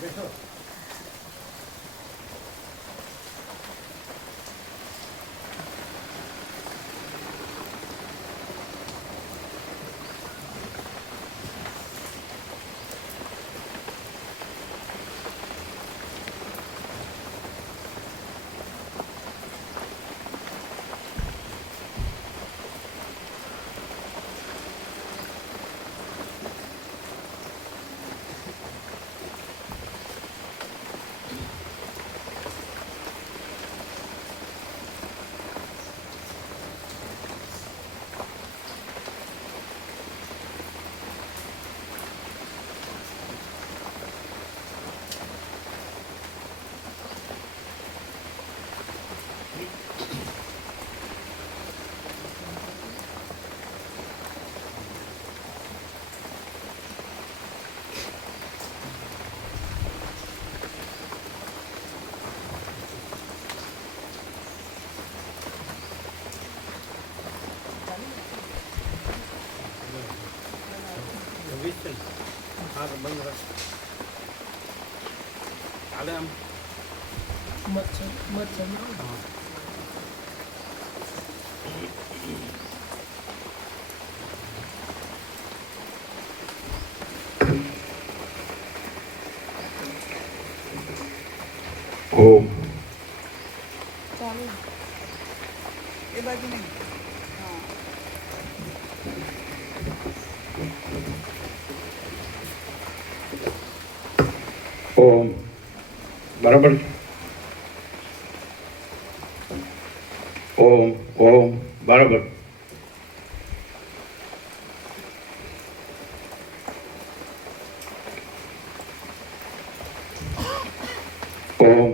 બેઠો હા તો બંધ રાખ ચાલે આમ મચ્છર હા ઓમ ચાલુ એ બાજુ નહીં ઓમ બરાબર ઓમ ઓમ બરાબર ઓમ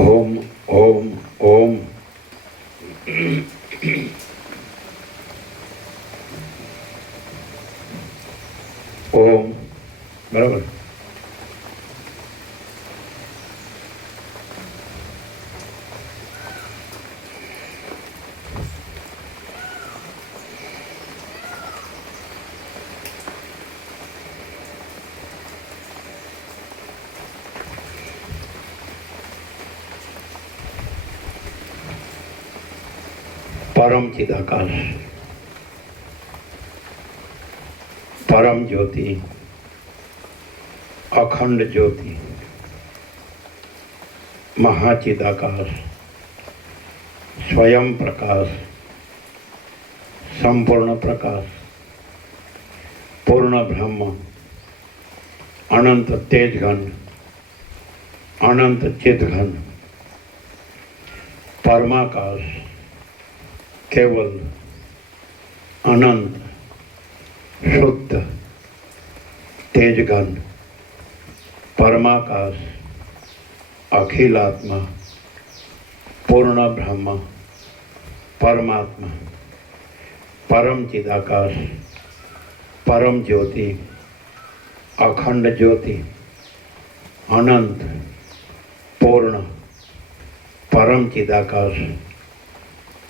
ઓમ ઓમ ઓમ ઓમ બરાબર परम चिदाकाश परम ज्योति अखंड ज्योति महाचिदाकाश स्वयं प्रकाश संपूर्ण प्रकाश पूर्ण ब्रह्म અનંત તેજ ઘન, અનંત ચિત ઘન, પરમાકાશ, કેવલ, અનંત, શુદ્ધ, તેજ ઘન, પરમાકાશ, અખિલાત્મા, પૂર્ણ બ્રહ્મ, પરમાત્મા, પરમ ચિદાકાશ, પરમ જ્યોતિ, અખંડ જ્યોતિ, અનંત, પૂર્ણ, પરમ ચિદાકાશ,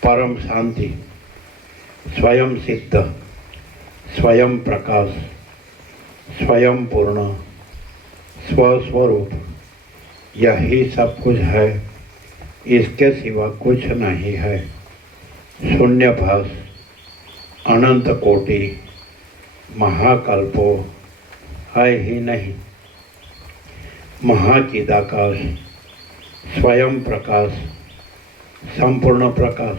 પરમ શાંતિ, સ્વયં સિદ્ધ, स्वयं प्रकाश, स्वयं पूर्ण, स्वस्वरूप, यही सब कुछ है, इसके सिवा कुछ नहीं है। शून्यभास, अनंत कोटि, महाकल्पो है ही नहीं। महाचिदाकाश, स्वयं प्रकाश, संपूर्ण प्रकाश,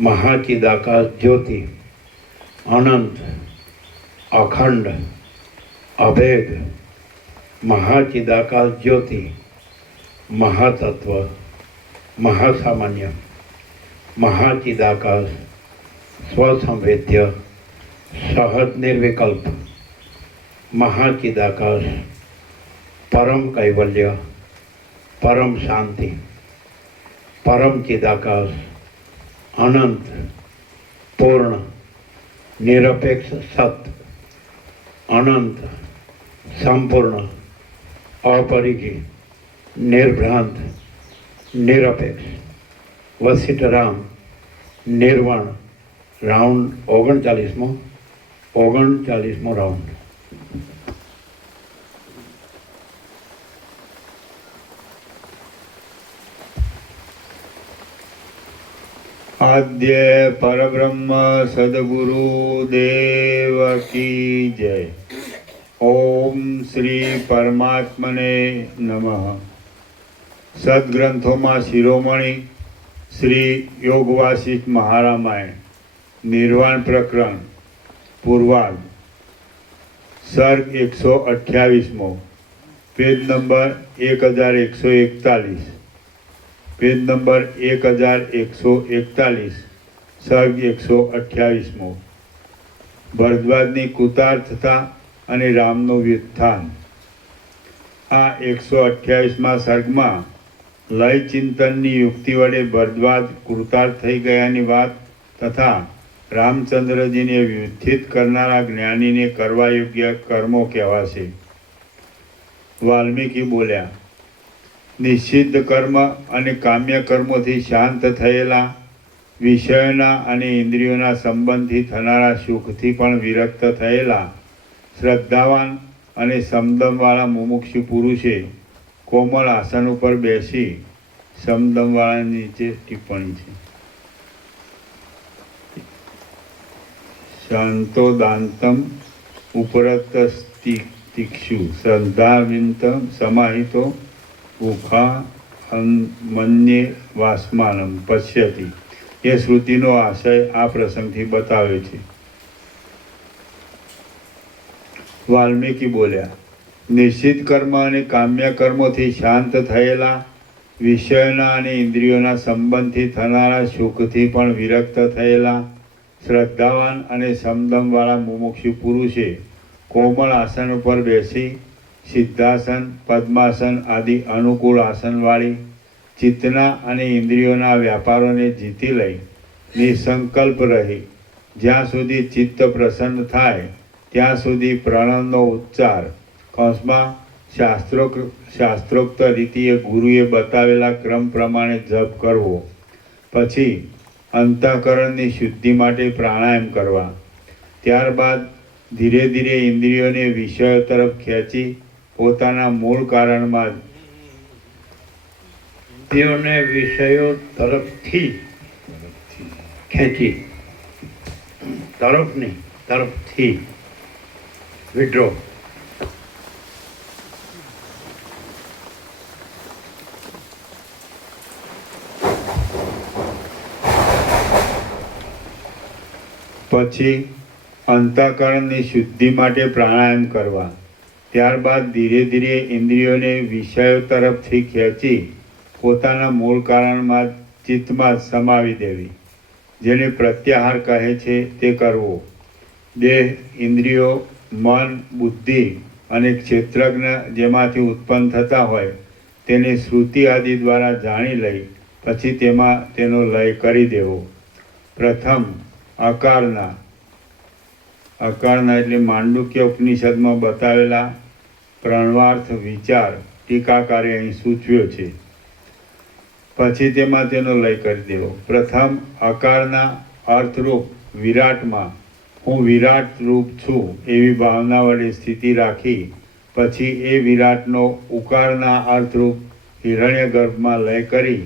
महाचिदाकाश ज्योति, अनंत, अखंड, अभेद, महाचिदाकाश ज्योति, महातत्व, महासामान्य, महाचिदाकाश, स्वसंवेद्य, सहज निर्विकल्प, महाचिदाकाश, परम कैवल्य, परम शांति, परम चिदाकाश, अनंत, पूर्ण, निरपेक्ष सत्य, अनंत, संपूर्ण, अपरिघी, निर्भ्रांत, निरपेक्ष, वसिष्ठराम, निर्वाण, राउंड 39मो राउंड। आद्य परब्रह्म सद्गुरु देव की जय। ओम श्री परमात्मने नमः। सद्ग्रंथों में शिरोमणि श्री योग वासिष्ठ महारामायण निर्वाण प्रकरण पूर्वार्ध सर्ग 128मो पेज नंबर 1141 पेज नंबर 1141 सर्ग 128मो भरद्वाजनी કૃતાર્થતા અને રામનું વ્યુત્થાન। આ 128મા સર્ગમાં લય ચિંતનની યુક્તિ વડે ભરદ્વાજ કૃતાર્થ થઈ ગયાની વાત તથા રામચંદ્રજીને વ્યુત્થિત કરનારા જ્ઞાનીને કરવા યોગ્ય કર્મો કહેવાશે। વાલ્મીકી બોલ્યા, નિષિદ્ધ કર્મ અને કામ્ય કર્મોથી શાંત થયેલા, વિષયોના અને ઇન્દ્રિયોના સંબંધથી થનારા સુખથી પણ વિરક્ત થયેલા, શ્રદ્ધાવાન અને સમદમવાળા મુમુક્ષુ પુરુષે કોમળ આસન ઉપર બેસી સમદમવાળા નીચે ટિપ્પણી છે શાંતો દાંતમ ઉપરત તિક્ષુ શ્રદ્ધાવિંતમ સમાહિતો ગુખા મન્યે વાસમાનમ પશ્યતિ। એ શ્રુતિનો આશય આ પ્રસંગથી બતાવે છે। વાલ્મીકી બોલ્યા, નિશ્ચિત કર્મ અને કામ્ય કર્મોથી શાંત થયેલા, વિષયોના અને ઇન્દ્રિયોના સંબંધથી થનારા સુખથી પણ વિરક્ત થયેલા, શ્રદ્ધાવાન અને સમદમવાળા મુમુક્ષુ પુરુષે કોમળ આસન ઉપર બેસી સિદ્ધાસન, પદ્માસન આદિ અનુકૂળ આસનવાળી ચિત્તના અને ઇન્દ્રિયોના વ્યાપારોને જીતી લઈ નિસંકલ્પ રહી જ્યાં સુધી ચિત્ત પ્રસન્ન થાય ત્યાં સુધી પ્રણવનો ઉચ્ચાર કૌંસમાં શાસ્ત્રોક્ત રીતિએ ગુરુએ બતાવેલા ક્રમ પ્રમાણે જપ કરવો, પછી અંતઃકરણની શુદ્ધિ માટે પ્રાણાયામ કરવા, ત્યારબાદ ધીરે ધીરે ઇન્દ્રિયોને વિષયો તરફ ખેંચી પોતાના મૂળ કારણમાં તેઓને વિષયો તરફથી ખેંચી, તરફ નહીં તરફથી વિડ્રો, પછી અંતઃકરણની શુદ્ધિ માટે પ્રાણાયામ કરવા, ત્યારબાદ ધીરે ધીરે ઇન્દ્રિયોને વિષયો તરફથી ખેંચી પોતાના મૂળ કારણમાં ચિત્તમાં સમાવી દેવી, જેને પ્રત્યાહાર કહે છે તે કરવો. દેહ, ઇન્દ્રિયો, મન, બુદ્ધિ અને ક્ષેત્રજ્ઞ જેમાંથી ઉત્પન્ન થતા હોય તેને શ્રુતિ આદિ દ્વારા જાણી લઈ પછી તેનો લય કરી દેવો. પ્રથમ અકારના એટલે માંડુક્ય ઉપનિષદમાં બતાવેલા પ્રણવાર્થ વિચાર ટીકાકારે અહીં સૂચવ્યો છે. પછી તેનો લય કરી દેવો. પ્રથમ અકારના અર્થરૂપ વિરાટમાં હું વિરાટ રૂપ છું એવી ભાવના વડે સ્થિતિ રાખી પછી એ વિરાટનો ઉકારના અર્થરૂપ હિરણ્યગર્ભમાં લય કરી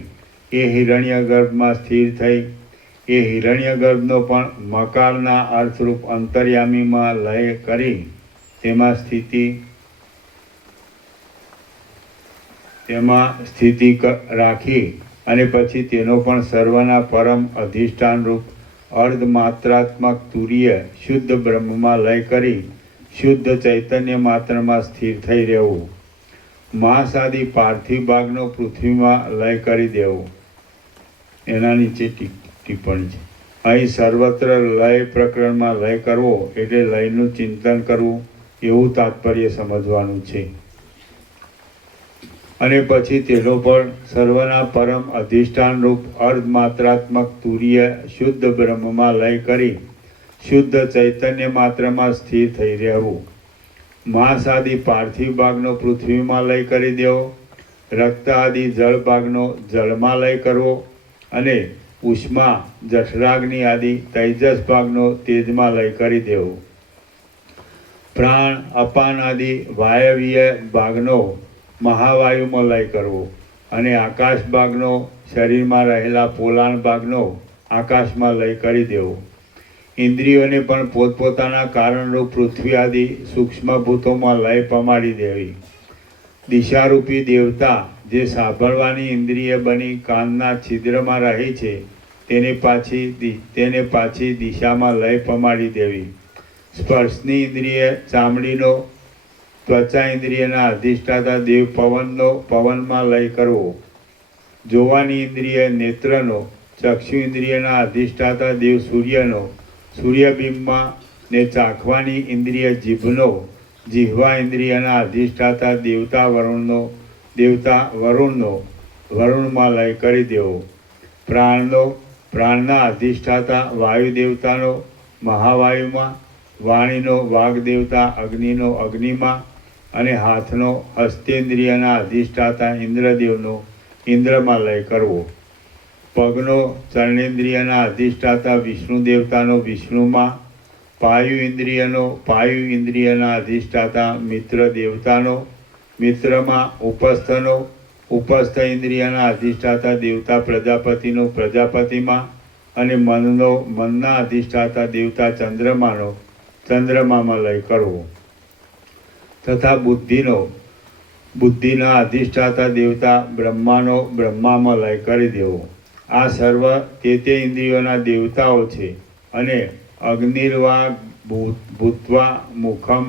એ હિરણ્યગર્ભમાં સ્થિર થઈ એ હિરણ્યગર્ભનો પણ મકારના અર્થરૂપ અંતર્યામીમાં લય કરી તેમાં સ્થિતિ રાખી અને પછી તેનો પણ સર્વના પરમ અધિષ્ઠાન રૂપ અર્ધમાત્રાત્મક તુર્ય શુદ્ધ બ્રહ્મમાં લય કરી શુદ્ધ ચૈતન્ય માત્રમાં સ્થિર થઈ રહેવું. માંસ આદિ પાર્થિવ ભાગનો પૃથ્વીમાં લય કરી દેવો. એના નીચે ટિપ્પણી છે. અહીં સર્વત્ર લય પ્રકરણમાં લય કરવો એટલે લયનું ચિંતન કરવું એવું તાત્પર્ય સમજવાનું છે. અને પછી તેનો પણ સર્વના પરમ અધિષ્ઠાન રૂપ અર્ધમાત્રાત્મક તુર્ય શુદ્ધ બ્રહ્મમાં લય કરી શુદ્ધ ચૈતન્ય માત્રમાં સ્થિર થઈ રહેવું. માંસ આદિ પાર્થિવ ભાગનો પૃથ્વીમાં લય કરી દેવો. રક્ત આદિ જળ ભાગનો જળમાં લય કરવો અને ઉષ્મા જઠરાગ્નિ આદિ તૈજસ ભાગનો તેજમાં લય કરી દેવો. પ્રાણ અપાન આદિ વાયવીય ભાગનો મહાવાયુમાં લય કરવો અને આકાશ ભાગનો શરીરમાં રહેલા પોલાણ ભાગનો આકાશમાં લય કરી દેવો. ઇન્દ્રિયોને પણ પોતપોતાના કારણરૂપ પૃથ્વી આદિ સૂક્ષ્મભૂતોમાં લય પમાડી દેવી. દિશારૂપી દેવતા જે સાંભળવાની ઇન્દ્રિય બની કાનના છિદ્રમાં રહી છે તેને પાછી દિશામાં લય પમાડી દેવી. સ્પર્શની ઇન્દ્રિય ચામડીનો ત્વચા ઇન્દ્રિયના અધિષ્ઠાતા દેવ પવનમાં લય કરવો. જોવાની ઇન્દ્રિય નેત્રનો ચક્ષુ ઇન્દ્રિયના અધિષ્ઠાતા દેવ સૂર્યનો સૂર્યબિંબમાં ને ચાખવાની ઇન્દ્રિય જીભનો જીહવા ઇન્દ્રિયના અધિષ્ઠાતા દેવતા વરુણનો વરુણમાં લય કરી દેવો. પ્રાણના અધિષ્ઠાતા વાયુ દેવતાનો મહાવાયુમાં, વાણીનો વાગ દેવતા અગ્નિનો અગ્નિમાં અને હાથનો હસ્તેન્દ્રિયના અધિષ્ઠાતા ઇન્દ્રદેવનો ઇન્દ્રમાં લય કરવો. પગનો ચરણેન્દ્રિયના અધિષ્ઠાતા વિષ્ણુ દેવતાનો વિષ્ણુમાં, પાયુ ઇન્દ્રિયના અધિષ્ઠાતા મિત્ર દેવતાનો મિત્રમાં, ઉપસ્થ ઇન્દ્રિયના અધિષ્ઠાતા દેવતા પ્રજાપતિનો પ્રજાપતિમાં અને મનના અધિષ્ઠાતા દેવતા ચંદ્રમામાં લય કરવો. તથા બુદ્ધિના અધિષ્ઠાતા દેવતા બ્રહ્મામાં લય કરી દેવો. આ સર્વ તે ઇન્દ્રિયોના દેવતાઓ છે અને અગ્નિર્વા ભૂત્વા મુખમ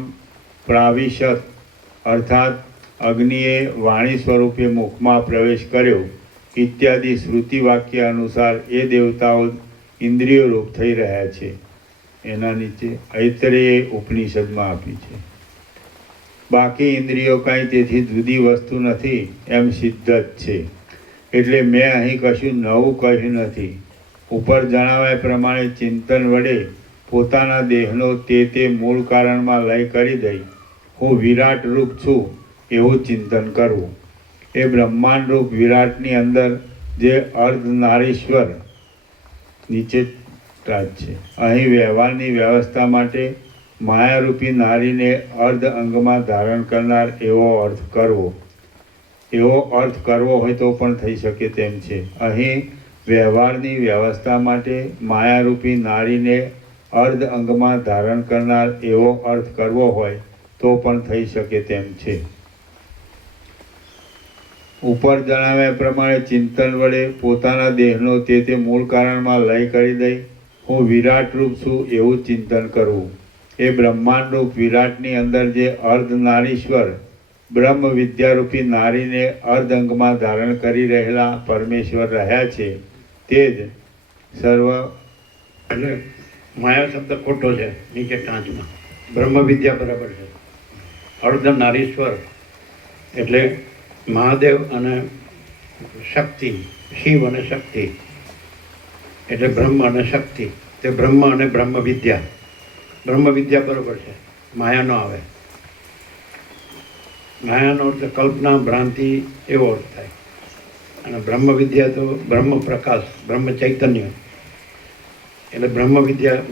પ્રાવિશત અર્થાત અગ્નિએ વાણી સ્વરૂપે મુખમાં પ્રવેશ કર્યો ઇત્યાદિ શ્રુતિ વાક્ય અનુસાર એ દેવતાઓ ઇન્દ્રિયો રૂપ થઈ રહ્યા છે. એના નીચે ઐતરેય ઉપનિષદમાં આપી છે. બાકી ઇન્દ્રિયો કાંઈ તેથી જુદી વસ્તુ નથી એમ સિદ્ધ જ છે. એટલે મેં અહીં કશું નવું કહ્યું નથી. ઉપર જણાવ્યા પ્રમાણે ચિંતન વડે પોતાના દેહનો તે મૂળ કારણમાં લય કરી દઈ હું વિરાટ રૂપ છું એવું ચિંતન કરવું. એ બ્રહ્માંડ રૂપ વિરાટની અંદર જે અર્ધનારીશ્વર નીચે રાજ છે. અહીં વ્યવહારની વ્યવસ્થા માટે માયારૂપી નારીને અર્ધ અંગમાં ધારણ કરનાર એવો અર્થ કરવો હોય તો પણ થઈ શકે તેમ છે. અહીં વ્યવહારની વ્યવસ્થા માટે માયારૂપી નારીને અર્ધ અંગમાં ધારણ કરનાર એવો અર્થ કરવો હોય તો પણ થઈ શકે તેમ છે. ઉપર જણાવ્યા પ્રમાણે ચિંતન વડે પોતાના દેહનો તે મૂળ કારણમાં લય કરી દઈ હું વિરાટ રૂપ છું એવું ચિંતન કરવું. એ એ બ્રહ્માંડરૂપ વિરાટની અંદર જે અર્ધનારીશ્વર બ્રહ્મ વિદ્યારૂપી નારીને અર્ધ અંગમાં ધારણ કરી રહેલા પરમેશ્વર રહ્યા છે તે જ સર્વ. એટલે માયા શબ્દ ખોટો છે નીચે ટાંચમાં. બ્રહ્મ વિદ્યા બરાબર છે. અર્ધ નારીશ્વર એટલે મહાદેવ અને શક્તિ, શિવ અને શક્તિ એટલે બ્રહ્મ અને શક્તિ. તે બ્રહ્મ અને બ્રહ્મ વિદ્યા. બ્રહ્મ વિદ્યા બરાબર છે, માયા ન આવે. માયાનો અર્થ કલ્પના, ભ્રાંતિ એવો અર્થ થાય. અને બ્રહ્મ વિદ્યા તો બ્રહ્મ પ્રકાશ, બ્રહ્મ ચૈતન્ય એટલે બ્રહ્મ વિદ્યા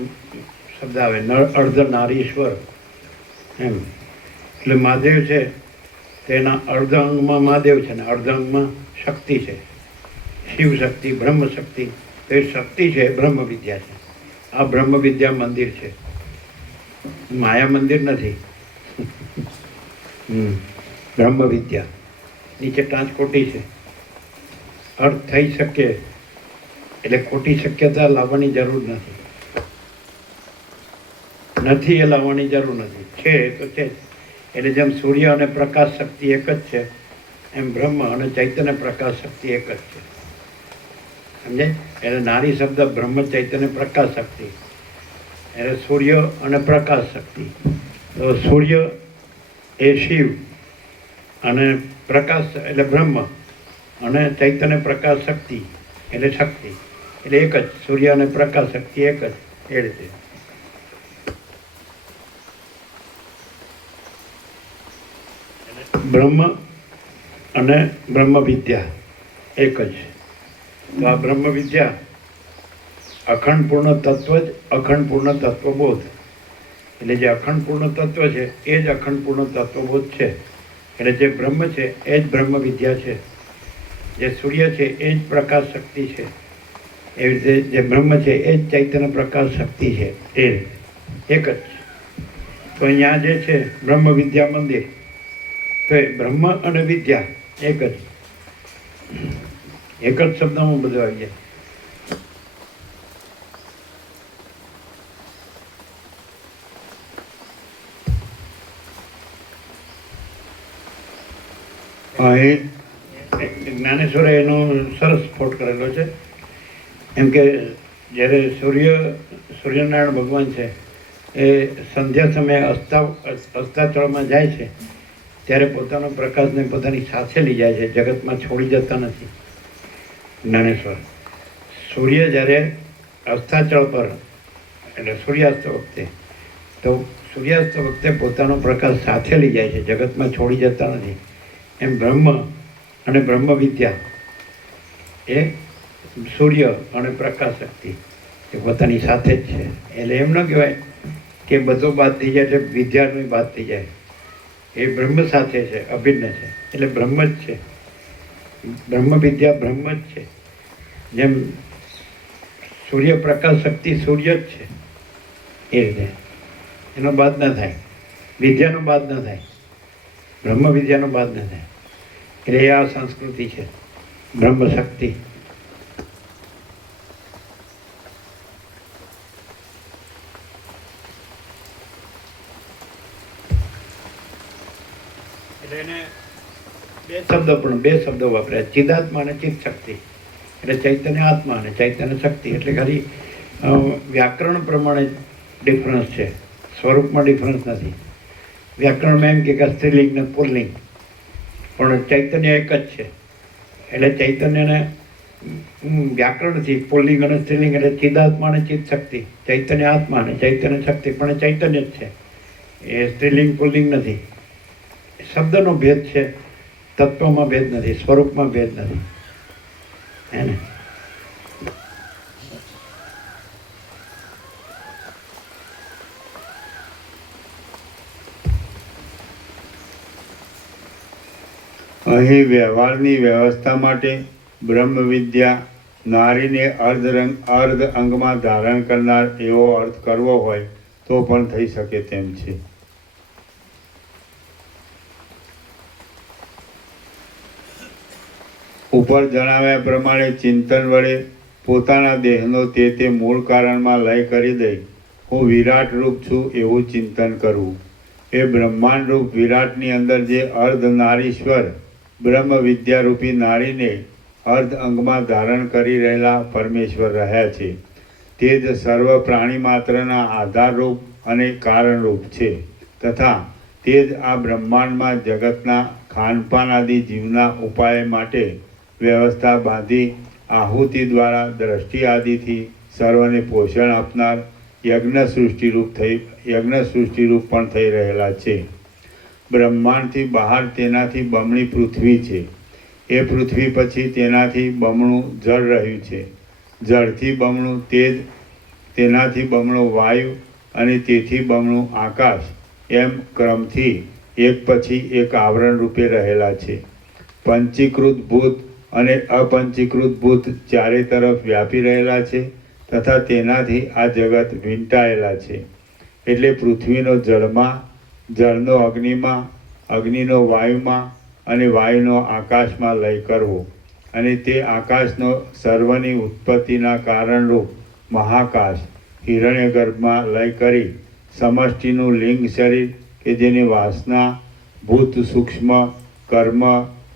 શબ્દ આવે. અર્ધ નારીશ્વર એમ એટલે મહાદેવ છે તેના અર્ધ અંગમાં મહાદેવ છે ને અર્ધ અંગમાં શક્તિ છે, શિવ શક્તિ, બ્રહ્મ શક્તિ. તો એ શક્તિ છે બ્રહ્મ વિદ્યા છે. આ બ્રહ્મ વિદ્યા મંદિર છે, માયા મંદિર નથી. બ્રહ્મ વિદ્યા. નીચે ટાંચ ખોટી છે. અર્થ થઈ શકે એટલે ખોટી શક્યતા લાવવાની જરૂર નથી એ લાવવાની જરૂર નથી. છે તો છે જ. એટલે જેમ સૂર્ય અને પ્રકાશ શક્તિ એક જ છે એમ બ્રહ્મ અને ચૈતન્ય પ્રકાશ શક્તિ એક જ છે. સમજાય? એટલે નારી શબ્દ બ્રહ્મ ચૈતન્ય પ્રકાશ શક્તિ એટલે સૂર્ય અને પ્રકાશ શક્તિ. તો સૂર્ય એ શિવ અને પ્રકાશ એટલે બ્રહ્મ અને ચૈતન્ય પ્રકાશ શક્તિ એટલે શક્તિ એટલે એક જ. સૂર્ય અને પ્રકાશ શક્તિ એક જ. એ રીતે બ્રહ્મ અને બ્રહ્મ વિદ્યા એક જ. તો આ બ્રહ્મ વિદ્યા અખંડ પૂર્ણ તત્વ જ અખંડ પૂર્ણ તત્વબોધ. એટલે જે અખંડ પૂર્ણ તત્વ છે એ જ અખંડ પૂર્ણ તત્વબોધ છે. એટલે જે બ્રહ્મ છે એ જ બ્રહ્મ વિદ્યા છે. જે સૂર્ય છે એ જ પ્રકાશ શક્તિ છે. એવી રીતે જે બ્રહ્મ છે એ જ ચૈતન્ય પ્રકાશ શક્તિ છે. એ એક જ. તો અહીંયા જે છે બ્રહ્મ વિદ્યા મંદિર, તો એ બ્રહ્મ અને વિદ્યા એક જ. એક જ શબ્દમાં બધું આવી જાય. અહીં જ્ઞાનેશ્વરે એનો સરસ સ્ફોટ કરેલો છે. એમ કે જ્યારે સૂર્યનારાયણ ભગવાન છે એ સંધ્યા સમયે અસ્તાચળમાં જાય છે ત્યારે પોતાનો પ્રકાશને પોતાની સાથે લઈ જાય છે, જગતમાં છોડી જતા નથી. જ્ઞાનેશ્વર સૂર્ય જ્યારે અસ્તાચળ પર એટલે સૂર્યાસ્ત વખતે, તો સૂર્યાસ્ત વખતે પોતાનો પ્રકાશ સાથે લઈ જાય છે, જગતમાં છોડી જતા નથી. એમ બ્રહ્મ અને બ્રહ્મ વિદ્યા એ સૂર્ય અને પ્રકાશ શક્તિ એ પોતાની સાથે જ છે. એટલે એમ ન કહેવાય કે બધો બાદ થઈ જાય એટલે વિદ્યાનું બાદ થઈ જાય. એ બ્રહ્મ સાથે છે, અભિન્ન છે. એટલે બ્રહ્મ જ છે. બ્રહ્મ વિદ્યા બ્રહ્મ જ છે. જેમ સૂર્ય પ્રકાશ શક્તિ સૂર્ય જ છે એ રીતે એનો બાદ ન થાય, વિદ્યાનો બાદ ન થાય, બ્રહ્મ વિદ્યાનો બાદ ન થાય. એટલે એ આ સંસ્કૃતિ છે બ્રહ્મ શક્તિ. એટલે એને બે શબ્દો વાપર્યા, ચિદાત્મા અને ચિત્ત શક્તિ. એટલે ચૈતન્ય આત્મા અને ચૈતન્ય શક્તિ. એટલે ખાલી વ્યાકરણ પ્રમાણે ડિફરન્સ છે, સ્વરૂપમાં ડિફરન્સ નથી. વ્યાકરણમાં એમ કે સ્ત્રીલિંગ ને પુલ્લિંગ, પણ ચૈતન્ય એક જ છે. એટલે ચૈતન્યને વ્યાકરણથી પુલ્લિંગ અને સ્ત્રીલિંગ એટલે ચિદાત્મા અને ચિત્ત શક્તિ, ચૈતન્ય આત્મા અને ચૈતન્ય શક્તિ, પણ ચૈતન્ય જ છે. એ સ્ત્રીલિંગ પુલ્લિંગ નથી. શબ્દનો ભેદ છે, તત્વમાં ભેદ નથી, સ્વરૂપમાં ભેદ નથી. હે ને? અહીં વ્યવહારની વ્યવસ્થા માટે બ્રહ્મ વિદ્યા નારીને અર્ધ અંગમાં ધારણ કરનાર એવો અર્થ કરવો હોય તો પણ થઈ શકે તેમ છે. ઉપર જણાવ્યા પ્રમાણે ચિંતન વડે પોતાના દેહનો તે મૂળ કારણમાં લય કરી દઈ હું વિરાટ રૂપ છું એવું ચિંતન કરવું. એ બ્રહ્માંડ રૂપ વિરાટની અંદર જે અર્ધ નારીશ્વર બ્રહ્મ વિદ્યારૂપી નારીને અર્ધ અંગમાં ધારણ કરી રહેલા પરમેશ્વર રહ્યા છે. તે જ સર્વ પ્રાણી માત્રના આધારરૂપ અને કારણરૂપ છે તથા તે જ આ બ્રહ્માંડમાં જગતના ખાનપાન આદિ જીવના ઉપાય માટે વ્યવસ્થા બાંધી આહુતિ દ્વારા દ્રષ્ટિ આદિથી સર્વને પોષણ આપનાર યજ્ઞ સૃષ્ટિરૂપ પણ થઈ રહેલા છે. બ્રહ્માંડથી બહાર તેનાથી બમણી પૃથ્વી છે. એ પૃથ્વી પછી તેનાથી બમણું જળ રહ્યું છે. જળથી બમણું તેજ, તેનાથી બમણો વાયુ અને તેથી બમણું આકાશ, એમ ક્રમથી એક પછી એક આવરણ રૂપે રહેલા છે. પંચીકૃત ભૂત અને અપંચીકૃત ભૂત ચારે તરફ વ્યાપી રહેલા છે તથા તેનાથી આ જગત વીંટાયેલા છે. એટલે પૃથ્વીનો જળમાં, જળનો અગ્નિમાં, અગ્નિનો વાયુમાં અને વાયુનો આકાશમાં લય કરવો અને તે આકાશનો સર્વની ઉત્પત્તિના કારણરૂપ મહાકાશ હિરણ્ય ગર્ભમાં લય કરી સમષ્ટિનું લિંગ શરીર કે જેની વાસના, ભૂત, સૂક્ષ્મ, કર્મ,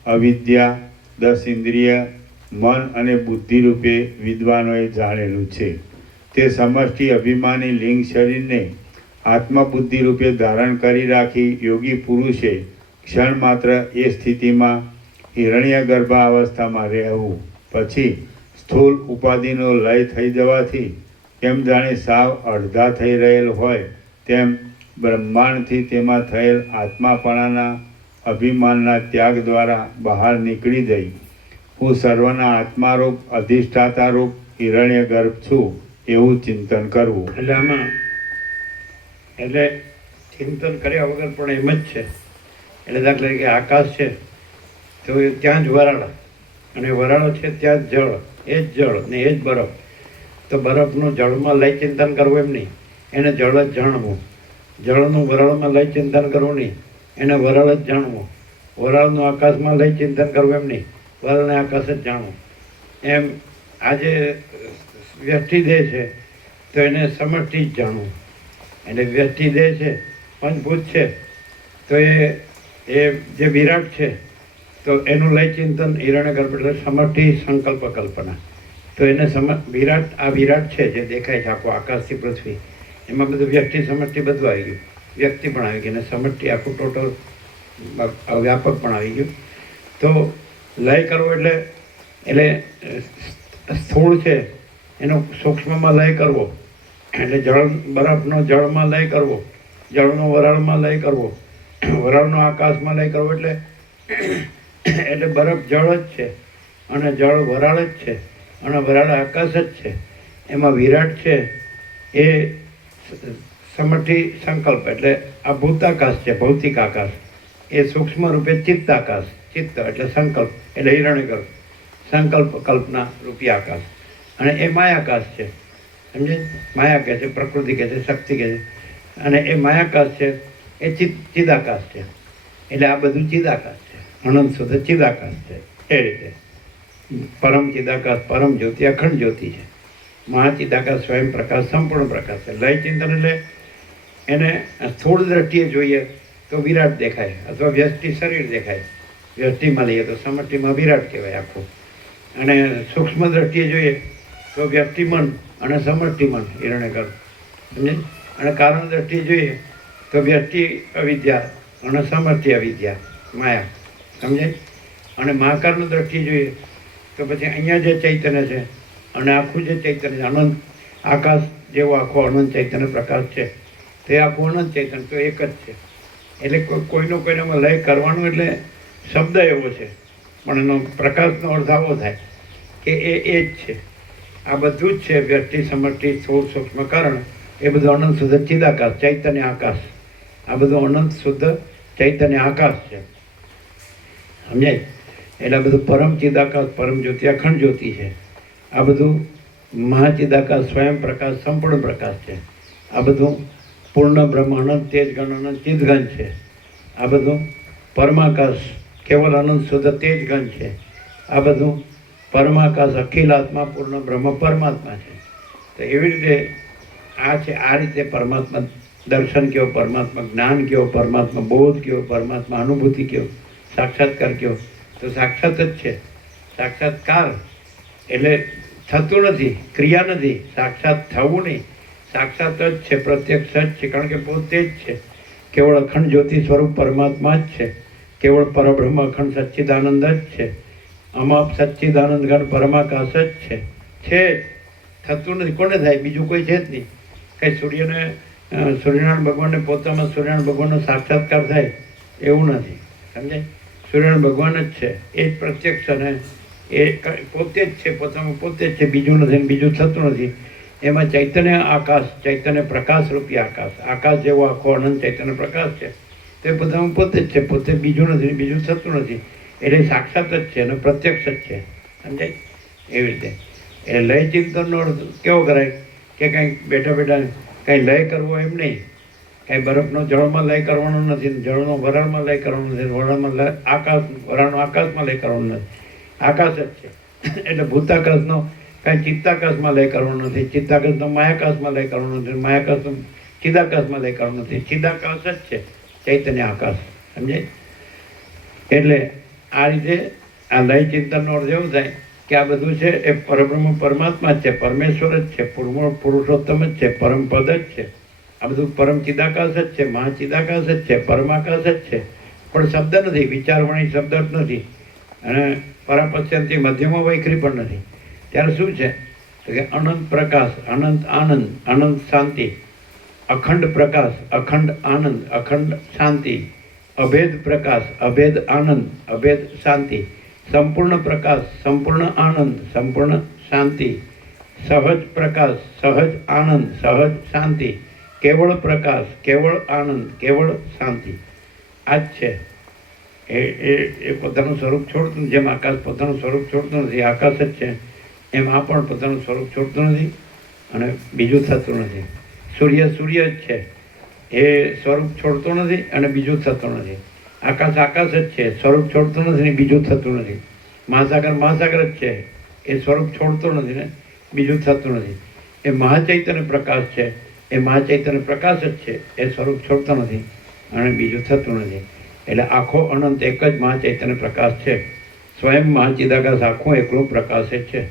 અવિદ્યા, 10 ઇન્દ્રિય, મન અને બુદ્ધિ રૂપે વિદ્વાનોએ જાણેલું છે. તે સમષ્ટિ અભિમાની લિંગ શરીરને આત્મબુદ્ધિ રૂપે ધારણ કરી રાખી યોગી પુરુષે ક્ષણ માત્ર એ સ્થિતિમાં હિરણ્ય ગર્ભાવસ્થામાં રહેવું. પછી સ્થૂળ ઉપાધિનો લય થઈ જવાથી કેમ જાણે સાવ અડધા થઈ રહેલ હોય તેમ બ્રહ્માંડથી તેમાં થયેલ આત્માપણાના અભિમાનના ત્યાગ દ્વારા બહાર નીકળી જઈ હું સર્વના આત્મારૂપ અધિષ્ઠાતારૂપ હિરણ્ય ગર્ભ છું એવું ચિંતન કરવું. એટલે આમાં એટલે ચિંતન કર્યા વગર પણ એમ જ છે. એટલે દાખલા તરીકે આકાશ છે તો ત્યાં જ વરાળ, અને વરાળો છે ત્યાં જ જળ, એ જ જળ ને એ જ બરફ. તો બરફનું જળમાં લઈ ચિંતન કરવું એમ નહીં, એને જળ જ જાણવું. જળનું વરાળમાં લઈ ચિંતન કરવું નહીં, એને વરાળ જ જાણવું. વરાળનું આકાશમાં લઈ ચિંતન કરવું એમ નહીં, વરાળને આકાશ જ જાણવું. એમ આજે વ્યષ્ટિ દેહ છે તો એને સમષ્ટિ જ જાણવું. એટલે વ્યષ્ટિ દેહ છે, પંચભૂત છે, તો એ જે વિરાટ છે તો એનું લય ચિંતન હિરણ્ય ગર્ભ એટલે સમષ્ટિ સંકલ્પ કલ્પના. તો એને વિરાટ, આ વિરાટ છે જે દેખાય છે આખું આકાશથી પૃથ્વી, એમાં બધું વ્યક્તિ સમષ્ટિ બધું આવી ગયું, વ્યક્તિ પણ આવી ગઈ અને સમષ્ટિ આખું ટોટલ વ્યાપક પણ આવી ગયું. તો લય કરવો એટલે સ્થૂળ છે એનો સૂક્ષ્મમાં લય કરવો, એટલે જળ, બરફનો જળમાં લય કરવો, જળનો વરાળમાં લય કરવો, વરાળનો આકાશમાં લય કરવો. એટલે બરફ જળ જ છે અને જળ વરાળ જ છે અને વરાળ આકાશ જ છે. એમાં વિરાટ છે એ સમષ્ટિ સંકલ્પ, એટલે આ ભૂતાકાશ છે, ભૌતિક આકાશ. એ સૂક્ષ્મ રૂપે ચિત્તાકાશ, ચિત્ત એટલે સંકલ્પ, એટલે હિરણ્યગર્ભ, સંકલ્પ કલ્પના રૂપી આકાશ. અને એ માયાકાશ છે, સમજે? માયા કહે છે, પ્રકૃતિ કહે છે, શક્તિ કહે છે. અને એ માયાકાશ છે એ ચિદાકાશ છે. એટલે આ બધું ચિદાકાશ છે, અનંત શુદ્ધ ચિદાકાશ છે. એ રીતે પરમ ચિદાકાશ, પરમ જ્યોતિ, અખંડ જ્યોતિ છે. મહાચિદાકાશ સ્વયં પ્રકાશ, સંપૂર્ણ પ્રકાશ છે. લય ચિંતન એટલે એને સ્થૂળ દ્રષ્ટિએ જોઈએ તો વિરાટ દેખાય અથવા વ્યષ્ટિ શરીર દેખાય. વ્યષ્ટિમાં લઈએ તો સમષ્ટિમાં વિરાટ કહેવાય આખું. અને સૂક્ષ્મ દ્રષ્ટિએ જોઈએ તો વ્યક્તિ મન અને સમષ્ટિ મન હિરણ્યગર્ભ, સમજે? અને કારણ દ્રષ્ટિએ જોઈએ તો વ્યક્તિ અવિદ્યા અને સમષ્ટિ અવિદ્યા, માયા, સમજે? અને મહાકારની દ્રષ્ટિએ જોઈએ તો પછી અહીંયા જે ચૈતન્ય છે અને આખું જે ચૈતન્ય છે, અનંત આકાશ જેવો આખો અનંત ચૈતન્ય પ્રકાશ છે, તે આખું અનંત ચૈતન્ય તો એક જ છે. એટલે કોઈનો કોઈનામાં લય કરવાનો એટલે શબ્દ એવો છે, પણ એનો પ્રકાશનો અર્થ આવો થાય કે એ જ છે. આ બધું જ છે, વ્યક્તિ, સમષ્ટિ, સ્થૂળ, સૂક્ષ્મ, કારણ, એ બધું અનંત શુદ્ધ ચિદાકાશ, ચૈતન્ય આકાશ. આ બધું અનંત શુદ્ધ ચૈતન્ય આકાશ છે, સમજાય? એટલે આ બધું પરમ ચિદાકાશ, પરમ જ્યોતિ, અખંડ જ્યોતિ છે. આ બધું મહાચિદાકાશ, સ્વયં પ્રકાશ, સંપૂર્ણ પ્રકાશ છે. આ બધું પૂર્ણ બ્રહ્મ, અનંત તેજગણ, અનંત ચિદગણ છે. આ બધું પરમાકાશ, કેવલ અનંત શુદ્ધ તેજગણ છે. આ બધું પરમાકાશ, અખિલ આત્મા, પૂર્ણ બ્રહ્મ, પરમાત્મા છે. તો એવી રીતે આ છે, આ રીતે પરમાત્મા દર્શન કયો, પરમાત્મા જ્ઞાન કયો, પરમાત્મા બોધ કયો, પરમાત્મા અનુભૂતિ કયો, સાક્ષાત્કાર કયો, તો સાક્ષાત જ છે. સાક્ષાત્કાર એટલે થતું નથી, ક્રિયા નથી, સાક્ષાત થવું નહીં, સાક્ષાત જ છે, પ્રત્યક્ષ જ છે, કારણ કે પોતે જ છે. કેવળ અખંડ જ્યોતિ સ્વરૂપ પરમાત્મા જ છે, કેવળ પરબ્રહ્મ અખંડ સચ્ચિદાનંદ જ છે, અમાપ સચ્ચિદાનંદ ઘન પરમાકાશ જ છે. થતું નથી, કોને થાય? બીજું કોઈ છે જ નહીં. કંઈ સૂર્યનારાયણ ભગવાનને પોતામાં સૂર્યનારાયણ ભગવાનનો સાક્ષાત્કાર થાય એવું નથી, સમજાય? સૂર્યનારાયણ ભગવાન જ છે, એ જ પ્રત્યક્ષ, અને એ પોતે જ છે, પોતામાં પોતે જ છે, બીજું નથી, બીજું થતું નથી. એમાં ચૈતન્ય આકાશ, ચૈતન્ય પ્રકાશ રૂપી આકાશ, આકાશ જેવો આખો અનંત ચૈતન્ય પ્રકાશ છે, તે પોતામાં પોતે જ છે, પોતે બીજું નથી, બીજું થતું નથી. એટલે સાક્ષાત જ છે અને પ્રત્યક્ષ જ છે, સમજાય? એવી રીતે એ લય ચિંતનનો અર્થ કેવો કરાય કે કંઈક બેઠા બેઠા કંઈ લય કરવો એમ નહીં. કાંઈ બરફનો જળમાં લય કરવાનો નથી, જળનો વરાળમાં લય કરવાનો નથી, વરાળમાં વરાળનો આકાશમાં લય કરવાનો નથી. આકાશ જ છે. એટલે ભૂતાકાશનો કાંઈ ચિત્તાકાશમાં લય કરવાનો નથી, ચિત્તાકાશનો માયાકાશમાં લય કરવાનો નથી, માયાકાશનો ચિદાકાશમાં લય કરવાનો નથી. ચિદાકાશ જ છે, ચૈતન્ય આકાશ, સમજાય? એટલે આ રીતે આ લય ચિંતનનો અર્થ એવું થાય કે આ બધું છે એ પરબ્રહ્મ પરમાત્મા જ છે, પરમેશ્વર જ છે, પુરુષોત્તમ જ છે, પરમ પદ જ છે. આ બધું પરમ ચિદાકાશ જ છે, મહાચિદાકાશ જ છે, પરમાકાશ જ છે. પણ શબ્દ નથી, વિચારવાણી શબ્દ જ નથી, અને પરાપશ્યંતી મધ્યમાં વૈખરી પણ નથી. ત્યારે શું છે? તો કે અનંત પ્રકાશ, અનંત આનંદ, અનંત શાંતિ, અખંડ પ્રકાશ, અખંડ આનંદ, અખંડ શાંતિ, અભેદ પ્રકાશ, અભેદ આનંદ, અભેદ શાંતિ, સંપૂર્ણ પ્રકાશ, સંપૂર્ણ આનંદ, સંપૂર્ણ શાંતિ, સહજ પ્રકાશ, સહજ આનંદ, સહજ શાંતિ, કેવળ પ્રકાશ, કેવળ આનંદ, કેવળ શાંતિ. આ જ છે. એ પોતાનું સ્વરૂપ છોડતું, જેમ આકાશ પોતાનું સ્વરૂપ છોડતું નથી, આકાશ જ છે, એમ આ પણ પોતાનું સ્વરૂપ છોડતું નથી અને બીજું થતું નથી. સૂર્ય સૂર્ય જ છે, એ સ્વરૂપ છોડતો નથી અને બીજું થતું નથી. આકાશ આકાશ જ છે, સ્વરૂપ છોડતું નથી ને બીજું થતું નથી. મહાસાગર મહાસાગર જ છે, એ સ્વરૂપ છોડતો નથી ને બીજું થતું નથી. એ મહાચૈતન્ય પ્રકાશ છે, એ મહાચૈતન્ય પ્રકાશ જ છે, એ સ્વરૂપ છોડતો નથી અને બીજું થતું નથી. એટલે આખો અનંત એક જ મહાચૈતન્ય પ્રકાશ છે. સ્વયં મહાચિદાકાશ આખું એકલું પ્રકાશ જ છે.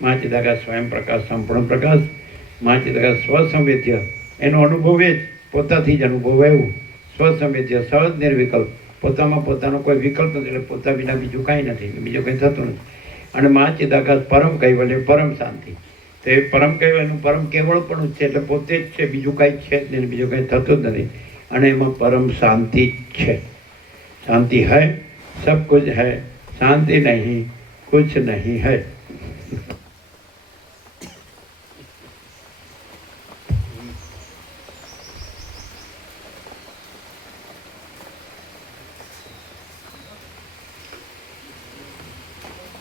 મહાચિદાકાશ સ્વયં પ્રકાશ, સંપૂર્ણ પ્રકાશ, મહાચિદાકાશ સ્વસંવેદ્ય, એનો અનુભવ એ જ પોતાથી જ અનુભવ એવું, સ્વસંવેદ્ય, સહજ નિર્વિકલ્પ, પોતામાં પોતાનો કોઈ વિકલ્પ નથી, એટલે પોતા વિના બીજું કાંઈ નથી, બીજું કંઈ થતું નથી. અને મહાચિદાકાશ પરમ કૈવલ્ય, પરમ શાંતિ, તો એ પરમ કૈવલ્યનું પરમ કેવળ પણ છે, એટલે પોતે જ છે, બીજું કાંઈ છે જ નહીં, બીજું કંઈ થતું જ નથી. અને એમાં પરમ શાંતિ જ છે. शांति है, सब कुछ है, शांति नहीं, कुछ नहीं है.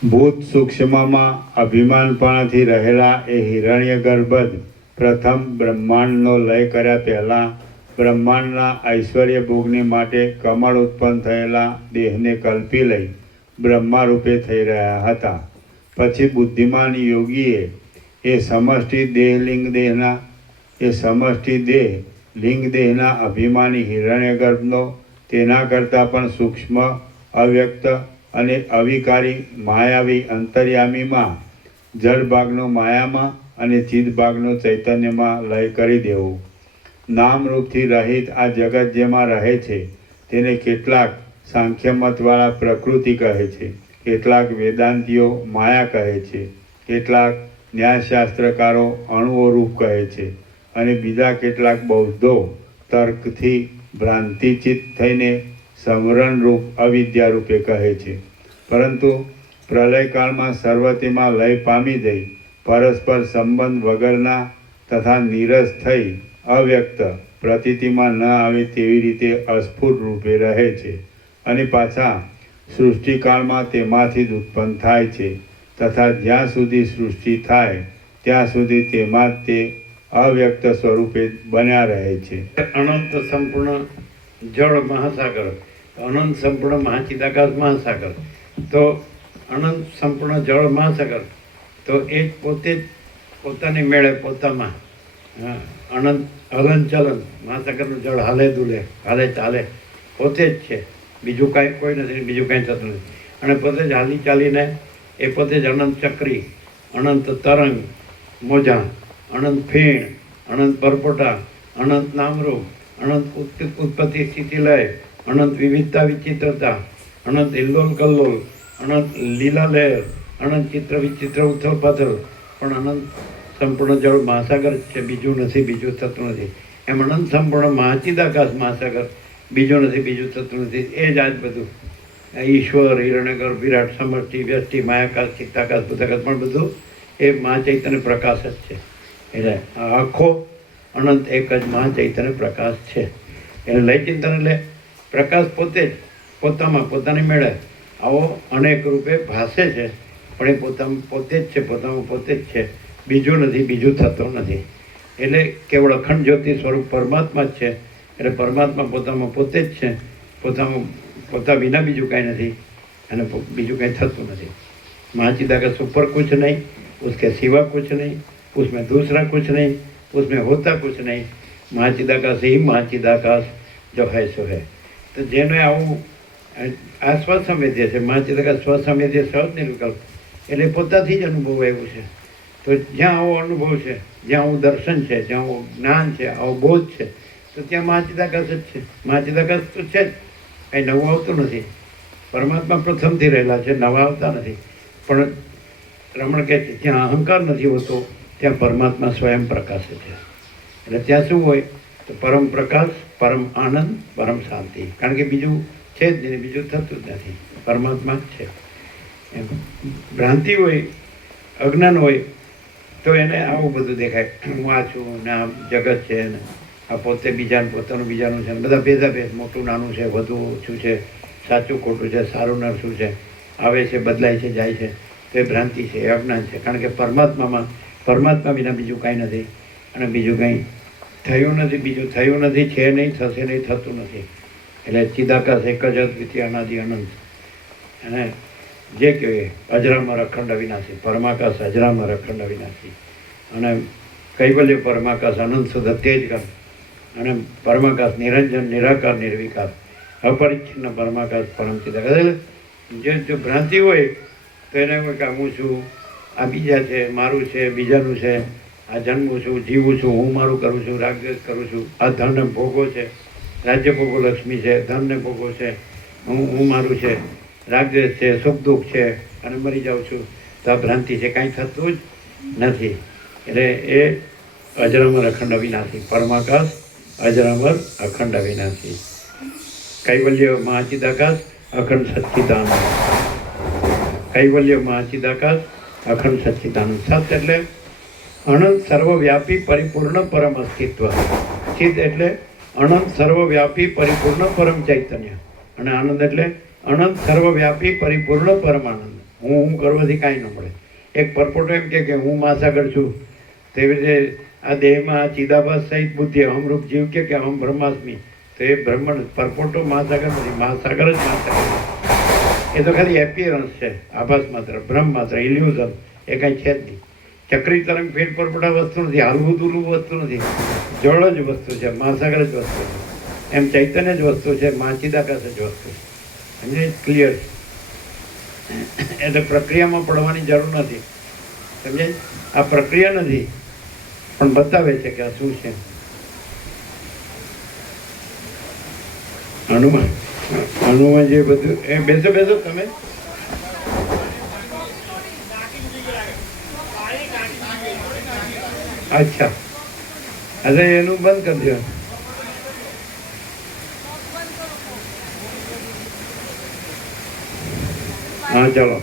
ભૂત સૂક્ષ્મમાં અભિમાનપણાથી રહેલા એ હિરણ્યગર્ભ જ પ્રથમ બ્રહ્માંડનો લય કર્યા પહેલાં બ્રહ્માંડના ઐશ્વર્ય ભોગને માટે કમળ ઉત્પન્ન થયેલા દેહને કલ્પી લઈ બ્રહ્મા રૂપે થઈ રહ્યા હતા. પછી બુદ્ધિમાન યોગીએ એ સમષ્ટિ દેહ લિંગ દેહના અભિમાની હિરણ્યગર્ભનો તેના કરતાં પણ સૂક્ષ્મ, અવ્યક્ત અને અવિકારી માયાવી અંતર્યામીમાં જળ ભાગનો માયામાં અને ચિદ ભાગનો ચૈતન્યમાં લય કરી દેવું. નામરૂપથી રહિત આ જગત જેમાં રહે છે તેને કેટલાક સાંખ્યમતવાળા પ્રકૃતિ કહે છે, કેટલાક વેદાંતિઓ માયા કહે છે, કેટલાક ન્યાયશાસ્ત્રકારો અણુઓ રૂપ કહે છે અને બીજા કેટલાક બૌદ્ધો તર્કથી ભ્રાંતિચિત થઈને સમરણ રૂપ અવિદ્યા રૂપે કહે છે. પરંતુ પ્રલયકાળમાં સર્વતીમાં લય પામી જઈ પરસ્પર સંબંધ વગરના તથા નીરસ થઈ અવ્યક્ત પ્રતીતિમાં ન આવે તેવી રીતે અસ્ફુટ રૂપે રહે છે અને પાછા સૃષ્ટિકાળમાં તેમાંથી જ ઉત્પન્ન થાય છે તથા જ્યાં સુધી સૃષ્ટિ થાય ત્યાં સુધી તેમાં જ તે અવ્યક્ત સ્વરૂપે બન્યા રહે છે. અનંત સંપૂર્ણ જળ મહાસાગર, અનંત સંપૂર્ણ મહાચિદાકાશ મહાસાગર, તો અનંત સંપૂર્ણ જળ મહાસાગર, તો એ પોતે જ પોતાની મેળે પોતામાં અનંત હલન ચલન, મહાસાગરનું જળ હાલે દુલે, હાલે ચાલે, પોતે જ છે, બીજું કાંઈ કોઈ નથી, બીજું કાંઈ થતું નથી. અને પોતે જ હાલી ચાલીને એ પોતે જ અનંત ચક્રી, અનંત તરંગ મોજા, અનંત ફીણ, અનંત પરપોટા, અનંત નામરૂપ, અનંત ઉત્પત્તિ સ્થિતિ લય, અનંત વિવિધતા વિચિત્રતા, અનંત હિલ્લોલ કલ્લોલ, અનંત લીલા લહેર, અનંત ચિત્ર વિચિત્ર ઉથલ પાથલ, પણ અનંત સંપૂર્ણ જળ મહાસાગર છે, બીજું નથી, બીજું થતું નથી. એમ અનંત સંપૂર્ણ મહાચિદાકાશ મહાસાગર, બીજું નથી, બીજું થતું નથી. એ જ આજ બધું ઈશ્વર, હિરણ્યગર્ભ, વિરાટ, સમષ્ટિ, વ્યષ્ટિ, માયાકાશ, ચિત્તાકાશ, ભૂતાકાશ, પણ બધું એ મહાચૈતન્ય પ્રકાશ જ છે. એટલે આખો અનંત એક જ મહાચૈતન્ય પ્રકાશ છે. એટલે લય ચિંતન એટલે પ્રકાશ પોતે જ પોતામાં પોતાની મેળે આવો અનેક રૂપે ભાસે છે, પણ એ પોતામાં પોતે જ છે, પોતામાં પોતે જ છે, બીજું નથી, બીજું થતું નથી. એટલે કેવળ અખંડ જ્યોતિ સ્વરૂપ પરમાત્મા જ છે. એટલે પરમાત્મા પોતામાં પોતે જ છે, પોતામાં પોતા વિના બીજું કાંઈ નથી, અને બીજું કાંઈ થતું નથી. महाचिदाकाश ऊपर कुछ नहीं, उसके सिवा कुछ नहीं, उसमें दूसरा कुछ नहीं, उसमें होता कुछ नहीं. महाचिदाकाश ही महाचिदाकाश जो है सो है. तो जेने આવું આ સ્વસંવેદ્ય છે, મહાચિદાકાશ સ્વસંવેદ્ય સહજ નિર્વિકલ્પ, એટલે પોતાથી જ અનુભવ આવ્યું છે. તો જ્યાં આવો અનુભવ છે, જ્યાં આવું દર્શન છે, જ્યાં આવું જ્ઞાન છે, આવો બોધ છે, તો ત્યાં મહાચિદાકાશ જ છે. મહાચિદાકાશ તો છે જ, કંઈ નવું આવતું નથી. પરમાત્મા પ્રથમથી રહેલા છે, નવા આવતા નથી. પણ રમણ કહે છે જ્યાં અહંકાર નથી હોતો ત્યાં પરમાત્મા સ્વયં પ્રકાશ છે. એટલે ત્યાં શું હોય તો પરમ પ્રકાશ, પરમ આનંદ, પરમ શાંતિ. કારણ કે બીજું છે જ નહીં, બીજું થતું જ નથી, પરમાત્મા જ છે. એમ ભ્રાંતિ હોય, અજ્ઞાન હોય તો એને આવું બધું દેખાય, હું આ છું ને આ જગત છે ને આ પોતે બીજાનું પોતાનું બીજાનું છે, બધા ભેદાભેદ, મોટું નાનું છે, વધુ ઓછું છે, સાચું ખોટું છે, સારું નરસું છે, આવે છે, બદલાય છે, જાય છે. તો એ ભ્રાંતિ છે, એ અજ્ઞાન છે. કારણ કે પરમાત્મા વિના બીજું કાંઈ નથી, અને બીજું કંઈ થયું નથી, બીજું થયું નથી, છે નહીં, થશે નહીં, થતું નથી. એટલે ચિદાકાશ એક જ અદ્વિતીય અનાદિ અનંત. અને જે કહેવાય અજરામર અખંડ અવિનાશી, પરમાકાશ અજરામર અખંડ અવિનાશી, અને કૈવલ્ય પરમાકાશ અનંત શુદ્ધ તેજગમ, અને પરમાકાશ નિરંજન નિરાકાર નિર્વિકાર અપરિચ્છિન્ન પરમાકાશ પરમ ચિદાકાશ. એટલે જો ભ્રાંતિ હોય તો એને હોય કે હું છું, આ બીજા છે, મારું છે, બીજાનું છે, આ જન્મું છું, જીવું છું, હું મારું કરું છું, રાગદ્વેષ કરું છું, આ ધન ભોગો છે, રાજ્ય ભોગો લક્ષ્મી છે, ધનને ભોગો છે, હું મારું છે, રાગદ્વેષ છે, સુખ દુઃખ છે, અને મરી જાઉં છું. તો આ ભ્રાંતિ છે, કાંઈ થતું જ નથી. એટલે એ અજરામર અખંડ અવિનાશી પરમાકાશ, અજરામર અખંડ અવિનાશી કૈવલ્ય મહાચિદાકાશ અખંડ સચ્ચિદાનંદ. કૈવલ્ય મહાચિદાકાશ અખંડ સચ્ચિદાનંદ. સત એટલે અનંત સર્વવ્યાપી પરિપૂર્ણ પરમ અસ્તિત્વ. ચિદ એટલે અનંત સર્વવ્યાપી પરિપૂર્ણ પરમ ચૈતન્ય. અને આનંદ એટલે અનંત સર્વવ્યાપી પરિપૂર્ણ પરમ આનંદ. હું કરવાથી કાંઈ ન મળે. એક પરપોટો એમ કે હું મહાસાગર છું, તેવી રીતે આ દેહમાં ચિદાભાસ સહિત બુદ્ધિ અહમરૂપ જીવ કે અહમ બ્રહ્માસ્મી. તો એ બ્રહ્મણ પરપોટો મહાસાગર નથી, મહાસાગર જ મહાસાગર. એ તો ખાલી એપિયરન્સ છે, આભાસ માત્ર, ભ્રમ માત્ર, ઇલ્યુઝન, એ કાંઈ છે જ નહીં. ચક્રી તરંગ ફેર પરપોટા વસ્તુ નથી, હાલવું દૂરવું વસ્તુ નથી, જળ જ વસ્તુ છે, મહાસાગર જ વસ્તુ છે. એમ ચૈતન્ય જ વસ્તુ છે, મહાચિદાકાશ જ વસ્તુ છે. સમજે? ક્લિયર? એટલે પ્રક્રિયામાં પડવાની જરૂર નથી. સમજે? આ પ્રક્રિયા નથી, પણ બતાવે છે કે આ શું છે. હનુમાન જે બધું એ બેસો તમે. અચ્છા, અરે એનું બંધ કરી દો. હા ચાલો,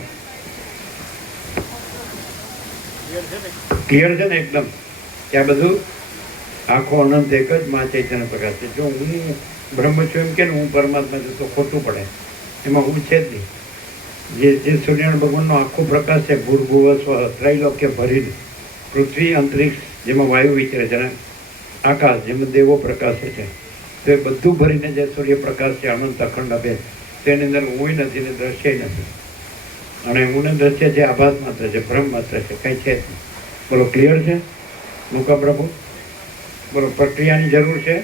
ક્લિયર છે ને એકદમ? ત્યાં બધું આખો અનંત એક જ માં ચૈતન્ય પ્રકાશ છે. જો હું બ્રહ્મ છું એમ કે હું પરમાત્મા છું તો ખોટું પડે, એમાં હું છે જ નહીં. જે સૂર્યનારાયણ ભગવાનનો આખો પ્રકાશ છે, ભૂર્ભુવ સ્વ ત્રૈલોક્ય ભરીને, પૃથ્વી અંતરિક્ષ જેમાં વાયુ વિચરે છે, અને આકાશ જેમાં દેવો પ્રકાશે છે, તો એ બધું ભરીને જે સૂર્યપ્રકાશ છે અનંત અખંડ અભેદ, તેની અંદર હું નથી ને દ્રશ્ય નથી. અને હું ને દ્રશ્ય છે આભાસ માત્ર છે, ભ્રમ માત્ર છે, કંઈ છે જ નહીં. બોલો, ક્લિયર છે? મૂકા પ્રભુ. બોલો, પ્રક્રિયાની જરૂર છે.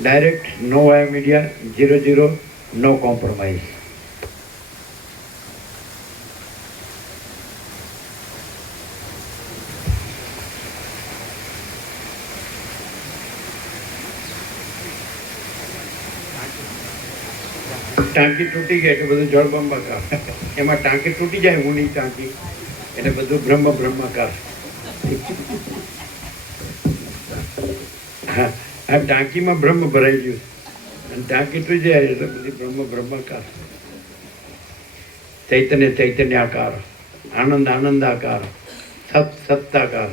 ડાયરેક્ટ, નો વાય મીડિયા, 0-0, નો કોમ્પ્રોમાઇઝ. ટાંકી તૂટી ગઈ એટલે બધું જળબંબાકાર. એમાં ટાંકી તૂટી જાય, ઊની ટાંકી, એટલે બધું બ્રહ્માકાર. હા, આ ટાંકીમાં બ્રહ્મ ભરાઈ ગયું અને ટાંકી તૂટી જાય એટલે બધી બ્રહ્માકાર. ચૈતન્ય ચૈતન્યાકાર, આનંદ આનંદાકાર, સત સત્તાકાર.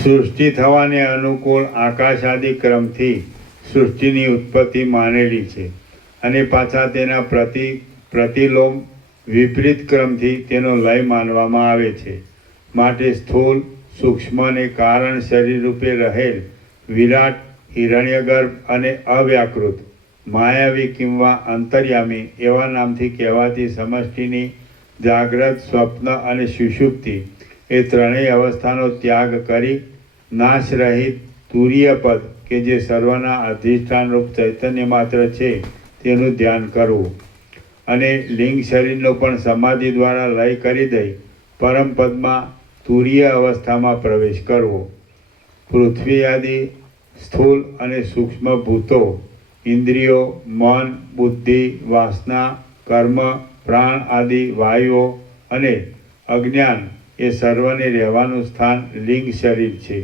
સૃષ્ટિ થવાને અનુકૂળ આકાશ આદિ ક્રમથી સૃષ્ટિની ઉત્પત્તિ માનેલી છે અને પાછા તેના પ્રતિલોમ વિપરીત ક્રમથી તેનો લય માનવામાં આવે છે. માટે સ્થૂળ, સૂક્ષ્મ અને કારણ શરીર રૂપે રહેલ વિરાટ, હિરણ્યગર્ભ અને અવ્યાકૃત, માયાવી કિંવા અંતર્યામી એવા નામથી કહેવાતી સમષ્ટિની જાગ્રત, સ્વપ્ન અને સુષુપ્તિ એ ત્રણેય અવસ્થાનો ત્યાગ કરી નાશ રહિત તુરીય પદ કે જે સર્વના અધિષ્ઠાન રૂપ ચૈતન્ય માત્ર છે તેનું ધ્યાન કરવું અને લિંગ શરીરનો પણ સમાધિ દ્વારા લય કરી દઈ પરમ પદમાં તુરીય અવસ્થામાં પ્રવેશ કરવો. પૃથ્વી આદિ સ્થૂળ અને સૂક્ષ્મ ભૂતો, ઇન્દ્રિયો, મન, બુદ્ધિ, વાસના, કર્મ, પ્રાણ આદિ વાયુઓ અને અજ્ઞાન એ સર્વને રહેવાનું સ્થાન લિંગ શરીર છે.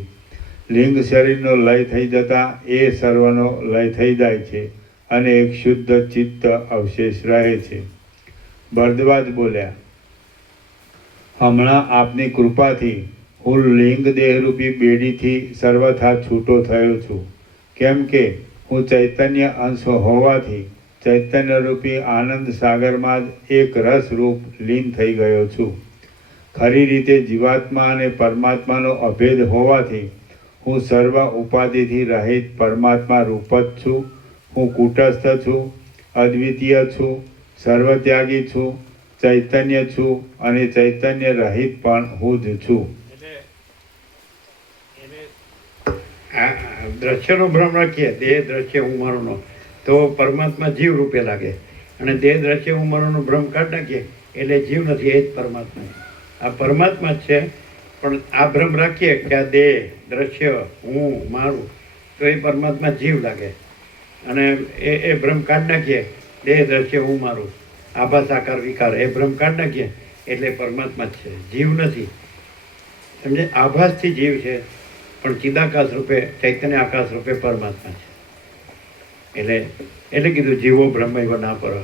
લિંગ શરીરનો લય થઈ જતાં એ સર્વનો લય થઈ જાય છે અને એક શુદ્ધ ચિત્ત અવશેષ રહે છે. ભરદ્વાજ બોલ્યા, હમણાં આપની કૃપાથી હું લિંગ દેહરૂપી બેડીથી સર્વથા છૂટો થયો છું. કેમ કે હું ચૈતન્ય અંશ હોવાથી ચૈતન્યરૂપી આનંદ સાગરમાં જ એક રસરૂપ લીન થઈ ગયો છું. ખરી રીતે જીવાત્મા અને પરમાત્માનો અભેદ હોવાથી હું સર્વ ઉપાધિથી રહિત પરમાત્મા રૂપ જ છું. હું કૂટસ્થ છું, અદ્વિતીય છું, સર્વત્યાગી છું, ચૈતન્ય છું અને ચૈતન્ય રહિત પણ હું જ છું. આ દ્રશ્યનો ભ્રમ રાખીએ, દેહ દ્રશ્ય હું મારોનો, તો પરમાત્મા જીવ રૂપે લાગે. અને દેહ દ્રશ્ય હું મારોનો ભ્રમ કાઢી નાખીએ એટલે જીવ નથી, એ જ પરમાત્મા. આ પરમાત્મા જ છે. પણ આ ભ્રમ રાખીએ કે આ દેહ દ્રશ્ય હું મારું, તો એ પરમાત્મા જીવ લાગે. અને એ ભ્રમ કાઢી નાખીએ, દેહ દ્રશ્ય હું મારું, આભાસ આકાર વિકાર, એ ભ્રમ કાઢી નાખીએ એટલે પરમાત્મા જ છે, જીવ નથી. સમજે? આભાસથી જીવ છે પણ ચિદાકાશ રૂપે, ચૈતન્ય આકાશ રૂપે પરમાત્મા છે. એટલે કીધું જીવો બ્રહ્મ એવો ના પરહ.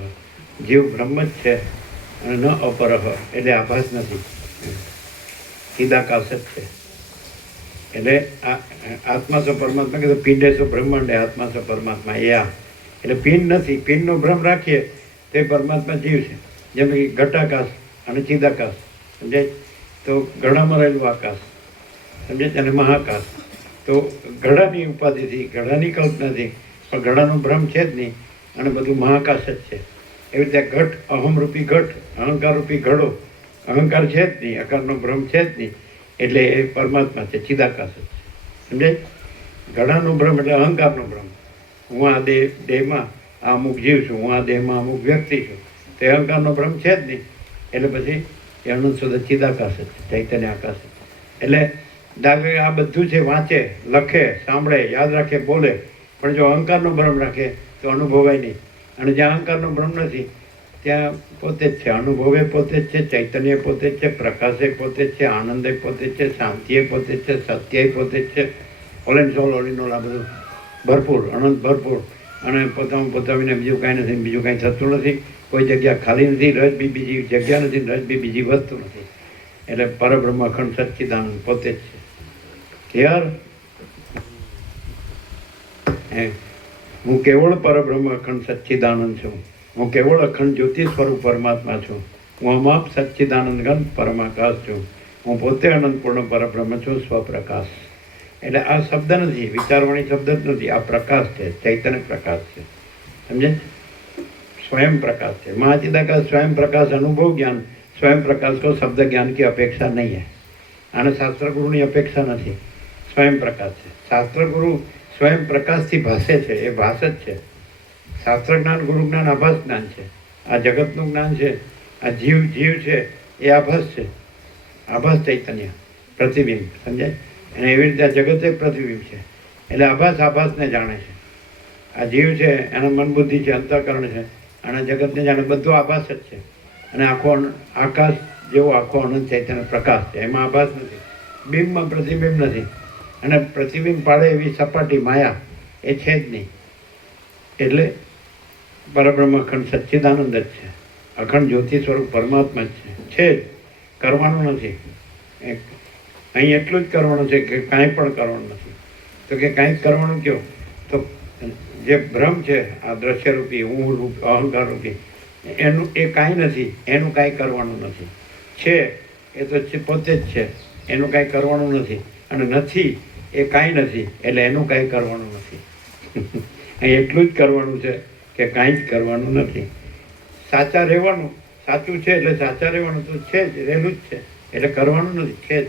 જીવ બ્રહ્મ જ છે અને ન અપરહ, એટલે આભાસ નથી, ચિદાકાશ જ છે. એટલે આત્મા સો પરમાત્મા કીધું, પિંડે સો બ્રહ્માંડે આત્મા સો પરમાત્મા. એ આ એટલે પિંડ નથી. પિંડનો ભ્રમ રાખીએ તો એ પરમાત્મા જીવ છે. જેમ કે ઘટાકાશ અને ચિદાકાશ, સમજાય? તો ઘડામાં રહેલું આકાશ, સમજે? અને મહાકાશ. તો ઘડાની ઉપાધિથી, ઘડાની કલ્પનાથી, પણ ઘડાનો ભ્રમ છે જ નહીં અને બધું મહાકાશ જ છે. એવી રીતે ઘટ, અહમરૂપી ઘટ, અહંકારરૂપી ઘડો, અહંકાર છે જ નહીં, આકારનો ભ્રમ છે જ નહીં, એટલે એ પરમાત્મા છે, ચિદાકાશ જ છે. સમજે? ઘડાનો ભ્રમ એટલે અહંકારનો ભ્રમ. હું આ દેહમાં આ અમુક જીવ છું, હું આ દેહમાં અમુક વ્યક્તિ છું, તો એ અહંકારનો ભ્રમ છે જ નહીં. એટલે પછી એ અનંત શુદ્ધ ચિદાકાશ જ છે, ચૈતન્ય આકાશ જ. એટલે દાખલા આ બધું છે, વાંચે, લખે, સાંભળે, યાદ રાખે, બોલે, પણ જો અહંકારનો ભ્રમ રાખે તો અનુભવાય નહીં. અને જ્યાં અહંકારનો ભ્રમ નથી ત્યાં પોતે જ છે, અનુભવે પોતે જ છે, ચૈતન્ય પોતે જ છે, પ્રકાશે પોતે જ છે, આનંદે પોતે જ છે, શાંતિએ પોતે જ છે, સત્યએ પોતે જ છે. All and soul, all in all, આ બધું ભરપૂર, અનંત ભરપૂર. અને પોતાવીને બીજું કાંઈ નથી, બીજું કાંઈ થતું નથી. કોઈ જગ્યા ખાલી નથી, રજ બી બીજી જગ્યા નથી, રજ બી બીજી વસ્તુ નથી. એટલે પરબ્રહ્મ અખંડ સચ્ચિદાનંદ પોતે જ છે. ક્લિયર? હું કેવળ પરબ્રહ્મ અખંડ સચ્ચિદાનંદ છું. હું કેવળ અખંડ જ્યોતિ સ્વરૂપ પરમાત્મા છું. હું અમાપ સચ્ચિદાનંદ ઘન પરમાકાશ છું. હું પોતે અનંતપૂર્ણ પરબ્રહ્મ છું, સ્વપ્રકાશ. એટલે આ શબ્દ નથી, વિચારવાણી શબ્દ જ નથી, આ પ્રકાશ છે, ચૈતન્ય પ્રકાશ છે. સમજે? स्वयं प्रकाश है। महाचिदाकाश स्वयं प्रकाश अनुभव ज्ञान, स्वयं प्रकाश को शब्द ज्ञान की अपेक्षा नहीं है। आने शास्त्र गुरु की अपेक्षा नहीं, स्वयं प्रकाश है। शास्त्र गुरु स्वयं प्रकाश थी भाषे है, ये भाष ज है। शास्त्र ज्ञान गुरु ज्ञान आभास ज्ञान है। आ जगतનું જ્ઞાન છે, આ જીવ છે એ આભાસ છે, આભાસ ચૈતન્ય પ્રતિબિંબ, સમજાય? અને એવી રીતે આ જગત એક પ્રતિબિંબ છે, એટલે આભાસને જાણે છે। આ જીવ છે એના મન બુદ્ધિ છે, અંતઃકરણ છે, અને જગતને જાણે, બધું આભાસ જ છે। અને આખો આકાશ જેવો આખો અનંત ચૈતન્ય પ્રકાશ છે, એમાં આભાસ નથી, બિંબમાં પ્રતિબિંબ નથી, અને પ્રતિબિંબ પાડે એવી સપાટી માયા એ છે જ નહીં। એટલે પરબ્રહ્મ અખંડ સચ્ચિદાનંદ જ છે, અખંડ જ્યોતિ સ્વરૂપ પરમાત્મા જ છે જ, કરવાનું નથી। અહીં એટલું જ કરવાનું છે કે કાંઈ પણ કરવાનું નથી। તો કે કાંઈક કરવાનું કયો? તો જે ભ્રમ છે આ દ્રશ્યરૂપી હું રૂપ અહંકાર રૂપી, એનું એ કાંઈ નથી, એનું કાંઈ કરવાનું નથી। છે એ તો પોતે જ છે, એનું કાંઈ કરવાનું નથી, અને નથી એ કાંઈ નથી, એટલે એનું કાંઈ કરવાનું નથી। અહીં એટલું જ કરવાનું છે કે કાંઈ જ કરવાનું નથી। સાચા રહેવાનું, સાચું છે એટલે સાચા રહેવાનું તો છે જ, રહેલું જ છે, એટલે કરવાનું નથી, છે જ।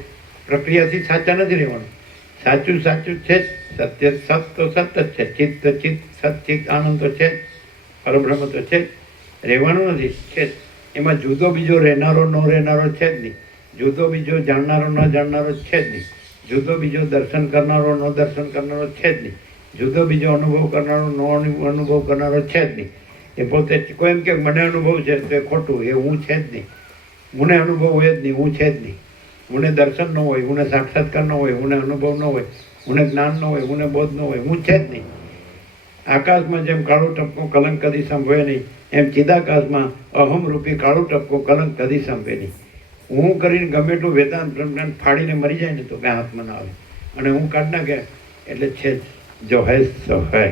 પ્રક્રિયાથી સાચા નથી રહેવાનું, સાચું સાચું છે જ, સત્ય સત તો સત જ છે, ચિત્ત તો ચિત્ત, સત ચિત્ત આનંદ તો છે જ, પરબ્રહ્મ તો છે જ, રહેવાનું નથી, છે જ। એમાં જુદો બીજો રહેનારો ન રહેનારો છે જ નહીં, જુદો બીજો જાણનારો ન જાણનારો છે જ નહીં, જુદો બીજો દર્શન કરનારો ન દર્શન કરનારો છે જ નહીં, જુદો બીજો અનુભવ કરનારો ન અનુભવ કરનારો છે જ નહીં। એ પોતે કોઈ એમ કે મને અનુભવ છે તો એ ખોટું, એ હું છે જ નહીં, મને અનુભવ હોય જ નહીં, હું છે જ નહીં। મને દર્શન ન હોય, મને સાક્ષાત્કાર ન હોય, મને અનુભવ ન હોય, મને જ્ઞાન ન હોય, મને બોધ ન હોય, હું છે જ નહીં। આકાશમાં જેમ કાળું ટપકું કલંક કદી સંભવે નહીં, એમ ચિદાકાશમાં અહમ રૂપી કાળું ટપકું કલંક કદી સંભવે નહીં। હું કરીને ગમે એટલું વેદાંત બ્રહ્માંડ ફાડીને મરી જાય ને તો કાંઈ હાથમાં ના આવે, અને હું કાઢ નાખે એટલે છે જ, જો હૈ સો હૈ।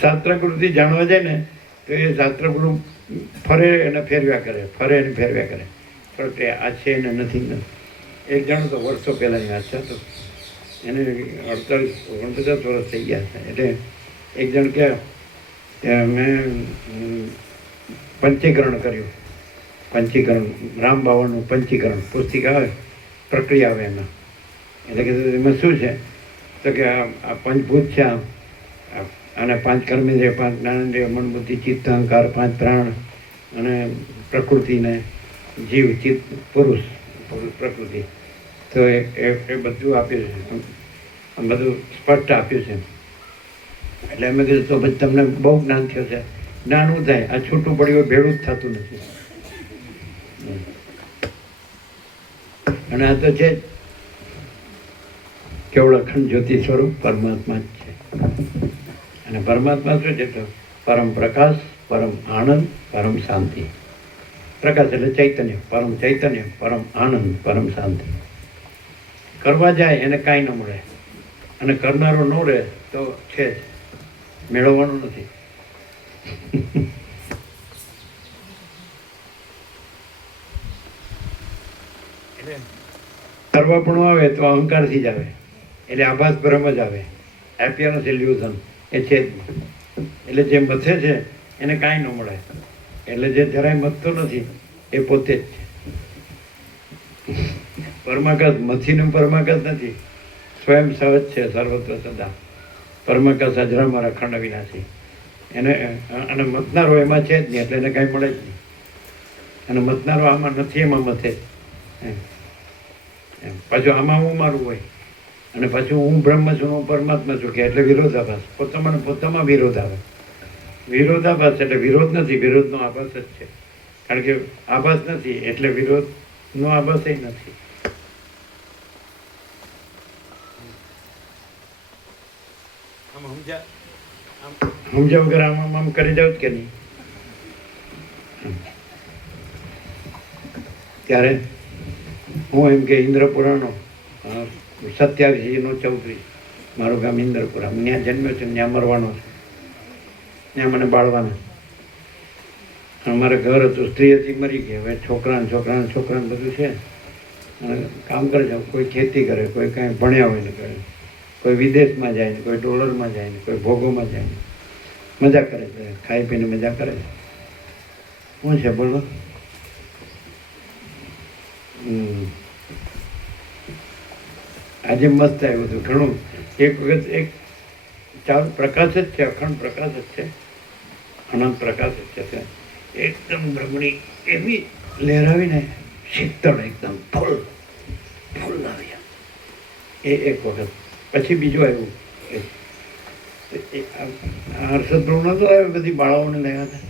શાસ્ત્રગુરુથી જાણવા જાય ને તો એ શાસ્ત્રગુરુ ફરે અને ફેરવ્યા કરે, ફરે અને ફેરવ્યા કરે, પણ આ છે ને નથી નથી। એક જણ તો વર્ષો પહેલાંની વાત છે, તો એને 48-49 વર્ષ થઈ ગયા છે। એટલે એક જણ કે મેં પંચીકરણ કર્યું, પંચીકરણ રામ બાવાનું પંચીકરણ પુસ્તિકા આવે, પ્રક્રિયા આવે એમાં, એટલે કે એમાં શું છે? તો કે આ પંચભૂત છે, અને 5 કર્મેન્દ્રિય, 5 જ્ઞાનેન્દ્રિય, મન બુદ્ધિ ચિત્ત અહંકાર, 5 પ્રાણ, અને પ્રકૃતિને જીવ, ચિત્ત પુરુષ પ્રકૃતિ, તો એ બધું આપ્યું છે, બધું સ્પષ્ટ આપ્યું છે। એટલે અમે કીધું તો પછી તમને બહુ જ્ઞાન થયું છે। જ્ઞાન શું થાય? આ છૂટું પડ્યું ભેળું જ થતું નથી, અને આ તો છે કેવળ અખંડ જ્યોતિ સ્વરૂપ પરમાત્મા જ છે। અને પરમાત્મા શું છે? તો પરમ પ્રકાશ, પરમ આનંદ, પરમ શાંતિ। પ્રકાશ એટલે ચૈતન્ય, પરમ ચૈતન્ય, પરમ આનંદ, પરમ શાંતિ। કરવા જાય એને કાંઈ ન મળે, અને કરનારો ન રહે તો છે જ, મેળવવાનું નથી। કરવા પણ આવે તો અહંકારથી જ આવે, એટલે આભાસ બ્રહ્મ જ આવે, એપિયરન્સ ઇલ્યુઝન એ છે જ નહીં। એટલે જે મથે છે એને કાંઈ ન મળે, એટલે જે જરાય મથતો નથી એ પોતે જ છે। પરમાકાશ મથીનું પરમાકાશ નથી, સ્વયં સહજ છે, સર્વત્ર સદા પરમાકાશ અજરામર અખંડ અવિનાશી। એને અને મથનારો એમાં છે જ નહીં, એટલે એને કાંઈ મળે જ નહીં, અને મથનારો આમાં નથી, એમાં મથે એમ। પાછું આમાં હું મારું હોય, અને પાછું હું બ્રહ્મ છું, હું પરમાત્મા છું કે, એટલે વિરોધાભાસ, પોતામાં વિરોધ આવે, વિરોધાભાસ એટલે વિરોધ નથી, વિરોધનો આભાસ જ છે, કારણ કે આભાસ નથી એટલે વિરોધનો આભાસ નથી। સમજ્યા વગર આમ કરી જાવ કે નહીં? ત્યારે હું એમ કે ઇન્દ્રપુરાનો 27/34 મારું ગામ ઇન્દ્રપુરા, ત્યાં જન્મ્યો છું, ત્યાં મરવાનો છે, ત્યાં મને બાળવાના। અમારે ઘર હતું, સ્ત્રી હતી, મરી ગઈ, હવે છોકરા બધું છે, અને કામ કરે છે. કોઈ ખેતી કરે, કોઈ કાંઈ ભણ્યા હોય ને કરે, કોઈ વિદેશમાં જાય ને, કોઈ ડોલરમાં જાય ને, કોઈ ભોગોમાં જાય ને, મજા કરે છે, ખાઈ પીને મજા કરે છે. શું છે બોલો? આજે મસ્ત આવ્યું હતું ઘણું. એક વખત એક ચાલુ પ્રકાશ જ છે, અખંડ પ્રકાશ જ છે, અનંત પ્રકાશ જ છે. એકદમ બ્રહ્મણી એવી લહેરાવીને શીતળ એકદમ ફૂલ આવ્યા. એ એક વખત. પછી બીજું આવ્યું હર્ષદ પ્રભુ નતો આવ્યો, બધી બાળાઓને લાવ્યા હતા,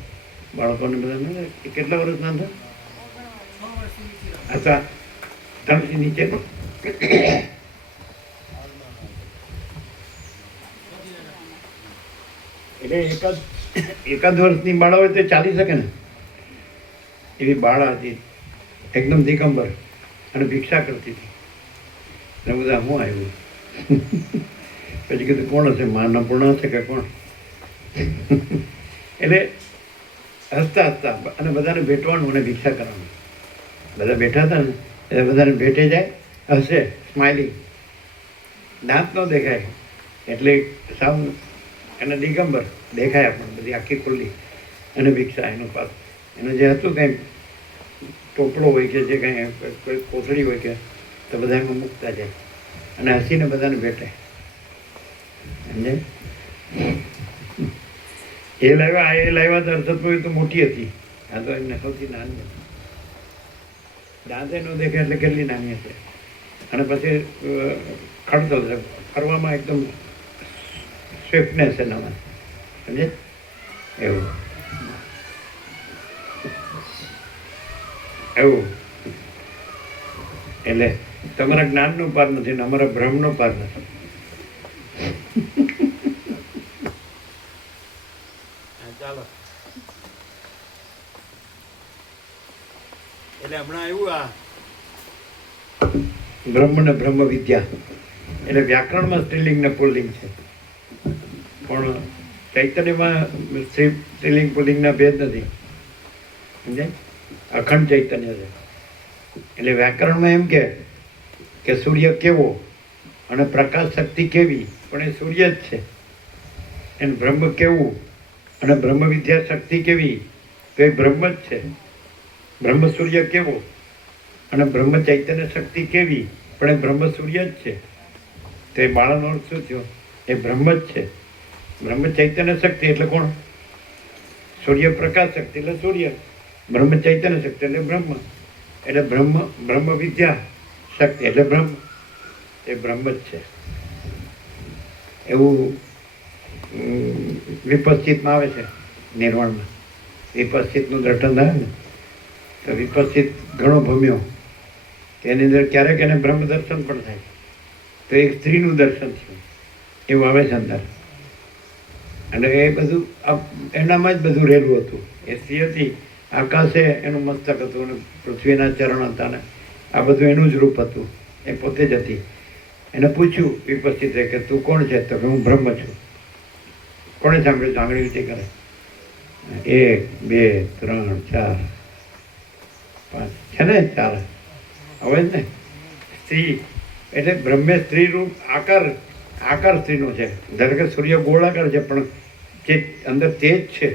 બાળકોને બધા. એ કેટલા વર્ષના હતા? હતા 3 નીચે. એટલે એકાદ વર્ષની બાળા હોય તો ચાલી શકે ને, એવી બાળા હતી, એકદમ દિગંબર, અને ભિક્ષા કરતી હતી. બધા હું આવ્યું. પછી કીધું કોણ હશે, માના પૂર્ણ હશે કે કોણ? એટલે હસતા અને બધાને ભેટવાનું અને ભિક્ષા કરવાનું. બધા બેઠા હતા ને એટલે બધાને ભેટે જાય, હશે, સ્માઇલિંગ, દાંત ન દેખાય એટલે સાવ એને દિગંબર દેખાય આપણને, બધી આખી ખુલ્લી, અને ભિક્ષા એનું પાસ. એનું જે હતું કંઈ ટોપડો હોય કે જે કંઈ કોઈ કોથળી હોય કે, તો બધા એમાં મૂકતા જાય અને હસીને બધાને ભેટે. સમજે? એ લાવ્યા તો હર્ષદ તો મોટી હતી, આ તો એમને સૌથી નાની હતી. દાંતે ન દેખાય એટલે કેટલી નાની હશે. અને પછી ખડતો ફરવામાં એકદમ સ્વિફ્ટનેસ છે નવા. સમજે? એવું એટલે તમારા જ્ઞાનનો પાર નથી ને અમારા ભ્રમનો પાર નથી. ચાલો એટલે હમણાં આવ્યું આ બ્રહ્મ ને બ્રહ્મ વિદ્યા. એટલે વ્યાકરણમાં સ્ત્રીલિંગ ને પુલ્લિંગ છે, પણ ચૈતન્યમાં સ્ત્રીલિંગ પુલ્લિંગના ભેદ નથી. સમજાય? અખંડ ચૈતન્ય છે. એટલે વ્યાકરણમાં એમ કે સૂર્ય કેવો અને પ્રકાશ શક્તિ કેવી, પણ એ સૂર્ય જ છે. એને બ્રહ્મ કેવું અને બ્રહ્મ વિદ્યા શક્તિ કેવી, તો એ બ્રહ્મ જ છે. બ્રહ્મ સૂર્ય કેવો અને બ્રહ્મ ચૈતન્ય શક્તિ કેવી, પણ એ બ્રહ્મ સૂર્ય જ છે. તો એ બાળાનો અર્થ શું થયો? એ બ્રહ્મ જ છે. બ્રહ્મ ચૈતન્ય શક્તિ એટલે કોણ? સૂર્ય પ્રકાશ શક્તિ એટલે સૂર્ય, બ્રહ્મ ચૈતન્ય શક્તિ એટલે બ્રહ્મ, એટલે બ્રહ્મ વિદ્યા શક્તિ એટલે બ્રહ્મ. એ બ્રહ્મ જ છે. એવું વિપશ્ચિતમાં આવે છે, નિર્વાણમાં વિપશ્ચિતનું દર્શન આવે ને, તો વિપશ્ચિત ઘણો ભમ્યો કે એની અંદર ક્યારેક એને બ્રહ્મ દર્શન પણ થાય. તો એક સ્ત્રીનું દર્શન થયું એવું આવે છે અંદર. અને એ બધું એનામાં જ બધું રહેલું હતું. એ સ્ત્રી હતી, આકાશે એનું મસ્તક હતું અને પૃથ્વીના ચરણ હતા ને આ બધું એનું જ રૂપ હતું. એ પોતે જ હતી. એને પૂછ્યું વિપશ્ચિતે કે તું કોણ છે? તો કે હું બ્રહ્મ છું. કોણે સાંભળ્યું? તો આંગળી વીંટી કરે. 1 2 3 4 5 છે ને 4 હવે જ ને. સ્ત્રી એટલે બ્રહ્મે સ્ત્રી રૂપ આકાર સ્ત્રીનો છે. ધારો કે સૂર્ય ગોળાકાર છે, પણ જે અંદર તેજ છે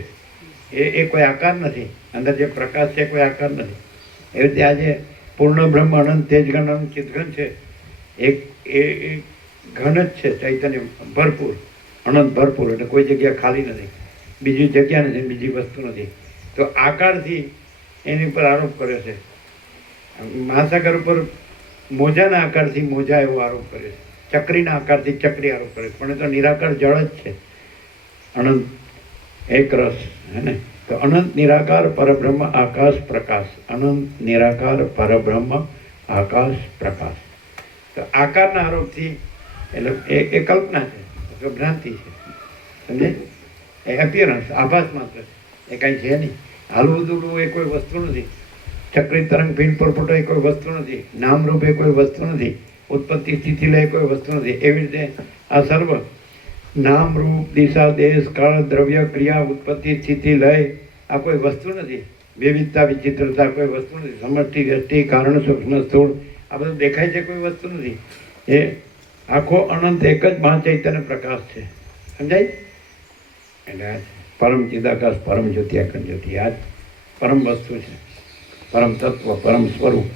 એ કોઈ આકાર નથી. અંદર જે પ્રકાશ છે કોઈ આકાર નથી. એવી રીતે આજે પૂર્ણ બ્રહ્મ અનંત તેજ ઘન અનંત ચિત્તઘન છે. એ ઘન જ છે, ચૈતન્ય ભરપૂર, અનંત ભરપૂર. એટલે કોઈ જગ્યા ખાલી નથી, બીજી જગ્યા નથી, બીજી વસ્તુ નથી. તો આકારથી એની ઉપર આરોપ કર્યો છે. મહાસાગર ઉપર મોજાના આકારથી મોજા એવો આરોપ કર્યો છે, ચક્રીના આકારથી ચક્રી આરોપ કર્યો છે, પણ એ તો નિરાકાર જળ જ છે, અનંત એક રસ. હે ને? તો અનંત નિરાકાર પરબ્રહ્મ આકાશ પ્રકાશ, અનંત નિરાકાર પરબ્રહ્મ આકાશ પ્રકાશ. તો આકારના આરોપથી એટલે એ કલ્પના છે, તો ભ્રાંતિ છે. સમજે? એ અપિયરન્સ, આભાસ માત્ર છે, એ કાંઈ છે નહીં. હાલવું દૂરવું એ કોઈ વસ્તુ નથી. ચક્રી તરંગ ભીન પરપોટો એ કોઈ વસ્તુ નથી. નામરૂપ એ કોઈ વસ્તુ નથી. ઉત્પત્તિ સ્થિતિ લય કોઈ વસ્તુ નથી. એવી રીતે આ સર્વ નામ રૂપ દિશા દેશ કાળ દ્રવ્ય ક્રિયા ઉત્પત્તિ સ્થિતિ લય આ કોઈ વસ્તુ નથી. વિવિધતા વિચિત્રતા કોઈ વસ્તુ નથી. સમષ્ટિ વ્યષ્ટિ કારણ સૂક્ષ્મ સ્થૂળ આ બધું દેખાય છે કોઈ વસ્તુ નથી. એ આખો અનંત એક જ મહાચૈતન્ય પ્રકાશ છે. સમજાય? એટલે આ છે પરમ ચિદાકાશ, પરમ જ્યોતિ, અખંડ જ્યોતિ. આ જ પરમ વસ્તુ છે, પરમ તત્વ, પરમ સ્વરૂપ.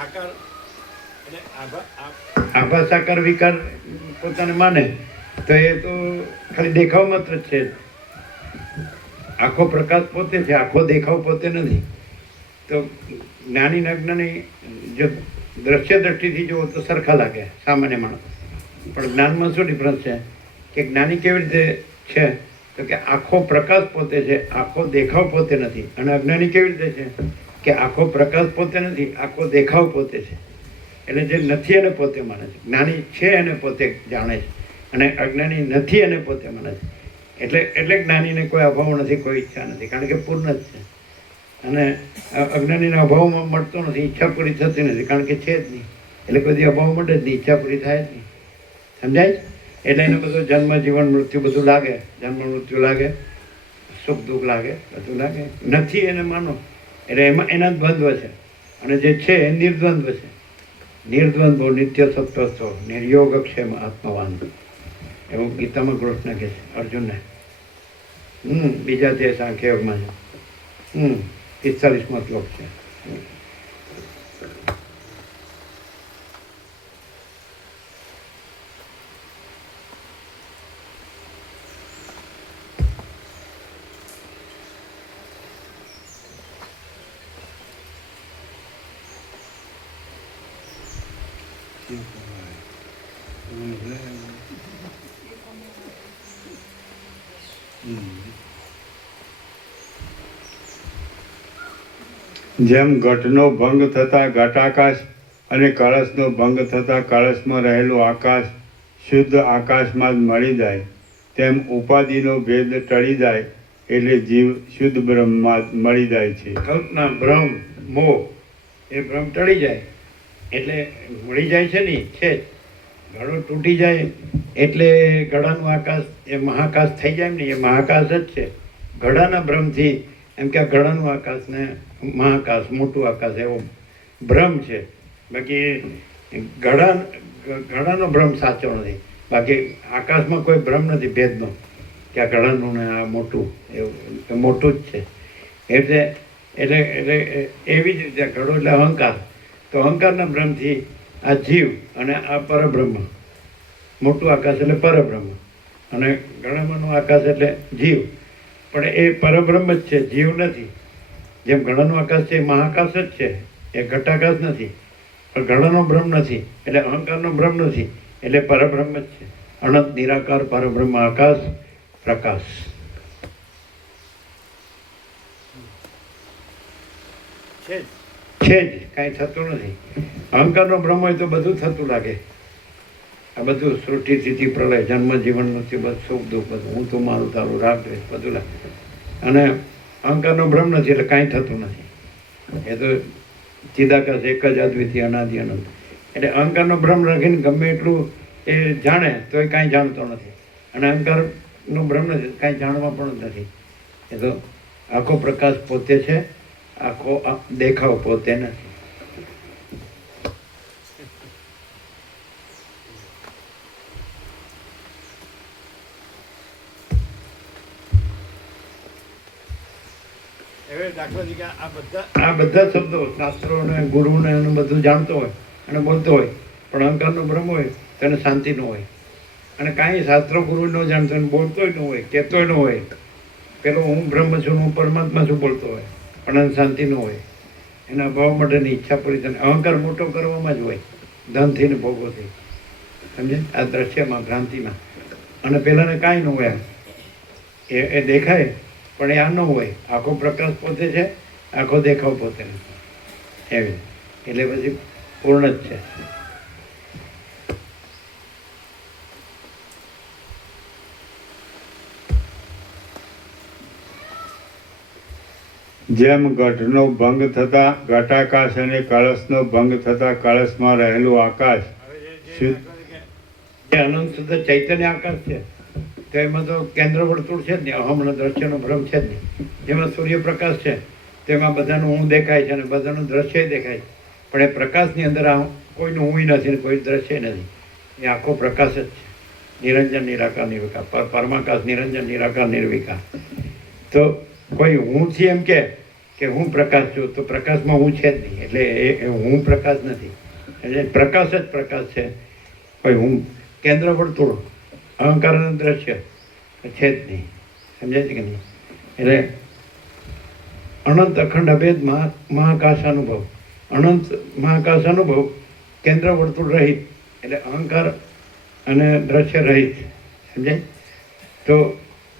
આકાર એટલે આભા સાકાર વિકાર પોતાને માને તો એ તો ખાલી દેખાવ માત્ર જ છે. આખો પ્રકાશ પોતે છે, આખો દેખાવ પોતે નથી. તો જ્ઞાની ને અજ્ઞાની જો દ્રશ્ય દ્રષ્ટિથી જુઓ તો સરખા લાગે સામાન્ય માણસ, પણ જ્ઞાનમાં શું ડિફરન્સ છે કે જ્ઞાની કેવી રીતે છે તો કે આખો પ્રકાશ પોતે છે, આખો દેખાવ પોતે નથી. અને અજ્ઞાની કેવી રીતે છે કે આખો પ્રકાશ પોતે નથી, આખો દેખાવ પોતે છે. એટલે જે નથી એને પોતે માને છે. જ્ઞાની છે એને પોતે જાણે છે, અને અજ્ઞાની નથી એને પોતે માને છે. એટલે જ્ઞાનીને કોઈ અભાવ નથી, કોઈ ઈચ્છા નથી, કારણ કે પૂર્ણ જ છે. અને અજ્ઞાનીના અભાવમાં મળતો નથી, ઈચ્છા પૂરી થતી નથી, કારણ કે છે જ નહીં. એટલે કોઈ અભાવ મળે જ નહીં, ઈચ્છા પૂરી થાય જ નહીં. સમજાય? એટલે એને બધું જન્મ, જીવન, મૃત્યુ બધું લાગે. જન્મ મૃત્યુ લાગે, સુખ દુઃખ લાગે, બધું લાગે. નથી એને માનો એટલે એમાં એના દ્વંદ્વ છે. અને જે છે એ નિર્દ્વંદ્વ છે. નિર્દ્વંદ્વ નિત્ય સત્વસ્થ નિર્યોગક્ષેમ આત્મવાન, એવું ગીતામાં કૃષ્ણ કહે છે અર્જુનને. બીજા જે સાંખ્યયોગમાં છે 45મો શ્લોક છે. જેમ ઘટનો ભંગ થતાં ઘટાકાશ અને કળશનો ભંગ થતાં કળશમાં રહેલું આકાશ શુદ્ધ આકાશમાં જ મળી જાય, તેમ ઉપાધિનો ભેદ ટળી જાય એટલે જીવ શુદ્ધ બ્રહ્મમાં જ મળી જાય છે. કલ્પના, ભ્રમ, મોહ એ ભ્રમ ટળી જાય એટલે મળી જાય છે ને. છે જ. ઘડો તૂટી જાય એટલે ઘડાનું આકાશ એ મહાકાશ થઈ જાય ને, એ મહાકાશ જ છે. ઘડાના ભ્રમથી એમ કે આ ઘડાનું આકાશ ને મહાકાશ, મોટું આકાશ એવો ભ્રમ છે. બાકી ઘડાનો ભ્રમ સાચો નથી. બાકી આકાશમાં કોઈ ભ્રમ નથી ભેદનો કે આ ઘડાનું ને આ મોટું, એવું મોટું જ છે. એટલે એટલે એટલે એવી જ રીતે ઘડો એટલે અહંકાર. તો અહંકારના ભ્રમથી આ જીવ અને આ પરબ્રહ્મ, મોટું આકાશ એટલે પરબ્રહ્મ અને ઘડામાંનું આકાશ એટલે જીવ. પણ એ પરબ્રહ્મ જ છે, જીવ નથી. જેમ ઘડાનું આકાશ છે એ મહાકાશ જ છે, એ ઘટાકાશ નથી. પણ ઘડાનો ભ્રમ નથી એટલે અહંકારનો ભ્રમ નથી, એટલે પરબ્રહ્મ જ છે. અનંત નિરાકાર પરબ્રહ્મ આકાશ પ્રકાશ. છે જ, કાંઈ થતું નથી. અહંકારનો ભ્રમ હોય તો બધું થતું લાગે. આ બધું સૃષ્ટિ, સ્થિતિ, પ્રલય, જન્મ, જીવન, મૃત્યુ, બધું સુખ દુઃખ, બધું હું તો મારું તારું, રાગ દ્વેષ બધું લાગે. અને અહંકારનો ભ્રમ નથી એટલે કાંઈ થતું નથી. એ તો ચિદાકાશ એક જ અદ્વિતીય અનાદિ અનંત. એટલે અહંકારનો ભ્રમ રાખીને ગમે એટલું એ જાણે તો એ કાંઈ જાણતો નથી. અને અહંકારનો ભ્રમ નથી, કાંઈ જાણવા પણ નથી. એ તો આખો પ્રકાશ પોતે છે, આખો દેખાવ પોતે નથી. દાખલા તરીકે આ બધા શબ્દો શાસ્ત્રો ને ગુરુ ને એનું બધું જાણતો હોય અને બોલતો હોય, પણ અહંકારનો ભ્રમ હોય તો એને શાંતિ ન હોય. અને કાંઈ શાસ્ત્રો ગુરુ ન જાણતો હોય, બોલતોય ન હોય, કહેતોય ન હોય. પેલો હું બ્રહ્મ છું, હું પરમાત્મા છું બોલતો હોય, પણ એને શાંતિ ન હોય. એના અભાવ માટેની ઈચ્છા પૂરી થાય. અહંકાર મોટો કરવામાં જ હોય, ધનથી ને ભોગોથી. સમજે? આ દ્રશ્યમાં, ભ્રાંતિમાં. અને પેલાને કાંઈ ન હોય, એ દેખાય પણ એ આ ન હોય. આખો પ્રકાશ પોતે છે, આખો દેખાવ પોતે નથી. એવી એટલે પછી પૂર્ણ જ છે. જેમ ઘટનો ભંગ થતાં ઘટાકાશ અને કળશનો ભંગ થતાં કળશમાં રહેલું આકાશ શુદ્ધ જે અનંત શુદ્ધ ચૈતન્ય આકાશ છે તો એમાં તો કેન્દ્ર વર્તુળ છે જ નહીં, અહમ અને દ્રશ્યનો ભ્રમ છે જ નહીં. જેમાં સૂર્યપ્રકાશ છે તેમાં બધાનું હું દેખાય છે અને બધાનું દ્રશ્ય દેખાય, પણ એ પ્રકાશની અંદર આ કોઈનું હું નથી ને કોઈ દ્રશ્ય નથી. એ આખો પ્રકાશ જ છે, નિરંજન નિરાકાર નિર્વિકાર, પરમાકાશ નિરંજન નિરાકાર નિર્વિકાર. તો કોઈ હું છે એમ કે હું પ્રકાશ છું, તો પ્રકાશમાં હું છે જ નહીં, એટલે એ હું પ્રકાશ નથી. એટલે પ્રકાશ જ પ્રકાશ છે. કોઈ હું કેન્દ્ર વર્તુળ અહંકાર અને દ્રશ્ય છે જ નહીં. સમજાય છે કે નહીં? એટલે અનંત અખંડ અભેદ મહાકાશ અનુભવ, અનંત મહાકાશ અનુભવ કેન્દ્ર વર્તુળ રહિત, એટલે અહંકાર અને દ્રશ્ય રહિત. સમજાય? તો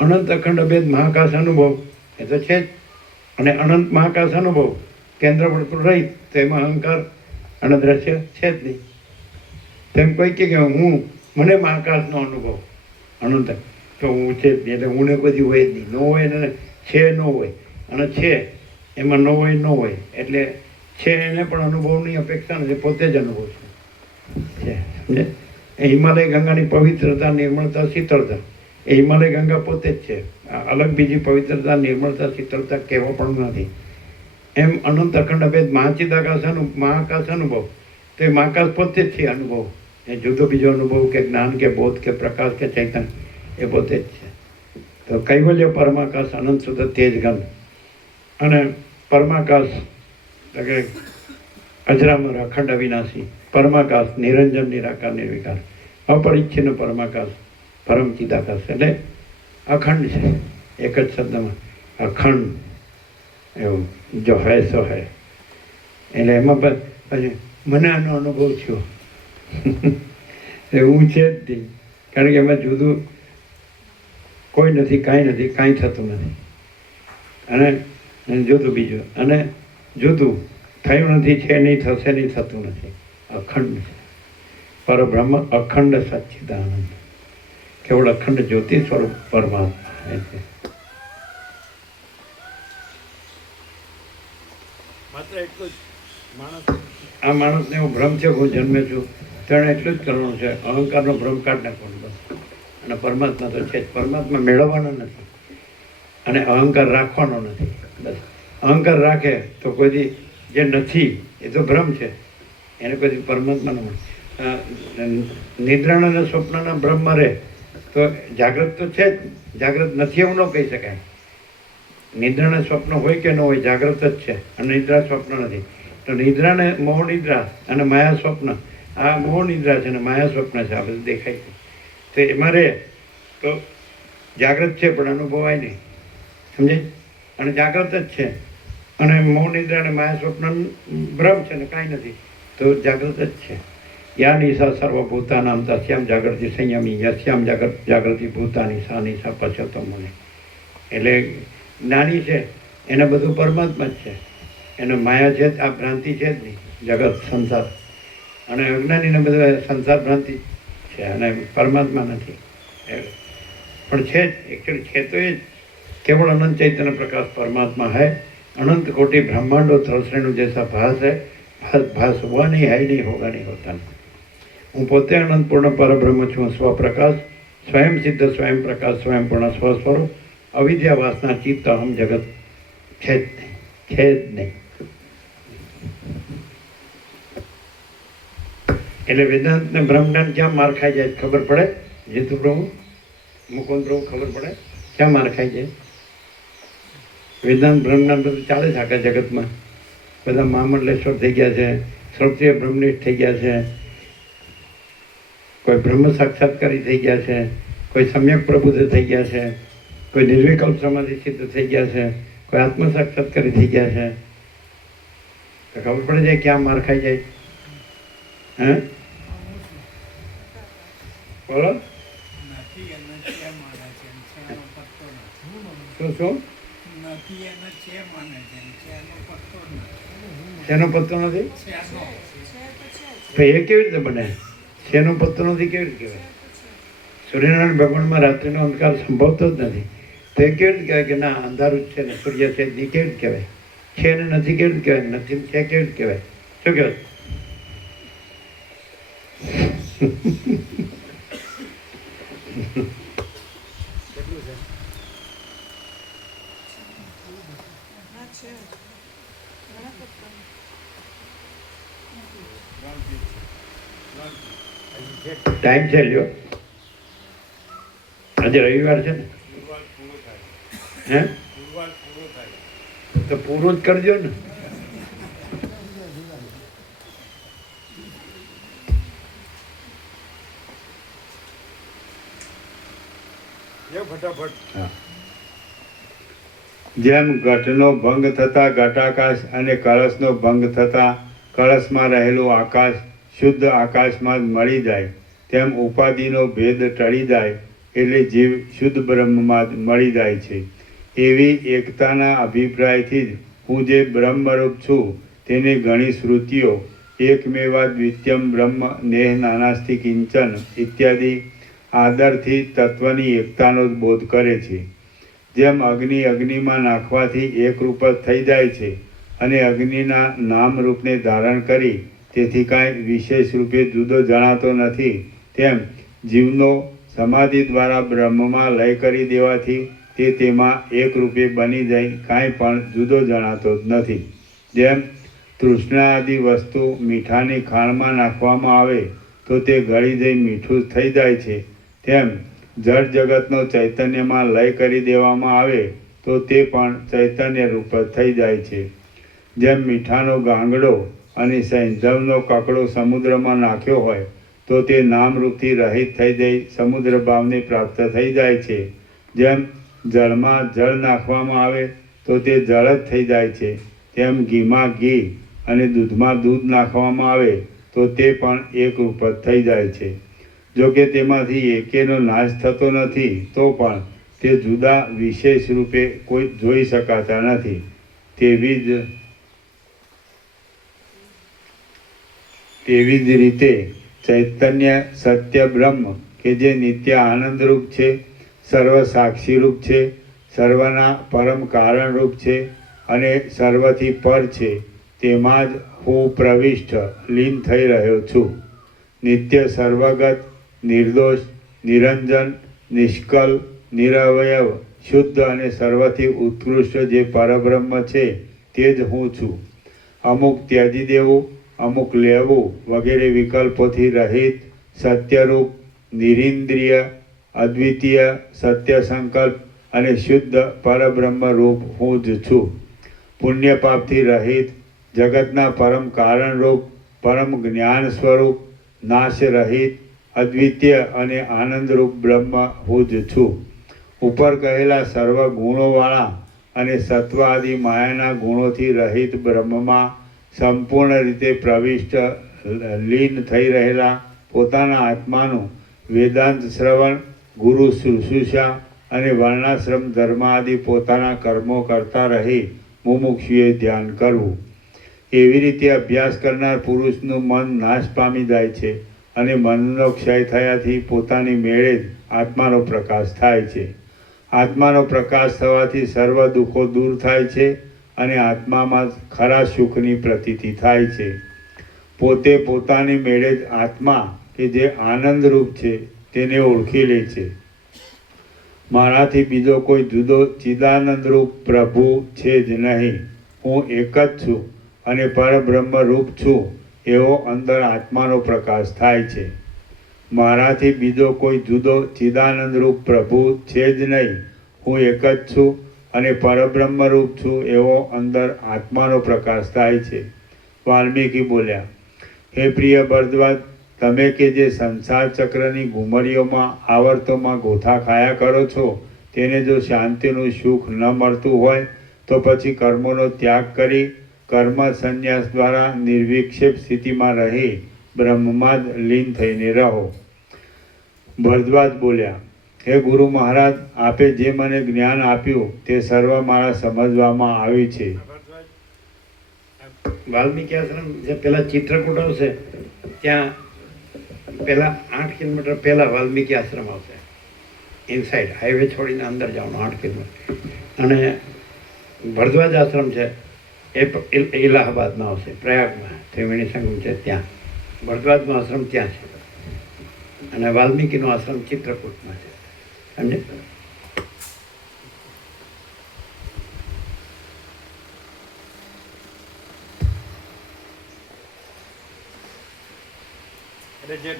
અનંત અખંડ અભેદ મહાકાશ અનુભવ એ તો છે જ, અને અનંત મહાકાશ અનુભવ કેન્દ્ર વર્તુળ રહિત, તો એમાં અહંકાર અને દ્રશ્ય છે જ નહીં. તેમ કોઈ કે હું મને મહાકાશનો અનુભવ અનંત, તો હું છે જ નહીં, એટલે હું ને બધી હોય જ નહીં. ન હોય ને છે ન હોય, અને છે એમાં ન હોય ન હોય, એટલે છે એને પણ અનુભવની અપેક્ષા નથી, પોતે જ અનુભવ છે. સમજે? એ હિમાલય ગંગાની પવિત્રતા, નિર્મળતા, શીતળતા, એ હિમાલય ગંગા પોતે જ છે. અલગ બીજી પવિત્રતા, નિર્મળતા, શીતળતા કહેવા પણ નથી. એમ અનંત અખંડ અભેદ મહાકાશ અનુભવ, તો એ મહાકાશ પોતે જ છે અનુભવ. એ જુદો બીજો અનુભવ કે જ્ઞાન કે બોધ કે પ્રકાશ કે ચૈતન્ય એ પોતે જ છે. તો કૈવલ્ય પરમાકાશ અનંત શુદ્ધ તેજ ગંધ, અને પરમાકાશ એટલે કે અજરામર અખંડ અવિનાશી, પરમાકાશ નિરંજન નિરાકાર નિર્વિકાર, અપરિચ્છિન્ન પરમાકાશ પરમ ચિદાકાશ, એટલે અખંડ છે. એક જ શબ્દમાં અખંડ, એવું જો હૈ સો હૈ. એટલે એમાં પછી મને આનો અનુભવ થયો એવું છે જ નહીં, કારણ કે એમાં જુદું કોઈ નથી, કાંઈ નથી, કાંઈ થતું નથી. અને જુદું બીજું, અને જુદું થયું નથી, છે નહીં, થશે નહીં, થતું નથી. અખંડ છે પરબ્રહ્મ, અખંડ સચ્ચિદાનંદ, કેવળ અખંડ જ્યોતિ સ્વરૂપ પરમાત્મા છે. માત્ર એટલું જ માણસ આ માણસને એવો ભ્રમ છે, હું જન્મે છું તેણે એટલું જ કરવાનું છે, અહંકારનો ભ્રમ કાઢ નાખવાનો બસ. અને પરમાત્મા તો છે જ, પરમાત્મા મેળવવાનો નથી અને અહંકાર રાખવાનો નથી. બસ અહંકાર રાખે તો કોઈથી જે નથી એ તો ભ્રમ છે, એને કોઈથી પરમાત્મા ન મળે. નિદ્રાણ અને સ્વપ્નના ભ્રમમાં રહે તો જાગ્રત તો છે જ, જાગ્રત નથી એવું ન કહી શકાય. નિદ્રાને સ્વપ્ન હોય કે ન હોય, જાગ્રત જ છે, અને નિદ્રા સ્વપ્ન નથી. તો નિદ્રાને મોહ નિદ્રા અને માયા સ્વપ્ન, આ મોહ નિદ્રા છે અને માયા સ્વપ્ન છે, આ બધું દેખાય છે. તો એમાં રહે તો જાગ્રત છે પણ અનુભવાય નહીં. સમજાય? અને જાગ્રત જ છે, અને મોહ નિદ્રા અને માયા સ્વપ્ન ભ્રમ છે ને કાંઈ નથી, તો જાગ્રત જ છે. યા નિશા સર્વભૂતાનામ તસ્યામ જાગૃતિ સંયમી યસ્યામ જાગૃતિ ભૂતાની સા નિશા પશ્યતો મને. એટલે જ્ઞાની છે એને બધું પરમાત્મા જ છે, એને માયા છે આ ભ્રાંતિ છે જ નહીં, જગત સંસાર. અને અજ્ઞાનીને બધું સંસાર ભ્રાંતિ છે અને પરમાત્મા નથી. પણ છે જ એકચ્યુઅલી છે તો એ જ केवल अनंत चैतन्य प्रकाश परमात्मा है। अनंत कोटि ब्रह्मांडो थ्रसरेणु जैसा भास है, भास हुआ नहीं, है ही नहीं, होगा नहीं, होता नहीं। हूँ पोते अनंत पूर्ण परब्रह्म छूँ, स्वप्रकाश, स्वयं सिद्ध, स्वयं प्रकाश, स्वयं पूर्ण स्वस्वरूप, अविद्या वासना चित्त हम जगत छेद नहीं, छेद नहीं। એટલે વેદાંત ને બ્રહ્મજ્ઞાન ક્યાં માર ખાઈ જાય ખબર પડે? જીતુ પ્રભુ, મુકુંદ પ્રભુ, ખબર પડે ક્યાં માર ખાઈ જાય? વેદાંત બ્રહ્મજ્ઞાન બધું ચાલે છે આખા જગતમાં, બધા મહામંડલેશ્વર થઈ ગયા છે, શ્રોત્રિય બ્રહ્મનિષ્ઠ થઈ ગયા છે, કોઈ બ્રહ્મ સાક્ષાત્કારી થઈ ગયા છે, કોઈ સમ્યક પ્રબુદ્ધ થઈ ગયા છે, કોઈ નિર્વિકલ્પ સમાધિ સિદ્ધ થઈ ગયા છે, કોઈ આત્મ સાક્ષાત્કારી થઈ ગયા છે. તો ખબર પડે જાય ક્યાં માર ખાઈ જાય? હે બોલો શું શું શેનો પત્તો નથી? એ કેવી રીતે બને? શેનો પત્તો નથી કેવી રીતે કહેવાય? સૂર્યનારાયણ ભગવાનમાં રાત્રિનો અંધકાર સંભવતો જ નથી, તો એ કેવી રીતે કહેવાય કે ના અંધારું જ છે ને સૂર્ય છે જ નહીં? કેવી રીતે કહેવાય? છે ને નથી કેવી રીતે કહેવાય? નથી છે કેવી રીતે કહેવાય? શું કહેવાય? ટાઈમ છે લ્યો, આજે રવિવાર છે ને, ગુરુવાર પૂરો થાય, હે ગુરુવાર પૂરો થાય. તો પૂરું જ કરજો ને. લ્યો ફટાફટ. હા. જેમ ઘટનો ભંગ થતાં ઘટાકાશ અને કળશનો ભંગ થતાં કળશમાં રહેલું આકાશ શુદ્ધ આકાશમાં જ મળી જાય, તેમ ઉપાધિનો ભેદ ટળી જાય એટલે જીવ શુદ્ધ બ્રહ્મમાં જ મળી જાય છે. એવી એકતાના અભિપ્રાયથી જ હું જે બ્રહ્મરૂપ છું તેની ઘણી શ્રુતિઓ એકમેવા દ્વિતીયમ બ્રહ્મ નેહ નાનાસ્તિ કિંચન ઇત્યાદિ આદરથી તત્વની એકતાનો જ બોધ કરે છે. જેમ અગ્નિમાં નાખવાથી એક રૂપ જ થઈ જાય છે અને અગ્નિના નામ રૂપને ધારણ કરી તેથી કાંઈ વિશેષ રૂપે જુદો જણાતો નથી, તેમ જીવનો સમાધિ દ્વારા બ્રહ્મમાં લય કરી દેવાથી તે તેમાં એક રૂપે બની જાય કાંઈ પણ જુદો જણાતો જ નથી. જેમ તૃષ્ણા આદિ વસ્તુ મીઠાની ખાણમાં નાખવામાં આવે તો તે ગળી જઈ મીઠું થઈ જાય છે, તેમ જળ જગતનો ચૈતન્યમાં લય કરી દેવામાં આવે તો તે પણ ચૈતન્ય રૂપ જ થઈ જાય છે. જેમ મીઠાનો ગાંગડો અને સૈંધવનો કકડો સમુદ્રમાં નાખ્યો હોય તો તે નામરૂપથી રહિત થઈ જઈ સમુદ્ર ભાવને પ્રાપ્ત થઈ જાય છે. જેમ જળમાં જળ નાખવામાં આવે તો તે જળ જ થઈ જાય છે, તેમ ઘીમાં ઘી અને દૂધમાં દૂધ નાખવામાં આવે તો તે પણ એક રૂપ જ થઈ જાય છે. જો કે તેમાંથી એકેનો નાશ થતો નથી તો પણ તે જુદા વિશેષ રૂપે કોઈ જોઈ શકાતા નથી. તેવી જ રીતે ચૈતન્ય સત્ય બ્રહ્મ કે જે નિત્ય આનંદરૂપ છે, સર્વ સાક્ષીરૂપ છે, સર્વના પરમ કારણરૂપ છે અને સર્વથી પર છે, તેમાં જ હું પ્રવિષ્ટ લીન થઈ રહ્યો છું. નિત્ય સર્વગત નિર્દોષ નિરંજન નિષ્કલ નિરવયવ શુદ્ધ અને સર્વથી ઉત્કૃષ્ટ જે પરબ્રહ્મ છે તે જ હું છું. અમુક ત્યજી દેવું, અમુક લેવું વગેરે વિકલ્પોથી રહિત સત્યરૂપ નિરિન્દ્રિય અદ્વિતીય સત્ય સંકલ્પ અને શુદ્ધ પરબ્રહ્મ રૂપ હું જ છું. પુણ્ય પાપથી રહિત જગતના પરમ કારણરૂપ પરમ જ્ઞાન સ્વરૂપ નાશ રહિત અદ્વિતીય અને આનંદરૂપ બ્રહ્મ હું જ છું. ઉપર કહેલા સર્વ ગુણોવાળા અને સત્વ આદિ માયાના ગુણોથી રહિત બ્રહ્મમાં સંપૂર્ણ રીતે પ્રવિષ્ટ લીન થઈ રહેલા પોતાના આત્માનું વેદાંત શ્રવણ, ગુરુ શુશ્રૂષા અને વર્ણાશ્રમ ધર્મ આદિ પોતાના કર્મો કરતા રહી મુમુક્ષુએ ધ્યાન કરવું. એવી રીતે અભ્યાસ કરનાર પુરુષનું મન નાશ પામી જાય છે અને મનનો ક્ષય થયાથી પોતાની મેળે જ આત્માનો પ્રકાશ થાય છે. આત્માનો પ્રકાશ થવાથી સર્વ દુઃખો દૂર થાય છે અને આત્મામાં ખરા સુખની પ્રતીતિ થાય છે. પોતે પોતાની મેળે જ આત્મા કે જે આનંદરૂપ છે તેને ઓળખી લે છે. મારાથી બીજો કોઈ જુદો ચિદાનંદરૂપ પ્રભુ છે જ નહીં, હું એક જ છું અને પરબ્રહ્મ રૂપ છું એવો અંદર આત્માનો પ્રકાશ થાય છે. મારાથી બીજો કોઈ જુદો ચિદાનંદરૂપ પ્રભુ છે જ નહીં, હું એક જ છું અને પરબ્રહ્મ રૂપ છું એવો અંદર આત્માનો પ્રકાશ થાય છે. વાલ્મીકી બોલ્યા, હે પ્રિય ભરદ્વાજ, તમે કે જે સંસાર ચક્રની ઘુમરીઓમાં આવર્તોમાં ગોથા ખાયા કરો છો તેને જો શાંતિનું સુખ ન મળતું હોય તો પછી કર્મોનો ત્યાગ કરી કર્મ સંન્યાસ દ્વારા નિર્વિક્ષેપ સ્થિતિમાં રહી બ્રહ્મમાં જ લીન થઈને રહો. ભરદ્વાજ બોલ્યા, હે ગુરુ મહારાજ, આપે જે મને જ્ઞાન આપ્યું તે સર્વ મારા સમજવામાં આવ્યું છે. વાલ્મીકી આશ્રમ જે પેલા ચિત્રકૂટ આવશે ત્યાં પહેલા 8 કિલોમીટર પહેલા વાલ્મીકી આશ્રમ આવશે. ઇનસાઇડ હાઈવે છોડીને અંદર જવાનું 8 કિલોમીટર. અને ભરદ્વાજ આશ્રમ છે એ ઇલાહાબાદમાં આવશે, પ્રયાગમાં ત્રિવેણી સંગમ છે ત્યાં. ભરદ્વાજનો આશ્રમ ત્યાં છે અને વાલ્મીકીનો આશ્રમ ચિત્રકૂટમાં છે. સમજે? એટલે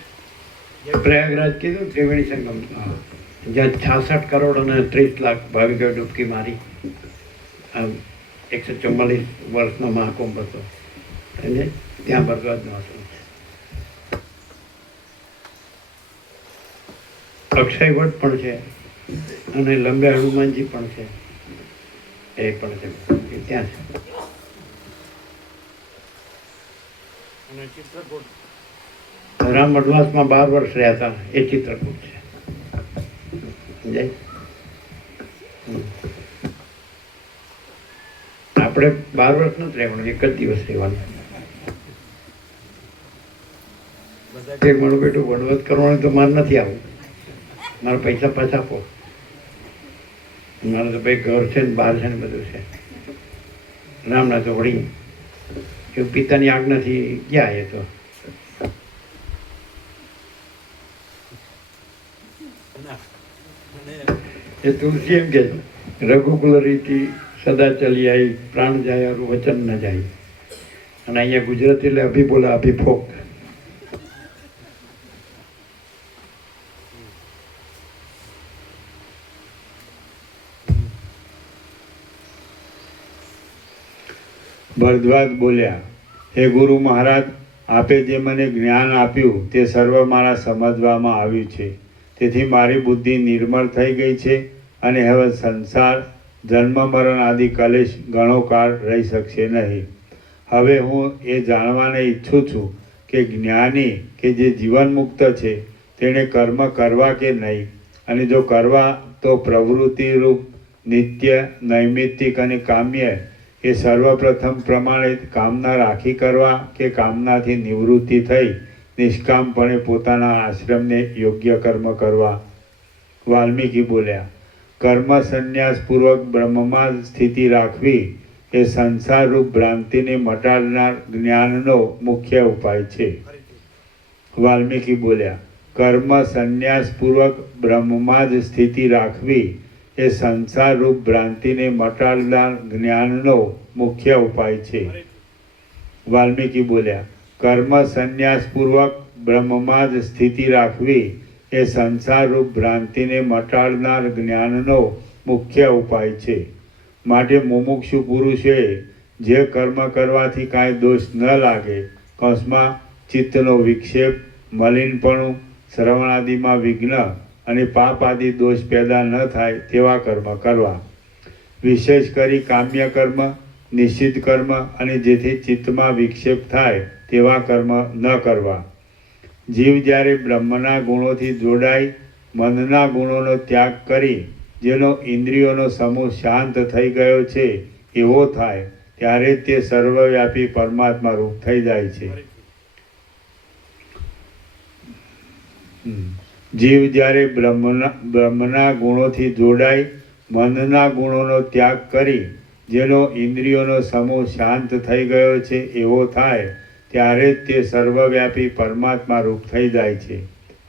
જે પ્રયાગરાજ કીધું ત્રિવેણી સંગમ, જ્યાં 66 કરોડ અને 30 લાખ ભાવિકોએ ડૂબકી મારી. 144 વર્ષનો મહાકુંભ હતો અને ત્યાં ભરદ્વાજનો આશ્રમ છે. અક્ષયવટ પણ છે અને લંબે હનુમાનજી પણ છે, એ પણ છે, એ ત્યાં છે. અને ચિત્રકૂટ રામ વનવાસમાં 12 વર્ષ રહ્યા હતા, એ ચિત્રકૂટ છે. સમજાય? આપણે 12 વર્ષ નથી રહેવાનું, એક જ દિવસ રહેવાનું. બધા કે મારું બેટું વનવાસ કરવાનું તો મારે નથી આવું, મારા પૈસા પાછા આપો, મારે તો ભાઈ ઘર છે ને બહાર છે ને બધું છે. રામના તો વળી એ પિતાની આજ્ઞાથી ગયા એ તો. ના અને એ તુલસી એમ કે રઘુકુલ રીતિ સદા ચલી આવી, પ્રાણ જાય વચન ન જાય. અને અહીંયા ગુજરાતી એટલે અભી બોલા અભી ફોક. ભરદ્વાજ બોલ્યા, હે ગુરુ મહારાજ, આપે જે મને જ્ઞાન આપ્યું તે સર્વ મારા સમજવામાં આવ્યું છે. તેથી મારી બુદ્ધિ નિર્મળ થઈ ગઈ છે અને હવે સંસાર, જન્મ મરણ આદિ કલેશ ઘણો કાળ રહી શકશે નહીં. હવે હું એ જાણવાને ઈચ્છું છું કે જ્ઞાની કે જે જીવન મુક્ત છે તેણે કર્મ કરવા કે નહીં, અને જો કરવા તો પ્રવૃત્તિરૂપ નિત્ય, નૈમિત્તિક અને કામ્ય એ સર્વપ્રથમ પ્રમાણે કામના રાખી કરવા કે કામનાથી નિવૃત્તિ થઈ નિષ્કામપણે પોતાના આશ્રમને યોગ્ય કર્મ કરવા. વાલ્મીકી બોલ્યા, કર્મ સંન્યાસપૂર્વક બ્રહ્મમાં સ્થિતિ રાખવી એ સંસારરૂપ ભ્રાંતિને મટાડનાર જ્ઞાનનો મુખ્ય ઉપાય છે. વાલ્મીકી બોલ્યા, કર્મ સંન્યાસપૂર્વક બ્રહ્મમાં જ સ્થિતિ રાખવી એ સંસારરૂપ ભ્રાંતિને મટાડનાર જ્ઞાનનો મુખ્ય ઉપાય છે. વાલ્મીકી બોલ્યા, કર્મ સંન્યાસપૂર્વક બ્રહ્મમાં જ સ્થિતિ રાખવી એ સંસારરૂપ ભ્રાંતિને મટાડનાર જ્ઞાનનો મુખ્ય ઉપાય છે. માટે મુમુક્ષુ પુરુષોએ જે કર્મ કરવાથી કાંઈ દોષ ન લાગે, કૌંસમાં ચિત્તનો વિક્ષેપ, મલિનપણું, શ્રવણાદિમાં વિઘ્ન અને પાપ આદિ દોષ પેદા ન થાય તેવા કર્મ કરવા. વિશેષ કરી કામ્ય કર્મ, નિશ્ચિત કર્મ અને જેથી ચિત્તમાં વિક્ષેપ થાય તેવા કર્મ ન કરવા. જીવ જ્યારે બ્રહ્મના ગુણોથી જોડાઈ મનના ગુણોનો ત્યાગ કરી જેનો ઇન્દ્રિયોનો સમૂહ શાંત થઈ ગયો છે એવો થાય ત્યારે તે સર્વવ્યાપી પરમાત્મા રૂપ થઈ જાય છે. જીવ જ્યારે બ્રહ્મના ગુણોથી જોડાઈ મનના ગુણોનો ત્યાગ કરી જેનો ઇન્દ્રિયોનો સમૂહ શાંત થઈ ગયો છે એવો થાય ત્યારે જ તે સર્વવ્યાપી પરમાત્મા રૂપ થઈ જાય છે.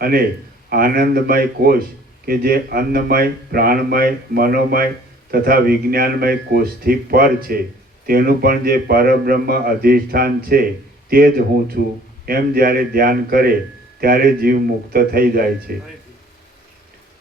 અને આનંદમય કોષ કે જે અન્નમય, પ્રાણમય, મનોમય તથા વિજ્ઞાનમય કોષથી પર છે તેનું પણ જે પરબ્રહ્મ અધિષ્ઠાન છે તે જ હું છું એમ જ્યારે ધ્યાન કરે ત્યારે જીવ મુક્ત થઈ જાય છે.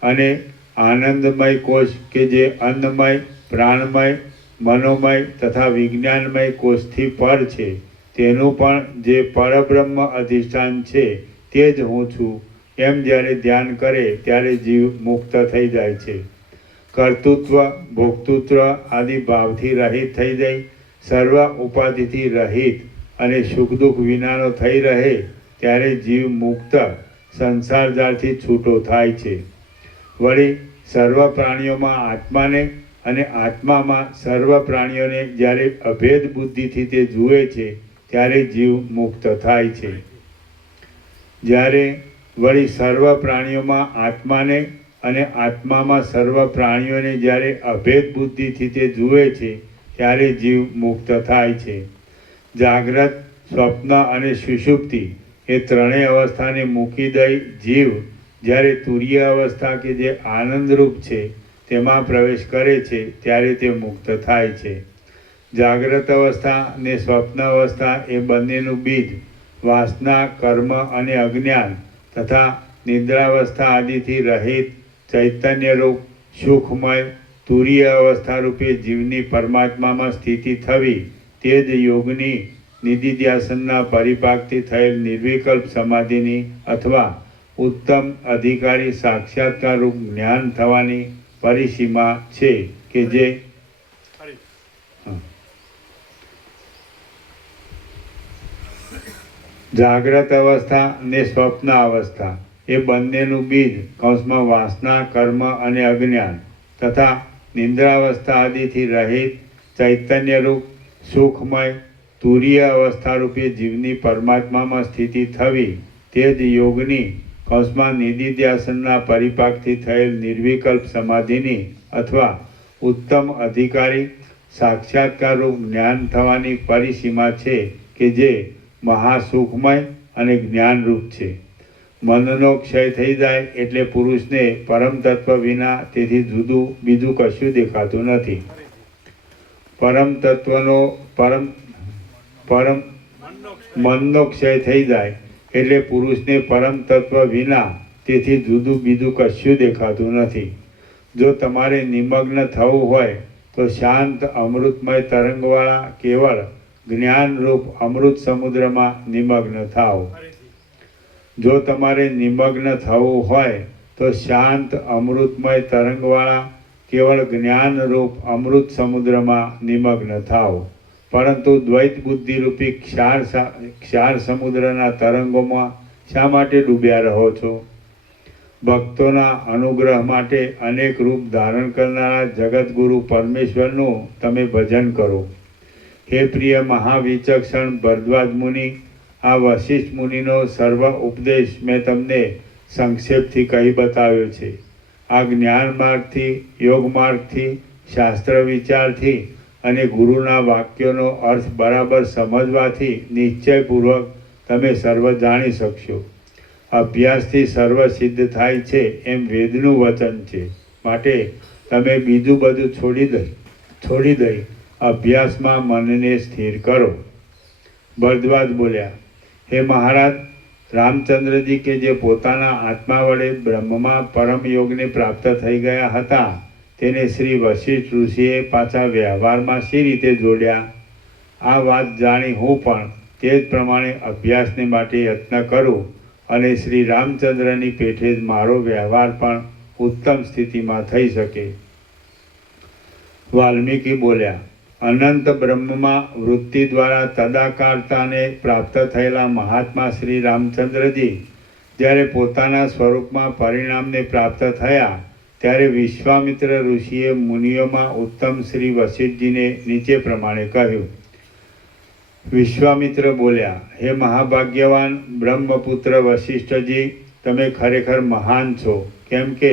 અને આનંદમય કોષ કે જે અન્નમય, પ્રાણમય, મનોમય તથા વિજ્ઞાનમય કોષથી પર છે તેનું પણ જે પરબ્રહ્મ અધિષ્ઠાન છે તે જ હું છું એમ જ્યારે ધ્યાન કરે ત્યારે જીવ મુક્ત થઈ જાય છે. કર્તૃત્વ, ભોક્તૃત્વ આદિ ભાવથી રહિત થઈ જાય, સર્વ ઉપાધિથી રહિત અને સુખ દુઃખ વિનાનો થઈ રહે ત્યારે જીવ મુક્ત સંસાર જાળથી છૂટો થાય છે. વળી સર્વ પ્રાણીઓમાં આત્માને અને આત્મામાં સર્વ પ્રાણીઓને જ્યારે અભેદ બુદ્ધિથી તે જુએ છે ત્યારે જીવ મુક્ત થાય છે. જ્યારે વળી સર્વ પ્રાણીઓમાં આત્માને અને આત્મામાં સર્વ પ્રાણીઓને જ્યારે અભેદ બુદ્ધિથી તે જુએ છે ત્યારે જીવ મુક્ત થાય છે. જાગ્રત, સ્વપ્ન અને સુષુપ્તિ એ ત્રણેય અવસ્થાને મૂકી દઈ જીવ જ્યારે તુરીય અવસ્થા કે જે આનંદરૂપ છે તેમાં પ્રવેશ કરે છે ત્યારે તે મુક્ત થાય છે. જાગ્રત અવસ્થા ને સ્વપ્ન અવસ્થા એ બંનેનું બીજ વાસના, કર્મ અને અજ્ઞાન તથા નિદ્રાવસ્થા આદિથી રહિત ચૈતન્યરૂપ સુખમય તુરીય અવસ્થા રૂપે જીવની પરમાત્મામાં સ્થિતિ થવી તે જ યોગની નિધિધ્યાસનના પરિપાકથી થયેલ નિર્વિકલ્પ સમાધિની અથવા ઉત્તમ અધિકારી સાક્ષાત્કાર રૂપ જ્ઞાન થવાની પરિસીમા છે કે જે જાગ્રત અવસ્થા ને સ્વપ્ન અવસ્થા એ બંનેનું બીજ કૌંસમાં વાસના, કર્મ અને અજ્ઞાન તથા નિંદ્રાવસ્થા આદિથી રહિત ચૈતન્યરૂપ સુખમય તુરીય અવસ્થા રૂપે જીવની પરમાત્મામાં સ્થિતિ થવી તે જ યોગની કૌંસમાં નિધિધ્યાસનના પરિપાકથી થયેલ નિર્વિકલ્પ સમાધિની અથવા ઉત્તમ અધિકારી સાક્ષાત્કાર રૂપ જ્ઞાન થવાની પરિસીમા છે કે જે મહાસુખમય અને જ્ઞાનરૂપ છે. મનનો ક્ષય થઈ જાય એટલે પુરુષને પરમ તત્વ વિના તેથી જુદું બીજું કશું દેખાતું નથી. પરમ તત્વનો મનનો ક્ષય થઈ જાય એટલે પુરુષને પરમ તત્વ વિના તેથી જુદું બીજું કશું દેખાતું નથી. જો તમારે નિમગ્ન થવું હોય તો શાંત અમૃતમય તરંગવાળા કેવળ જ્ઞાનરૂપ અમૃત સમુદ્રમાં નિમગ્ન થાઓ. જો તમારે નિમગ્ન થવું હોય તો શાંત અમૃતમય તરંગવાળા કેવળ જ્ઞાનરૂપ અમૃત સમુદ્રમાં નિમગ્ન થાઓ. પરંતુ દ્વૈત બુદ્ધિરૂપી ક્ષાર સમુદ્રના તરંગોમાં શા માટે ડૂબ્યા રહો છો? ભક્તોના અનુગ્રહ માટે અનેક રૂપ ધારણ કરનારા જગતગુરુ પરમેશ્વરનું તમે ભજન કરો. હે પ્રિય મહાવિચક્ષણ ભરદ્વાજ મુનિ, આ વશિષ્ઠ મુનિનો સર્વ ઉપદેશ મેં તમને સંક્ષેપથી કહી બતાવ્યો છે. આ જ્ઞાન માર્ગથી, યોગ માર્ગથી, શાસ્ત્ર વિચારથી અને ગુરુના વાક્યોનો અર્થ બરાબર સમજવાથી નિશ્ચયપૂર્વક તમે સર્વ જાણી શકશો. અભ્યાસથી સર્વ સિદ્ધ થાય છે એમ વેદનું વચન છે. માટે તમે બીજું બધું છોડી દઈ અભ્યાસમાં મનને સ્થિર કરો. ભરદ્વાજ બોલ્યા, હે મહારાજ, રામચંદ્રજી કે જે પોતાના આત્મા વડે બ્રહ્મમાં પરમ યોગને પ્રાપ્ત થઈ ગયા હતા તેને શ્રી વશિષ્ઠ ઋષિએ પાછા વ્યવહારમાં શી રીતે જોડ્યા? આ વાત જાણી હું પણ તે જ પ્રમાણે અભ્યાસને માટે યત્ન કરું અને શ્રી રામચંદ્રની પેઠે જ મારો વ્યવહાર પણ ઉત્તમ સ્થિતિમાં થઈ શકે. વાલ્મીકી બોલ્યા, અનંત બ્રહ્મમાં વૃત્તિ દ્વારા તદાકારતાને પ્રાપ્ત થયેલા મહાત્મા શ્રી રામચંદ્રજી જ્યારે પોતાના સ્વરૂપમાં પરિણામને પ્રાપ્ત થયા ત્યારે વિશ્વામિત્ર ઋષિએ મુનિઓમાં ઉત્તમ શ્રી વશિષ્ઠજીને નીચે પ્રમાણે કહ્યું. વિશ્વામિત્ર બોલ્યા, હે મહાભાગ્યવાન બ્રહ્મપુત્ર વશિષ્ઠજી, તમે ખરેખર મહાન છો. કેમ કે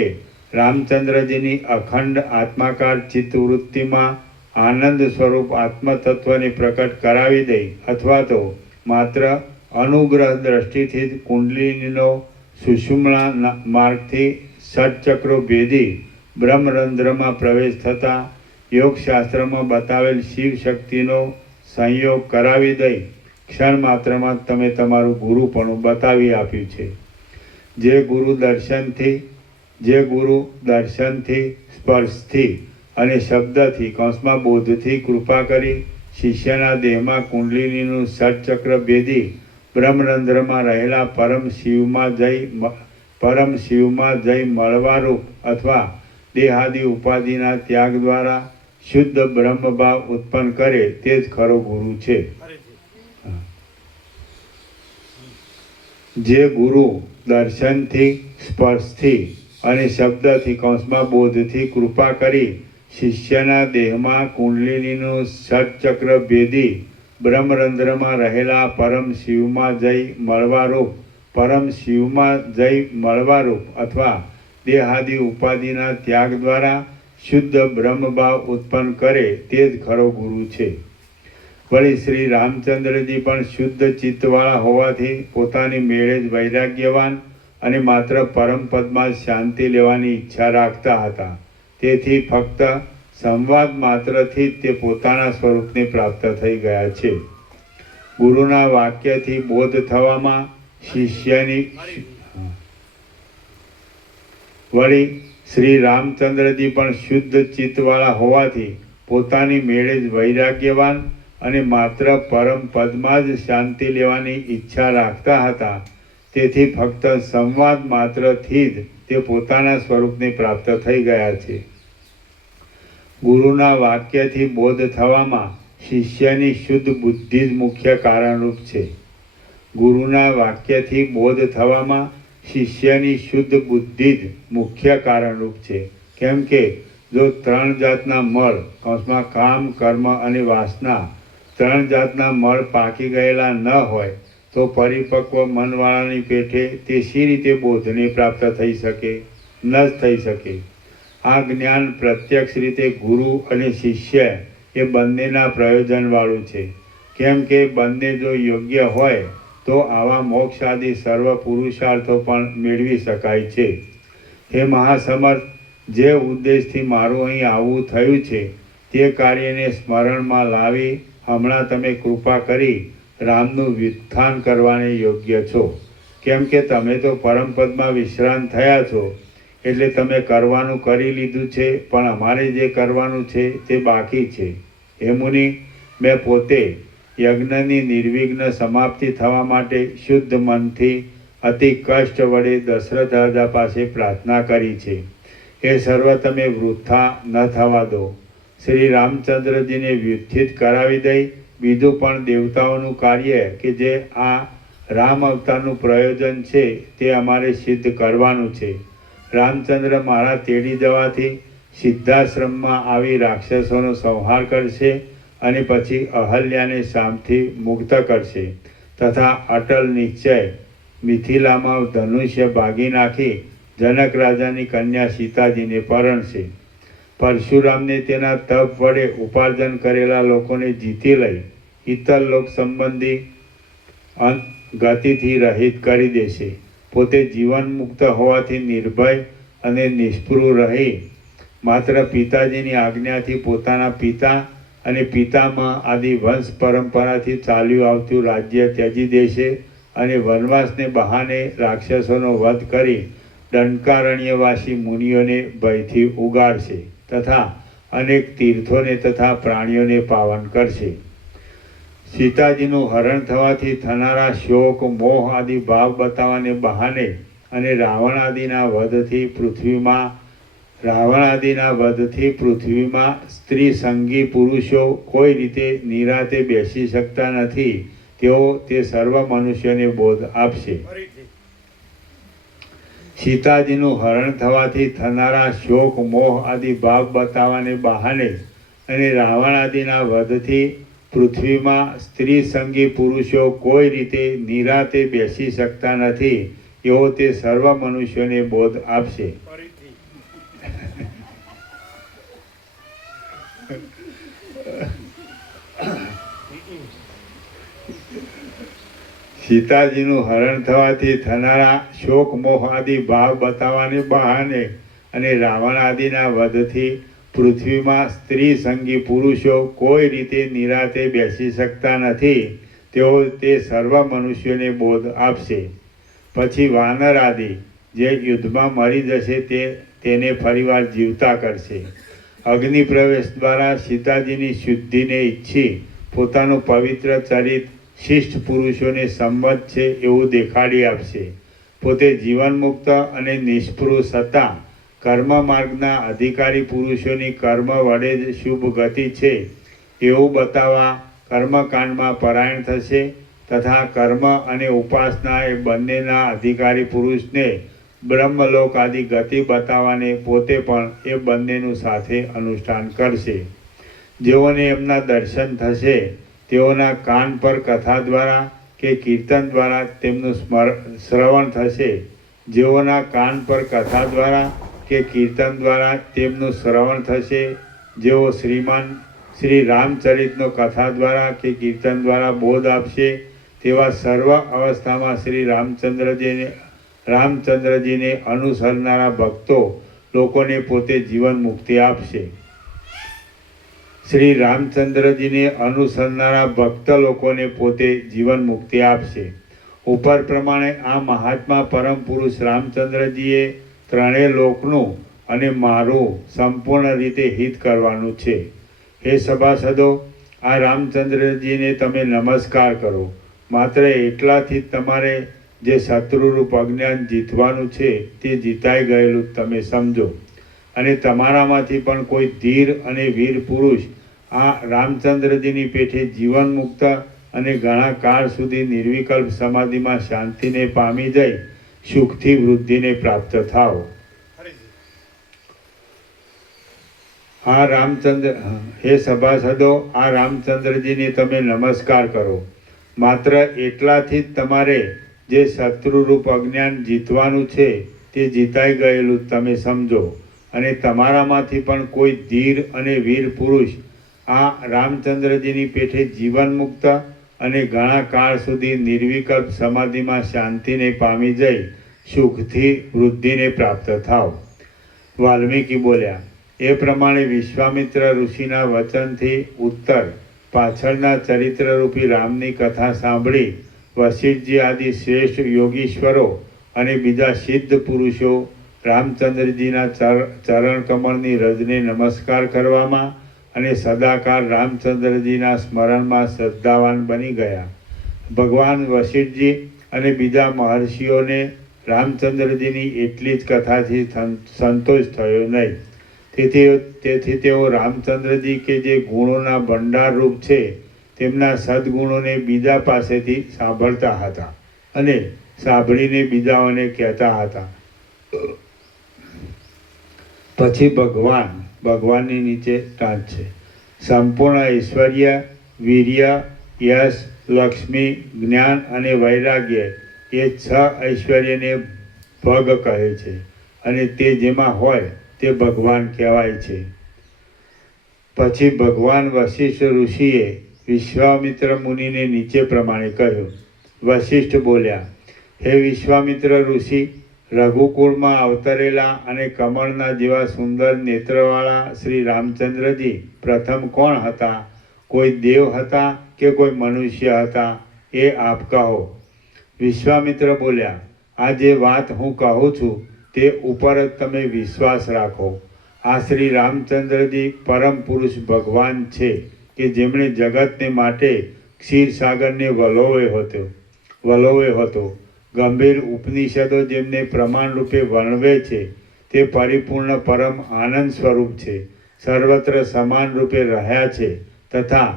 રામચંદ્રજીની અખંડ આત્માકાર ચિત્તવૃત્તિમાં આનંદ સ્વરૂપ આત્મતત્વને પ્રકટ કરાવી દઈ અથવા તો માત્ર અનુગ્રહ દ્રષ્ટિથી જ કુંડલિનીનો સુષુમ્ના માર્ગથી ષટચક્રો ભેદી બ્રહ્મરંધ્રમાં પ્રવેશ થતાં યોગશાસ્ત્રમાં બતાવેલ શિવ શક્તિનો સંયોગ કરાવી દઈ ક્ષણ માત્રમાં તમે તમારું ગુરુપણું બતાવી આપ્યું છે. જે ગુરુ દર્શનથી, સ્પર્શથી અને શબ્દથી કૌંસમાં બોધથી કૃપા કરી શિષ્યના દેહમાં કુંડલિનીનું ષટચક્ર ભેદી બ્રહ્મરંધ્રમાં રહેલા પરમ શિવમાં જઈ મળવારૂપ અથવા દેહાદિ ઉપાધિના ત્યાગ દ્વારા શુદ્ધ બ્રહ્મભાવ ઉત્પન્ન કરે તે જ ખરો ગુરુ છે. જે ગુરુ દર્શનથી, સ્પર્શથી અને શબ્દથી કૌંસમાં બોધથી કૃપા કરી શિષ્યના દેહમાં કુંડલિનીનું ષટચક્ર ભેદી બ્રહ્મરંધ્રમાં રહેલા પરમ શિવમાં જઈ મળવારૂપ અથવા દેહાદિ ઉપાધિના ત્યાગ દ્વારા શુદ્ધ બ્રહ્મભાવ ઉત્પન્ન કરે તે જ ખરો ગુરુ છે. વળી શ્રી રામચંદ્રજી પણ શુદ્ધ ચિત્તવાળા હોવાથી પોતાની મેળે જ વૈરાગ્યવાન અને માત્ર પરમ પદમાં શાંતિ લેવાની ઈચ્છા રાખતા હતા. તેથી ફક્ત સંવાદ માત્રથી જ તે પોતાના સ્વરૂપને પ્રાપ્ત થઈ ગયા છે. ગુરુના વાક્યથી બોધ થવામાં શિષ્યની વળી શ્રી રામચંદ્રજી પણ શુદ્ધ ચિત્તવાળા હોવાથી પોતાની મેળે જ વૈરાગ્યવાન અને માત્ર પરમ પદમાં જ શાંતિ લેવાની ઈચ્છા રાખતા હતા. તેથી ફક્ત સંવાદ માત્રથી જ તે પોતાના સ્વરૂપને પ્રાપ્ત થઈ ગયા છે. ગુરુના વાક્યથી બોધ થવામાં શિષ્યની શુદ્ધ બુદ્ધિ જ મુખ્ય કારણરૂપ છે. ગુરુના વાક્યથી બોધ થવામાં શિષ્યની શુદ્ધ બુદ્ધિ જ મુખ્ય કારણરૂપ છે. કેમ કે જો 3 જાતના મળ કૌંસમાં કામ, કર્મ અને વાસના 3 જાતના મળ પાકી ગયેલા ન હોય તો પરિપક્વ મનવાળાની પેઠે તે શી રીતે બોધને પ્રાપ્ત થઈ શકે? ન જ થઈ શકે. આ જ્ઞાન પ્રત્યક્ષ રીતે ગુરુ અને શિષ્ય એ બંનેના પ્રયોજનવાળું છે. કેમ કે બંને જો યોગ્ય હોય તો આવા મોક્ષ આદિ સર્વ પુરુષાર્થો પણ મેળવી શકાય છે. હે મહાસમર્થ, જે ઉદ્દેશથી મારું અહીં આવવું થયું છે તે કાર્યને સ્મરણમાં લાવી હમણાં તમે કૃપા કરી રામનું વ્યુત્થાન કરવાને યોગ્ય છો. કેમ કે તમે તો પરમપદમાં વિશ્રાંત થયા છો એટલે તમે કરવાનું કરી લીધું છે, પણ અમારે જે કરવાનું છે તે બાકી છે. હે મુનિ, મેં પોતે યજ્ઞની નિર્વિઘ્ન સમાપ્તિ થવા માટે શુદ્ધ મનથી અતિ કષ્ટ વડે દશરથ રાજા પાસે પ્રાર્થના કરી છે. એ સર્વ તમે વૃથા ન થવા દો. શ્રી રામચંદ્રજીને વ્યુત્થિત કરાવી દઈ બીજું પણ દેવતાઓનું કાર્ય કે જે આ રામ અવતારનું પ્રયોજન છે તે અમારે સિદ્ધ કરવાનું છે. રામચંદ્ર મારા તેડી જવાથી સિદ્ધાશ્રમમાં આવી રાક્ષસોનો સંહાર કરશે અને પછી અહલ્યાને શામથી મુક્ત કરશે તથા અટલ નિશ્ચય મિથિલામાં ધનુષ્ય ભાગી નાખી જનક રાજાની કન્યા સીતાજીને પરણશે. પરશુરામને તેના તપ વડે ઉપાર્જન કરેલા લોકોને જીતી લઈ ઇતર લોક સંબંધી ગતિથી રહિત કરી દેશે. પોતે જીવન મુક્ત હોવાથી નિર્ભય અને નિષ્પૃહ રહી માત્ર પિતાજીની આજ્ઞાથી પોતાના પિતા અને પિતામહ આદિ વંશ પરંપરાથી ચાલ્યું આવતું રાજ્ય ત્યજી દેશે અને વનવાસને બહાને રાક્ષસોનો વધ કરી દંડકારણ્યવાસી મુનિઓને ભયથી ઉગાડશે તથા અનેક તીર્થોને તથા પ્રાણીઓને પાવન કરશે. સીતાજીનું હરણ થવાથી થનારા શોક, મોહ આદિ ભાવ બતાવવાને બહાને અને રાવણ આદિના વધથી પૃથ્વીમાં સ્ત્રી સંગી પુરુષો કોઈ રીતે નિરાતે બેસી શકતા નથી તેઓ તે સર્વ મનુષ્યોને બોધ આપશે. સીતાજીનું હરણ થવાથી થનારા શોક, મોહ આદિ ભાવ બતાવવાને બહાને અને રાવણ આદિના વધથી પૃથ્વીમાં સ્ત્રી સંગી પુરુષો કોઈ રીતે નિરાતે બેસી શકતા નથી એવો તે સર્વ મનુષ્યોને બોધ આપશે. સીતાજીનું હરણ થવાથી થનારા શોક, મોહ આદિ ભાવ બતાવવાને બહાને અને રાવણ આદિના વધથી પૃથ્વીમાં સ્ત્રી સંગી પુરુષો કોઈ રીતે નિરાતે બેસી શકતા નથી તેઓ તે સર્વ મનુષ્યોને બોધ આપશે. પછી વાનર આદિ જે યુદ્ધમાં મરી જશે તેને ફરીવાર જીવતા કરશે. અગ્નિ પ્રવેશ દ્વારા સીતાજીની શુદ્ધિને ઈચ્છી પોતાનું પવિત્ર ચરિત શિષ્ટ પુરુષોને સંમત છે એવું દેખાડી આપશે. પોતે જીવનમુક્ત અને નિષ્પૃહ સત્તા કર્મ માર્ગના અધિકારી પુરુષોની કર્મ વડે જ શુભ ગતિ છે એવું બતાવવા કર્મકાંડમાં પરાયણ થશે તથા કર્મ અને ઉપાસના એ બંનેના અધિકારી પુરુષને બ્રહ્મલોક આદિ ગતિ બતાવવાને પોતે પણ એ બંનેનું સાથે અનુષ્ઠાન કરશે. જેઓને એમના દર્શન થશે તેઓના કાન પર કથા દ્વારા કે કીર્તન દ્વારા તેમનું શ્રવણ થશે. જેઓના કાન પર કથા દ્વારા કે કીર્તન દ્વારા તેમનું શ્રવણ થશે, જેઓ શ્રી રામચરિતનો કથા દ્વારા કે કીર્તન દ્વારા બોધ આપશે તેવા સર્વ અવસ્થામાં શ્રી રામચંદ્રજીને અનુસરનારા ભક્તો લોકોને પોતે જીવન મુક્તિ આપશે. શ્રી રામચંદ્રજીને અનુસરનારા ભક્ત લોકોને પોતે જીવન મુક્તિ આપશે. ઉપર પ્રમાણે આ મહાત્મા પરમ પુરુષ રામચંદ્રજીએ ત્રણેય લોકનું અને મારું સંપૂર્ણ રીતે હિત કરવાનું છે. હે સભાસદો, આ રામચંદ્રજીને તમે નમસ્કાર કરો. માત્ર એટલાથી જ તમારે જે શત્રુરૂપ અજ્ઞાન જીતવાનું છે તે જીતાઈ ગયેલું તમે સમજો. અને તમારામાંથી પણ કોઈ ધીર અને વીર પુરુષ આ રામચંદ્રજીની પેઠે જીવન મુક્ત અને ઘણા કાળ સુધી નિર્વિકલ્પ સમાધિમાં શાંતિને પામી જઈ સુખથી વૃદ્ધિને પ્રાપ્ત થાઓ. હે સભાસદો, આ રામચંદ્રજીને તમે નમસ્કાર કરો. માત્ર એટલાથી જ તમારે જે શત્રુરૂપ અજ્ઞાન જીતવાનું છે તે જીતાઈ ગયેલું તમે સમજો. અને તમારામાંથી પણ કોઈ ધીર અને વીર પુરુષ આ રામચંદ્રજીની પેઠે જીવન મુક્ત અને ઘણા કાળ સુધી નિર્વિકલ્પ સમાધિમાં શાંતિને પામી જઈ સુખથી વૃદ્ધિને પ્રાપ્ત થાઓ. વાલ્મીકી બોલ્યા. એ પ્રમાણે વિશ્વામિત્ર ઋષિના વચનથી ઉત્તર પાછળના ચરિત્રરૂપી રામની કથા સાંભળી વશિષ્ઠજી આદિ શ્રેષ્ઠ યોગીશ્વરો અને બીજા સિદ્ધ પુરુષો રામચંદ્રજીના ચરણ કમળની રજને નમસ્કાર કરવામાં અને સદાકાળ રામચંદ્રજીના સ્મરણમાં શ્રદ્ધાવાન બની ગયા. ભગવાન વશિષ્ઠજી અને બીજા મહર્ષિઓને રામચંદ્રજીની એટલી જ કથાથી સંતોષ થયો નહીં. તેથી તેઓ રામચંદ્રજી કે જે ગુણોના ભંડાર રૂપ છે તેમના સદગુણોને બીજા પાસેથી સાંભળતા હતા અને સાંભળીને બીજાઓને કહેતા હતા. પછી ભગવાનની નીચે ટાંચ છે. સંપૂર્ણ ઐશ્વર્ય, વીર્ય, યશ, લક્ષ્મી, જ્ઞાન અને વૈરાગ્ય એ 6 ઐશ્વર્યને ભગ કહે છે અને તે જેમાં હોય તે ભગવાન કહેવાય છે. પછી ભગવાન વશિષ્ઠ ઋષિએ વિશ્વામિત્ર મુનિને નીચે પ્રમાણે કહ્યું. વશિષ્ઠ બોલ્યા. હે વિશ્વામિત્ર ઋષિ, રઘુકુળમાં અવતરેલા અને કમળના જેવા સુંદર નેત્રવાળા શ્રી રામચંદ્રજી પ્રથમ કોણ હતા? કોઈ દેવ હતા કે કોઈ મનુષ્ય હતા? એ આપ કહો. વિશ્વામિત્ર બોલ્યા. આ જે વાત હું કહું છું તે ઉપર જ તમે વિશ્વાસ રાખો. આ શ્રી રામચંદ્રજી પરમ પુરુષ ભગવાન છે કે જેમણે જગતને માટે ક્ષીરસાગરને વલોવ્યો હતો. ગંભીર ઉપનિષદો જેમને પ્રમાણ રૂપે વર્ણવે છે તે પરિપૂર્ણ પરમ આનંદ સ્વરૂપ છે. સર્વત્ર સમાન રૂપે રહ્યા છે તથા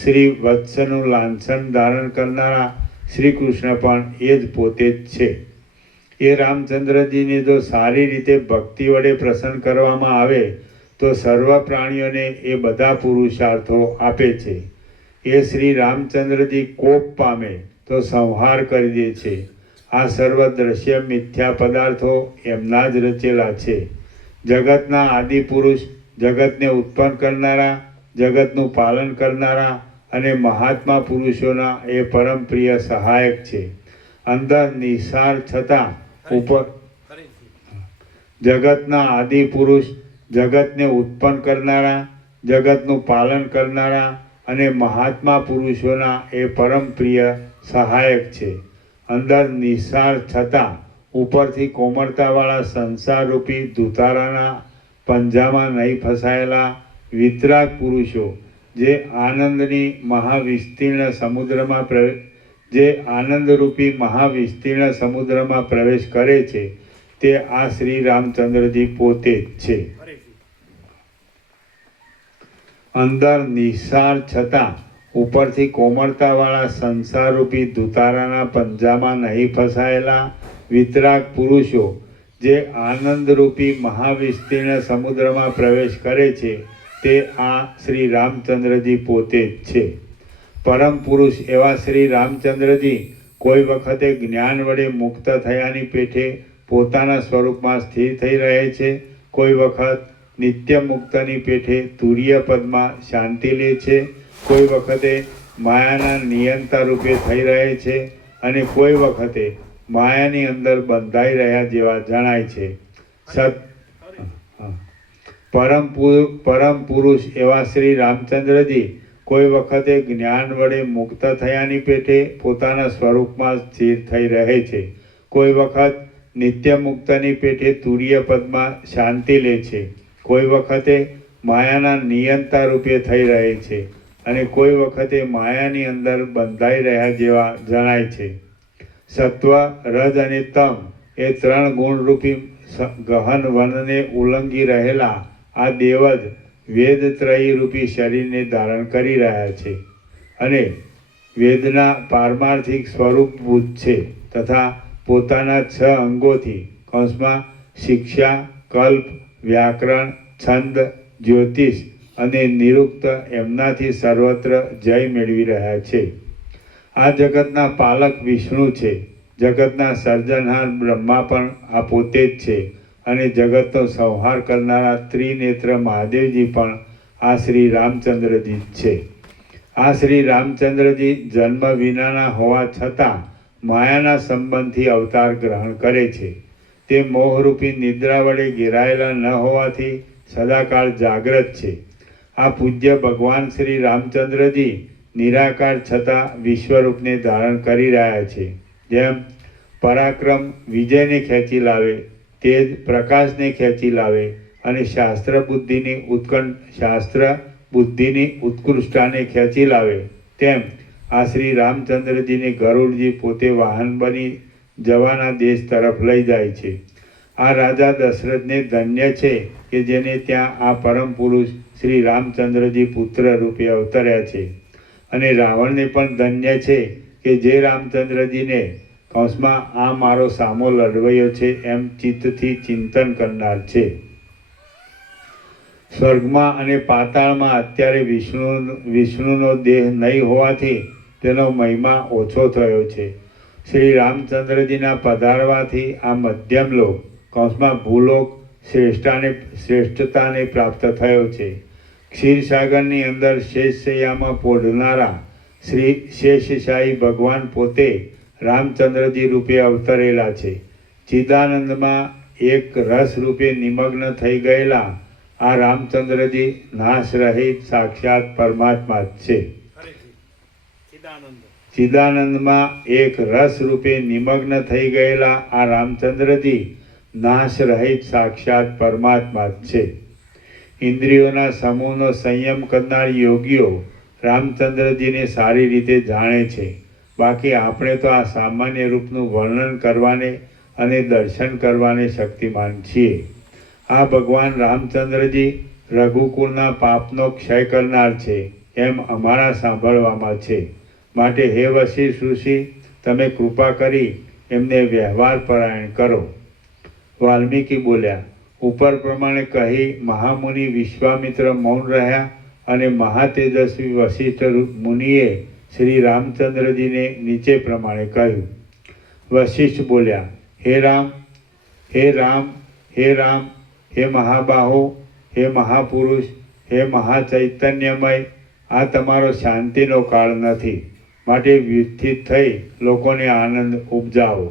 શ્રી વત્સનું લાંછન ધારણ કરનારા શ્રી કૃષ્ણ પણ એ જ પોતે જ છે. એ રામચંદ્રજીને જો સારી રીતે ભક્તિ વડે પ્રસન્ન કરવામાં આવે તો સર્વ પ્રાણીઓને એ બધા પુરુષાર્થો આપે છે. એ શ્રી રામચંદ્રજી કોપ પામે તો સંહાર કરી દે છે. આ સર્વ દ્રશ્ય મિથ્યા પદાર્થો એમના જ રચેલા છે. જગતના આદિ પુરુષ, જગતને ઉત્પન્ન કરનારા, જગતનું પાલન કરનારા અને મહાત્મા પુરુષોના એ પરમ પ્રિય સહાયક છે. અંદર નિસાર છતાં ઉપર જગતના આદિ પુરુષ, જગતને ઉત્પન્ન કરનારા, જગતનું પાલન કરનારા અને મહાત્મા પુરુષોના એ પરમ પ્રિય સહાયક છે. અંદર નિસાર છતાં ઉપરથી કોમળતાવાળા સંસારરૂપી ધુતારાના પંજામાં નહીં ફસાયેલા વિતરાગ પુરુષો જે આનંદની મહાવિસ્તીર્ણ સમુદ્રમાં આનંદરૂપી મહાવિસ્તીર્ણ સમુદ્રમાં પ્રવેશ કરે છે તે આ શ્રી રામચંદ્રજી પોતે જ છે. અંદર નિસાર છતાં ઉપરથી કોમળતાવાળા સંસારરૂપી ધુતારાના પંજામાં નહીં ફસાયેલા વિતરાગ પુરુષો જે આનંદરૂપી મહાવિસ્તીર્ણ સમુદ્રમાં પ્રવેશ કરે છે તે આ શ્રી રામચંદ્રજી પોતે જ છે. પરમ પુરુષ એવા શ્રી રામચંદ્રજી કોઈ વખતે જ્ઞાન વડે મુક્ત થયાની પેઠે પોતાના સ્વરૂપમાં સ્થિર થઈ રહે છે, કોઈ વખત નિત્ય મુક્તની પેઠે તુર્ય પદમાં શાંતિ લે છે, કોઈ વખતે માયાના નિયંતા રૂપે થઈ રહે છે અને કોઈ વખતે માયાની અંદર બંધાઈ રહ્યા જેવા જણાય છે. પરમ પુરુષ એવા શ્રી રામચંદ્રજી કોઈ વખતે જ્ઞાન વડે મુક્ત થયાની પેઠે પોતાના સ્વરૂપમાં સ્થિર થઈ રહે છે, કોઈ વખત નિત્ય મુક્તની પેઠે તુર્ય પદમાં શાંતિ લે છે, કોઈ વખતે માયાના નિયંતા રૂપે થઈ રહે છે અને કોઈ વખતે માયાની અંદર બંધાઈ રહ્યા જેવા જણાય છે. સત્વ, રજ અને તમ એ 3 ગુણરૂપી ગહન વનને ઉલ્લંઘી રહેલા આ દેવ જ વેદત્રયી રૂપી શરીરને ધારણ કરી રહ્યા છે અને વેદના પારમાર્થિક સ્વરૂપભૂત છે તથા પોતાના 6 અંગોથી કૌંસમાં શિક્ષા, કલ્પ, વ્યાકરણ, છંદ, જ્યોતિષ અને નિરુક્ત એમનાથી સર્વત્ર જય મેળવી રહ્યા છે. આ જગતના પાલક વિષ્ણુ છે, જગતના સર્જનહાર બ્રહ્મા પણ આ પોતે જ છે અને જગતનો સંહાર કરનારા ત્રિનેત્ર મહાદેવજી પણ આ શ્રી રામચંદ્રજી જ છે. આ શ્રી રામચંદ્રજી જન્મ વિનાના હોવા છતાં માયાના સંબંધથી અવતાર ગ્રહણ કરે છે. તે મોહરૂપી નિદ્રા વડે ઘેરાયેલા ન હોવાથી સદાકાળ જાગ્રત છે. આ પૂજ્ય ભગવાન શ્રી રામચંદ્રજી નિરાકાર છતાં વિશ્વરૂપને ધારણ કરી રહ્યા છે. જેમ પરાક્રમ વિજયને ખેંચી લાવે, તેજ પ્રકાશને ખેંચી લાવે અને શાસ્ત્ર બુદ્ધિની ઉત્કૃષ્ટતાને ખેંચી લાવે, તેમ આ શ્રી રામચંદ્રજીને ગરુડજી પોતે વાહન બની જવાના દેશ તરફ લઈ જાય છે. આ રાજા દશરથને ધન્ય છે કે જેને ત્યાં આ પરમ પુરુષ શ્રી રામચંદ્રજી પુત્ર રૂપે અવતર્યા છે અને રાવણને પણ ધન્ય છે કે જે રામચંદ્રજીને કૌંસમાં આ મારો સામો લડવૈયો છે એમ ચિત્તથી ચિંતન કરનાર છે. સ્વર્ગમાં અને પાતાળમાં અત્યારે વિષ્ણુનો દેહ નહીં હોવાથી તેનો મહિમા ઓછો થયો છે. શ્રી રામચંદ્રજીના પધારવાથી આ મધ્યમ લોક કૌંસમાં ભૂલોક શ્રેષ્ઠતાને પ્રાપ્ત થયો છે. ક્ષીરસાગરની અંદર શેષશૈયામાં પોઢનારા શ્રી શેષશાહી ભગવાન પોતે રામચંદ્રજી રૂપે અવતરેલા છે. ચિદાનંદમાં એક રસ રૂપે નિમગ્ન થઈ ગયેલા આ રામચંદ્રજી નાશ રહિત સાક્ષાત પરમાત્મા જ છે. ચિદાનંદમાં એક રસ રૂપે નિમગ્ન થઈ ગયેલા આ રામચંદ્રજી નાશ રહિત સાક્ષાત પરમાત્મા જ છે. ઇન્દ્રિયોના સમૂહનો સંયમ કરનાર યોગીઓ રામચંદ્રજીને સારી રીતે જાણે છે. બાકી આપણે તો આ સામાન્ય રૂપનું વર્ણન કરવાને અને દર્શન કરવાને શક્તિમાન છીએ. આ ભગવાન રામચંદ્રજી રઘુકુળના પાપનો ક્ષય કરનાર છે એમ અમારા સાંભળવામાં છે. માટે હે વશિષ્ઠ ઋષિ, તમે કૃપા કરી એમને વ્યવહાર પરાયણ કરો. વાલ્મીકી બોલ્યા. ઉપર પ્રમાણે કહી મહામુનિ વિશ્વામિત્ર મૌન રહ્યા અને મહાતેજસ્વી વશિષ્ઠ મુનિએ શ્રી રામચંદ્રજીને નીચે પ્રમાણે કહ્યું. વશિષ્ઠ બોલ્યા. હે રામ, હે રામ, હે રામ, હે મહાબાહો, હે મહાપુરુષ, હે મહાચૈતન્યમય, આ તમારો શાંતિનો કાળ નથી, માટે વ્યથિત થઈ લોકોને આનંદ ઉપજાવો.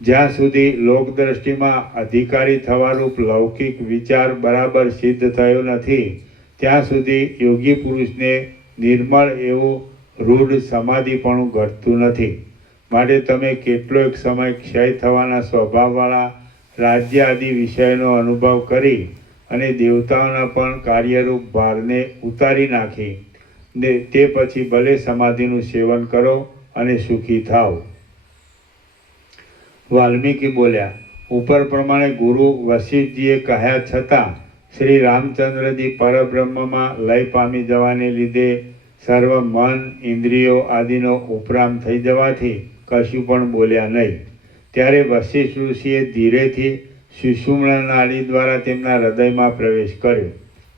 જ્યાં સુધી લોકદ્રષ્ટિમાં અધિકારી થવારૂપ લૌકિક વિચાર બરાબર સિદ્ધ થયો નથી ત્યાં સુધી યોગી પુરુષને નિર્મળ એવું રૂઢ સમાધિપણું ઘટતું નથી. માટે તમે કેટલોક સમય ક્ષય થવાના સ્વભાવવાળા રાજ્ય આદિ વિષયનો અનુભવ કરી અને દેવતાઓના પણ કાર્યરૂપ ભારને ઉતારી નાખી ને તે પછી ભલે સમાધિનું સેવન કરો અને સુખી થાઓ. વાલ્મીકી બોલ્યા. ઉપર પ્રમાણે ગુરુ વશિષ્ઠજીએ કહ્યા છતાં શ્રી રામચંદ્રજી પરબ્રહ્મમાં લય પામી જવાને લીધે સર્વ મન ઇન્દ્રિયો આદિનો ઉપરામ થઈ જવાથી કશું પણ બોલ્યા નહીં. ત્યારે વશિષ્ઠ ઋષિએ ધીરેથી સુષુમ્ના નાડી દ્વારા તેમના હૃદયમાં પ્રવેશ કર્યો.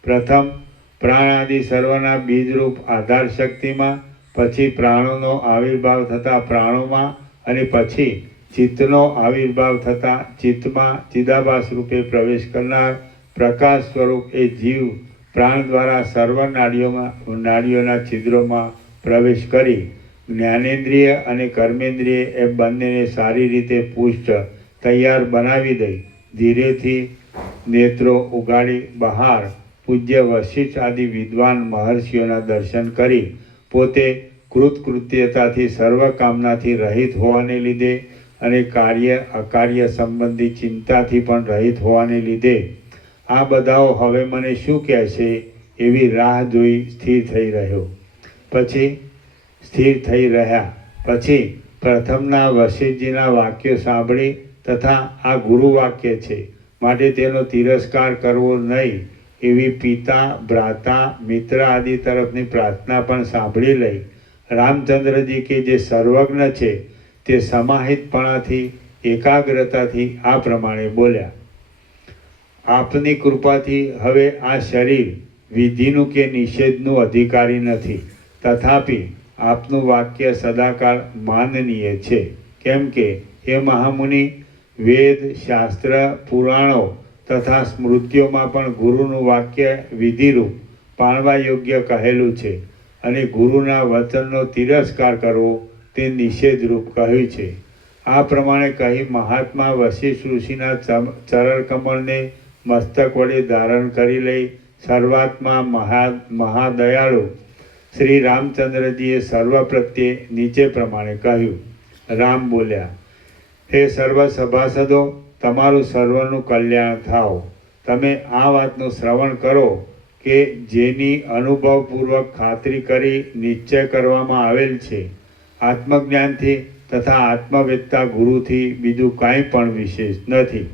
પ્રથમ પ્રાણ આદિ સર્વના બીજરૂપ આધાર શક્તિમાં, પછી પ્રાણોનો આવિર્ભાવ થતાં પ્રાણોમાં અને પછી ચિત્તનો આવિર્ભાવ થતાં ચિત્તમાં ચિદાભાસ રૂપે પ્રવેશ કરનાર પ્રકાશ સ્વરૂપ એ જીવ પ્રાણ દ્વારા સર્વ નાડીઓના છિદ્રોમાં પ્રવેશ કરી જ્ઞાનેન્દ્રિય અને કર્મેન્દ્રિય એ બંનેને સારી રીતે પુષ્ટ તૈયાર બનાવી દઈ ધીરેથી નેત્રો ઉગાડી બહાર પૂજ્ય વશિષ્ઠ આદિ વિદ્વાન મહર્ષિઓના દર્શન કરી પોતે કૃતકૃત્યતાથી સર્વ કામનાથી રહિત હોવાને લીધે અને કાર્ય અકાર્ય સંબંધી ચિંતાથી પણ રહિત હોવાને લીધે આ બધાઓ હવે મને શું કહેશે એવી રાહ જોઈ સ્થિર થઈ રહ્યા પછી પ્રથમના વશિષ્ઠજીના વાક્યો સાંભળી તથા આ ગુરુ વાક્ય છે માટે તેનો તિરસ્કાર કરવો નહીં એવી પિતા ભ્રાતા મિત્ર આદિ તરફની પ્રાર્થના પણ સાંભળી લઈ રામચંદ્રજી કે જે સર્વજ્ઞ છે તે સમાહિતપણાથી એકાગ્રતાથી આ પ્રમાણે બોલ્યા. આપની કૃપાથી હવે આ શરીર વિધિનું કે નિષેધનું અધિકારી નથી, તથાપિ આપનું વાક્ય સદાકાળ માનનીય છે. કેમ કે એ મહામુનિ વેદ શાસ્ત્ર પુરાણો તથા સ્મૃતિઓમાં પણ ગુરુનું વાક્ય વિધિરૂપ પાળવા યોગ્ય કહેલું છે અને ગુરુના વચનનો તિરસ્કાર કરવો તે નિષેધરૂપ કહ્યું છે. આ પ્રમાણે કહી મહાત્મા વશિષ્ઠ ઋષિના ચરણકમળને મસ્તક વડે ધારણ કરી લઈ સર્વાત્મા મહાદયાળુ શ્રી રામચંદ્રજીએ સર્વ પ્રત્યે નીચે પ્રમાણે કહ્યું. રામ બોલ્યા, હે સર્વ સભાસદો, તમારું સર્વનું કલ્યાણ થાવ. તમે આ વાતનું શ્રવણ કરો કે જેની અનુભવપૂર્વક ખાતરી કરી નિશ્ચય કરવામાં આવેલ છે. આત્મજ્ઞાનથી તથા આત્મવેત્તા ગુરુથી બીજું કાંઈ પણ વિશેષ નથી.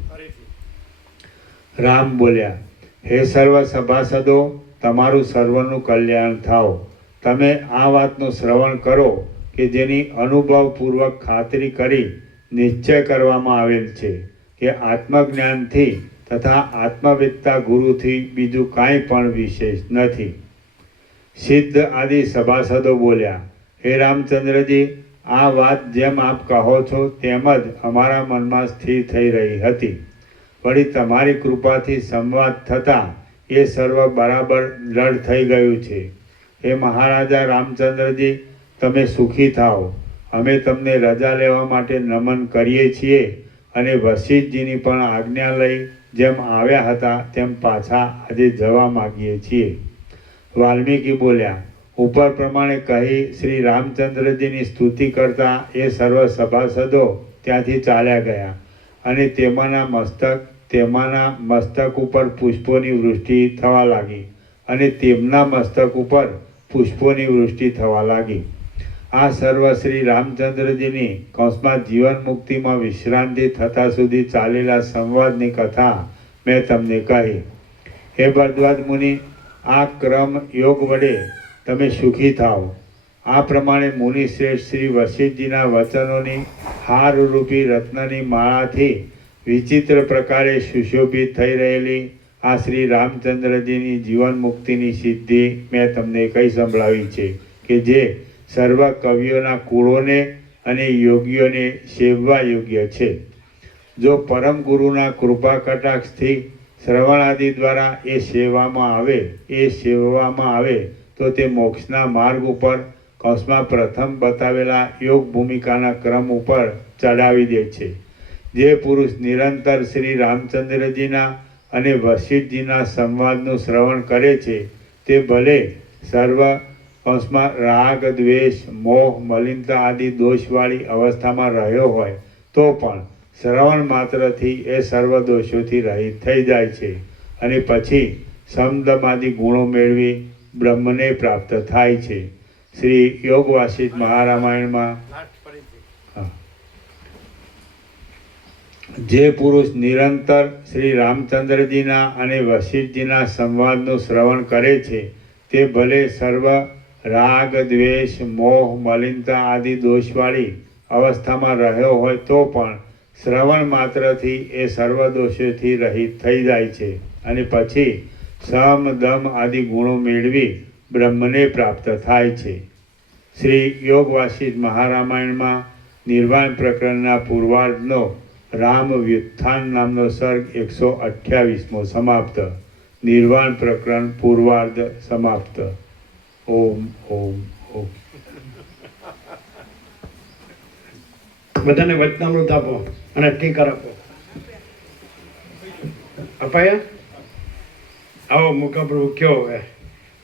રામ બોલ્યા, હે સર્વ સભાસદો, તમારું સર્વનું કલ્યાણ થાવ. તમે આ વાતનું શ્રવણ કરો કે જેની અનુભવપૂર્વક ખાતરી કરી નિશ્ચય કરવામાં આવેલ છે કે આત્મજ્ઞાનથી તથા આત્મવેત્તા ગુરુથી બીજું કાંઈ પણ વિશેષ નથી. સિદ્ધ આદિ સભાસદો બોલ્યા, હે રામચંદ્રજી, આ વાત જેમ આપ કહો છો તેમ જ અમારા મનમાં સ્થિર થઈ રહી હતી. વળી તમારી કૃપાથી સંવાદ થતાં એ સર્વ બરાબર દ્રઢ થઈ ગયું છે. હે મહારાજા રામચંદ્રજી, તમે સુખી થાઓ. અમે તમને રજા લેવા માટે નમન કરીએ છીએ અને વશિષ્ઠજીની પણ આજ્ઞા લઈ જેમ આવ્યા હતા તેમ પાછા આજે જવા માગીએ છીએ. વાલ્મીકી બોલ્યા, ઉપર પ્રમાણે કહી શ્રી રામચંદ્રજીની સ્તુતિ કરતા એ સર્વ સભાસદો ત્યાંથી ચાલ્યા ગયા અને તેમાંના મસ્તક ઉપર પુષ્પોની વૃષ્ટિ થવા લાગી અને તેમના મસ્તક ઉપર પુષ્પોની વૃષ્ટિ થવા લાગી. આ સર્વ શ્રી રામચંદ્રજીની કૌંસમાં જીવન મુક્તિમાં વિશ્રાંતિ થતા સુધી ચાલેલા સંવાદની કથા મેં તમને કહી. હે ભરદ્વાજ મુનિ, આ ક્રમ યોગ વડે તમે સુખી થાઓ. આ પ્રમાણે મુનિ શ્રેષ્ઠ શ્રી વશિષ્ઠજીના વચનોની હારરૂપી રત્નની માળાથી વિચિત્ર પ્રકારે સુશોભિત થઈ રહેલી આ શ્રી રામચંદ્રજીની જીવન મુક્તિની સિદ્ધિ મેં તમને કહી સંભળાવી છે કે જે સર્વ કવિઓના કુળોને અને યોગીઓને સેવવા યોગ્ય છે. જો પરમ ગુરુના કૃપા કટાક્ષથી શ્રવણાદિ દ્વારા એ સેવવામાં આવે તો તે મોક્ષના માર્ગ ઉપર કૌંસમાં પ્રથમ બતાવેલા યોગ ભૂમિકાના ક્રમ ઉપર ચડાવી દે છે. જે પુરુષ નિરંતર શ્રી રામચંદ્રજીના અને વશિષ્ઠજીના સંવાદનું શ્રવણ કરે છે તે ભલે સર્વ કૌંસમાં રાગ દ્વેષ મોહ મલિનતા આદિ દોષવાળી અવસ્થામાં રહ્યો હોય તો પણ શ્રવણ માત્રથી એ સર્વ દોષોથી રહિત થઈ જાય છે અને પછી સમદમાદિ ગુણો મેળવી બ્રહ્મને પ્રાપ્ત થાય છે. શ્રી યોગ વાસિષ્ઠ મહારામાયણમાં જે પુરુષ નિરંતર શ્રી રામચંદ્રજીના અને વશિષ્ઠજીના સંવાદનું શ્રવણ કરે છે તે ભલે સર્વ રાગ દ્વેષ મોહ મલિનતા આદિ દોષવાળી અવસ્થામાં રહ્યો હોય તો પણ શ્રવણ માત્રથી એ સર્વ દોષોથી રહિત થઈ જાય છે અને પછી સમ દમ આદિ ગુણો મેળવી બ્રહ્મને પ્રાપ્ત થાય છે. શ્રી યોગ વાસિષ્ઠ મહારામાયણમાં નિર્વાણ પ્રકરણના પૂર્વાર્ધનો રામ વ્યુત્થાન નામનો સર્ગ 128મો સમાપ્ત. નિર્વાણ પ્રકરણ પૂર્વાર્ધ સમાપ્ત. ઓમ ઓમ ઓમ. બધાને વચનામૃત આપો અને ટીકા આપો. અપાયા? આવો મુકા પ્રભુ કયો હવે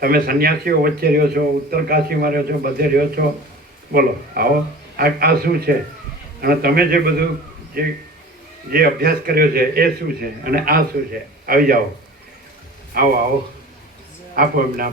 તમે સંન્યાસીઓ વચ્ચે રહ્યો છો, ઉત્તર કાશીમાં રહ્યો છો, બધે રહ્યો છો, બોલો આવો. આ શું છે અને તમે જે બધું જે અભ્યાસ કર્યો છે એ શું છે અને આ શું છે? આવી જાઓ, આવો આવો, આપો એમને.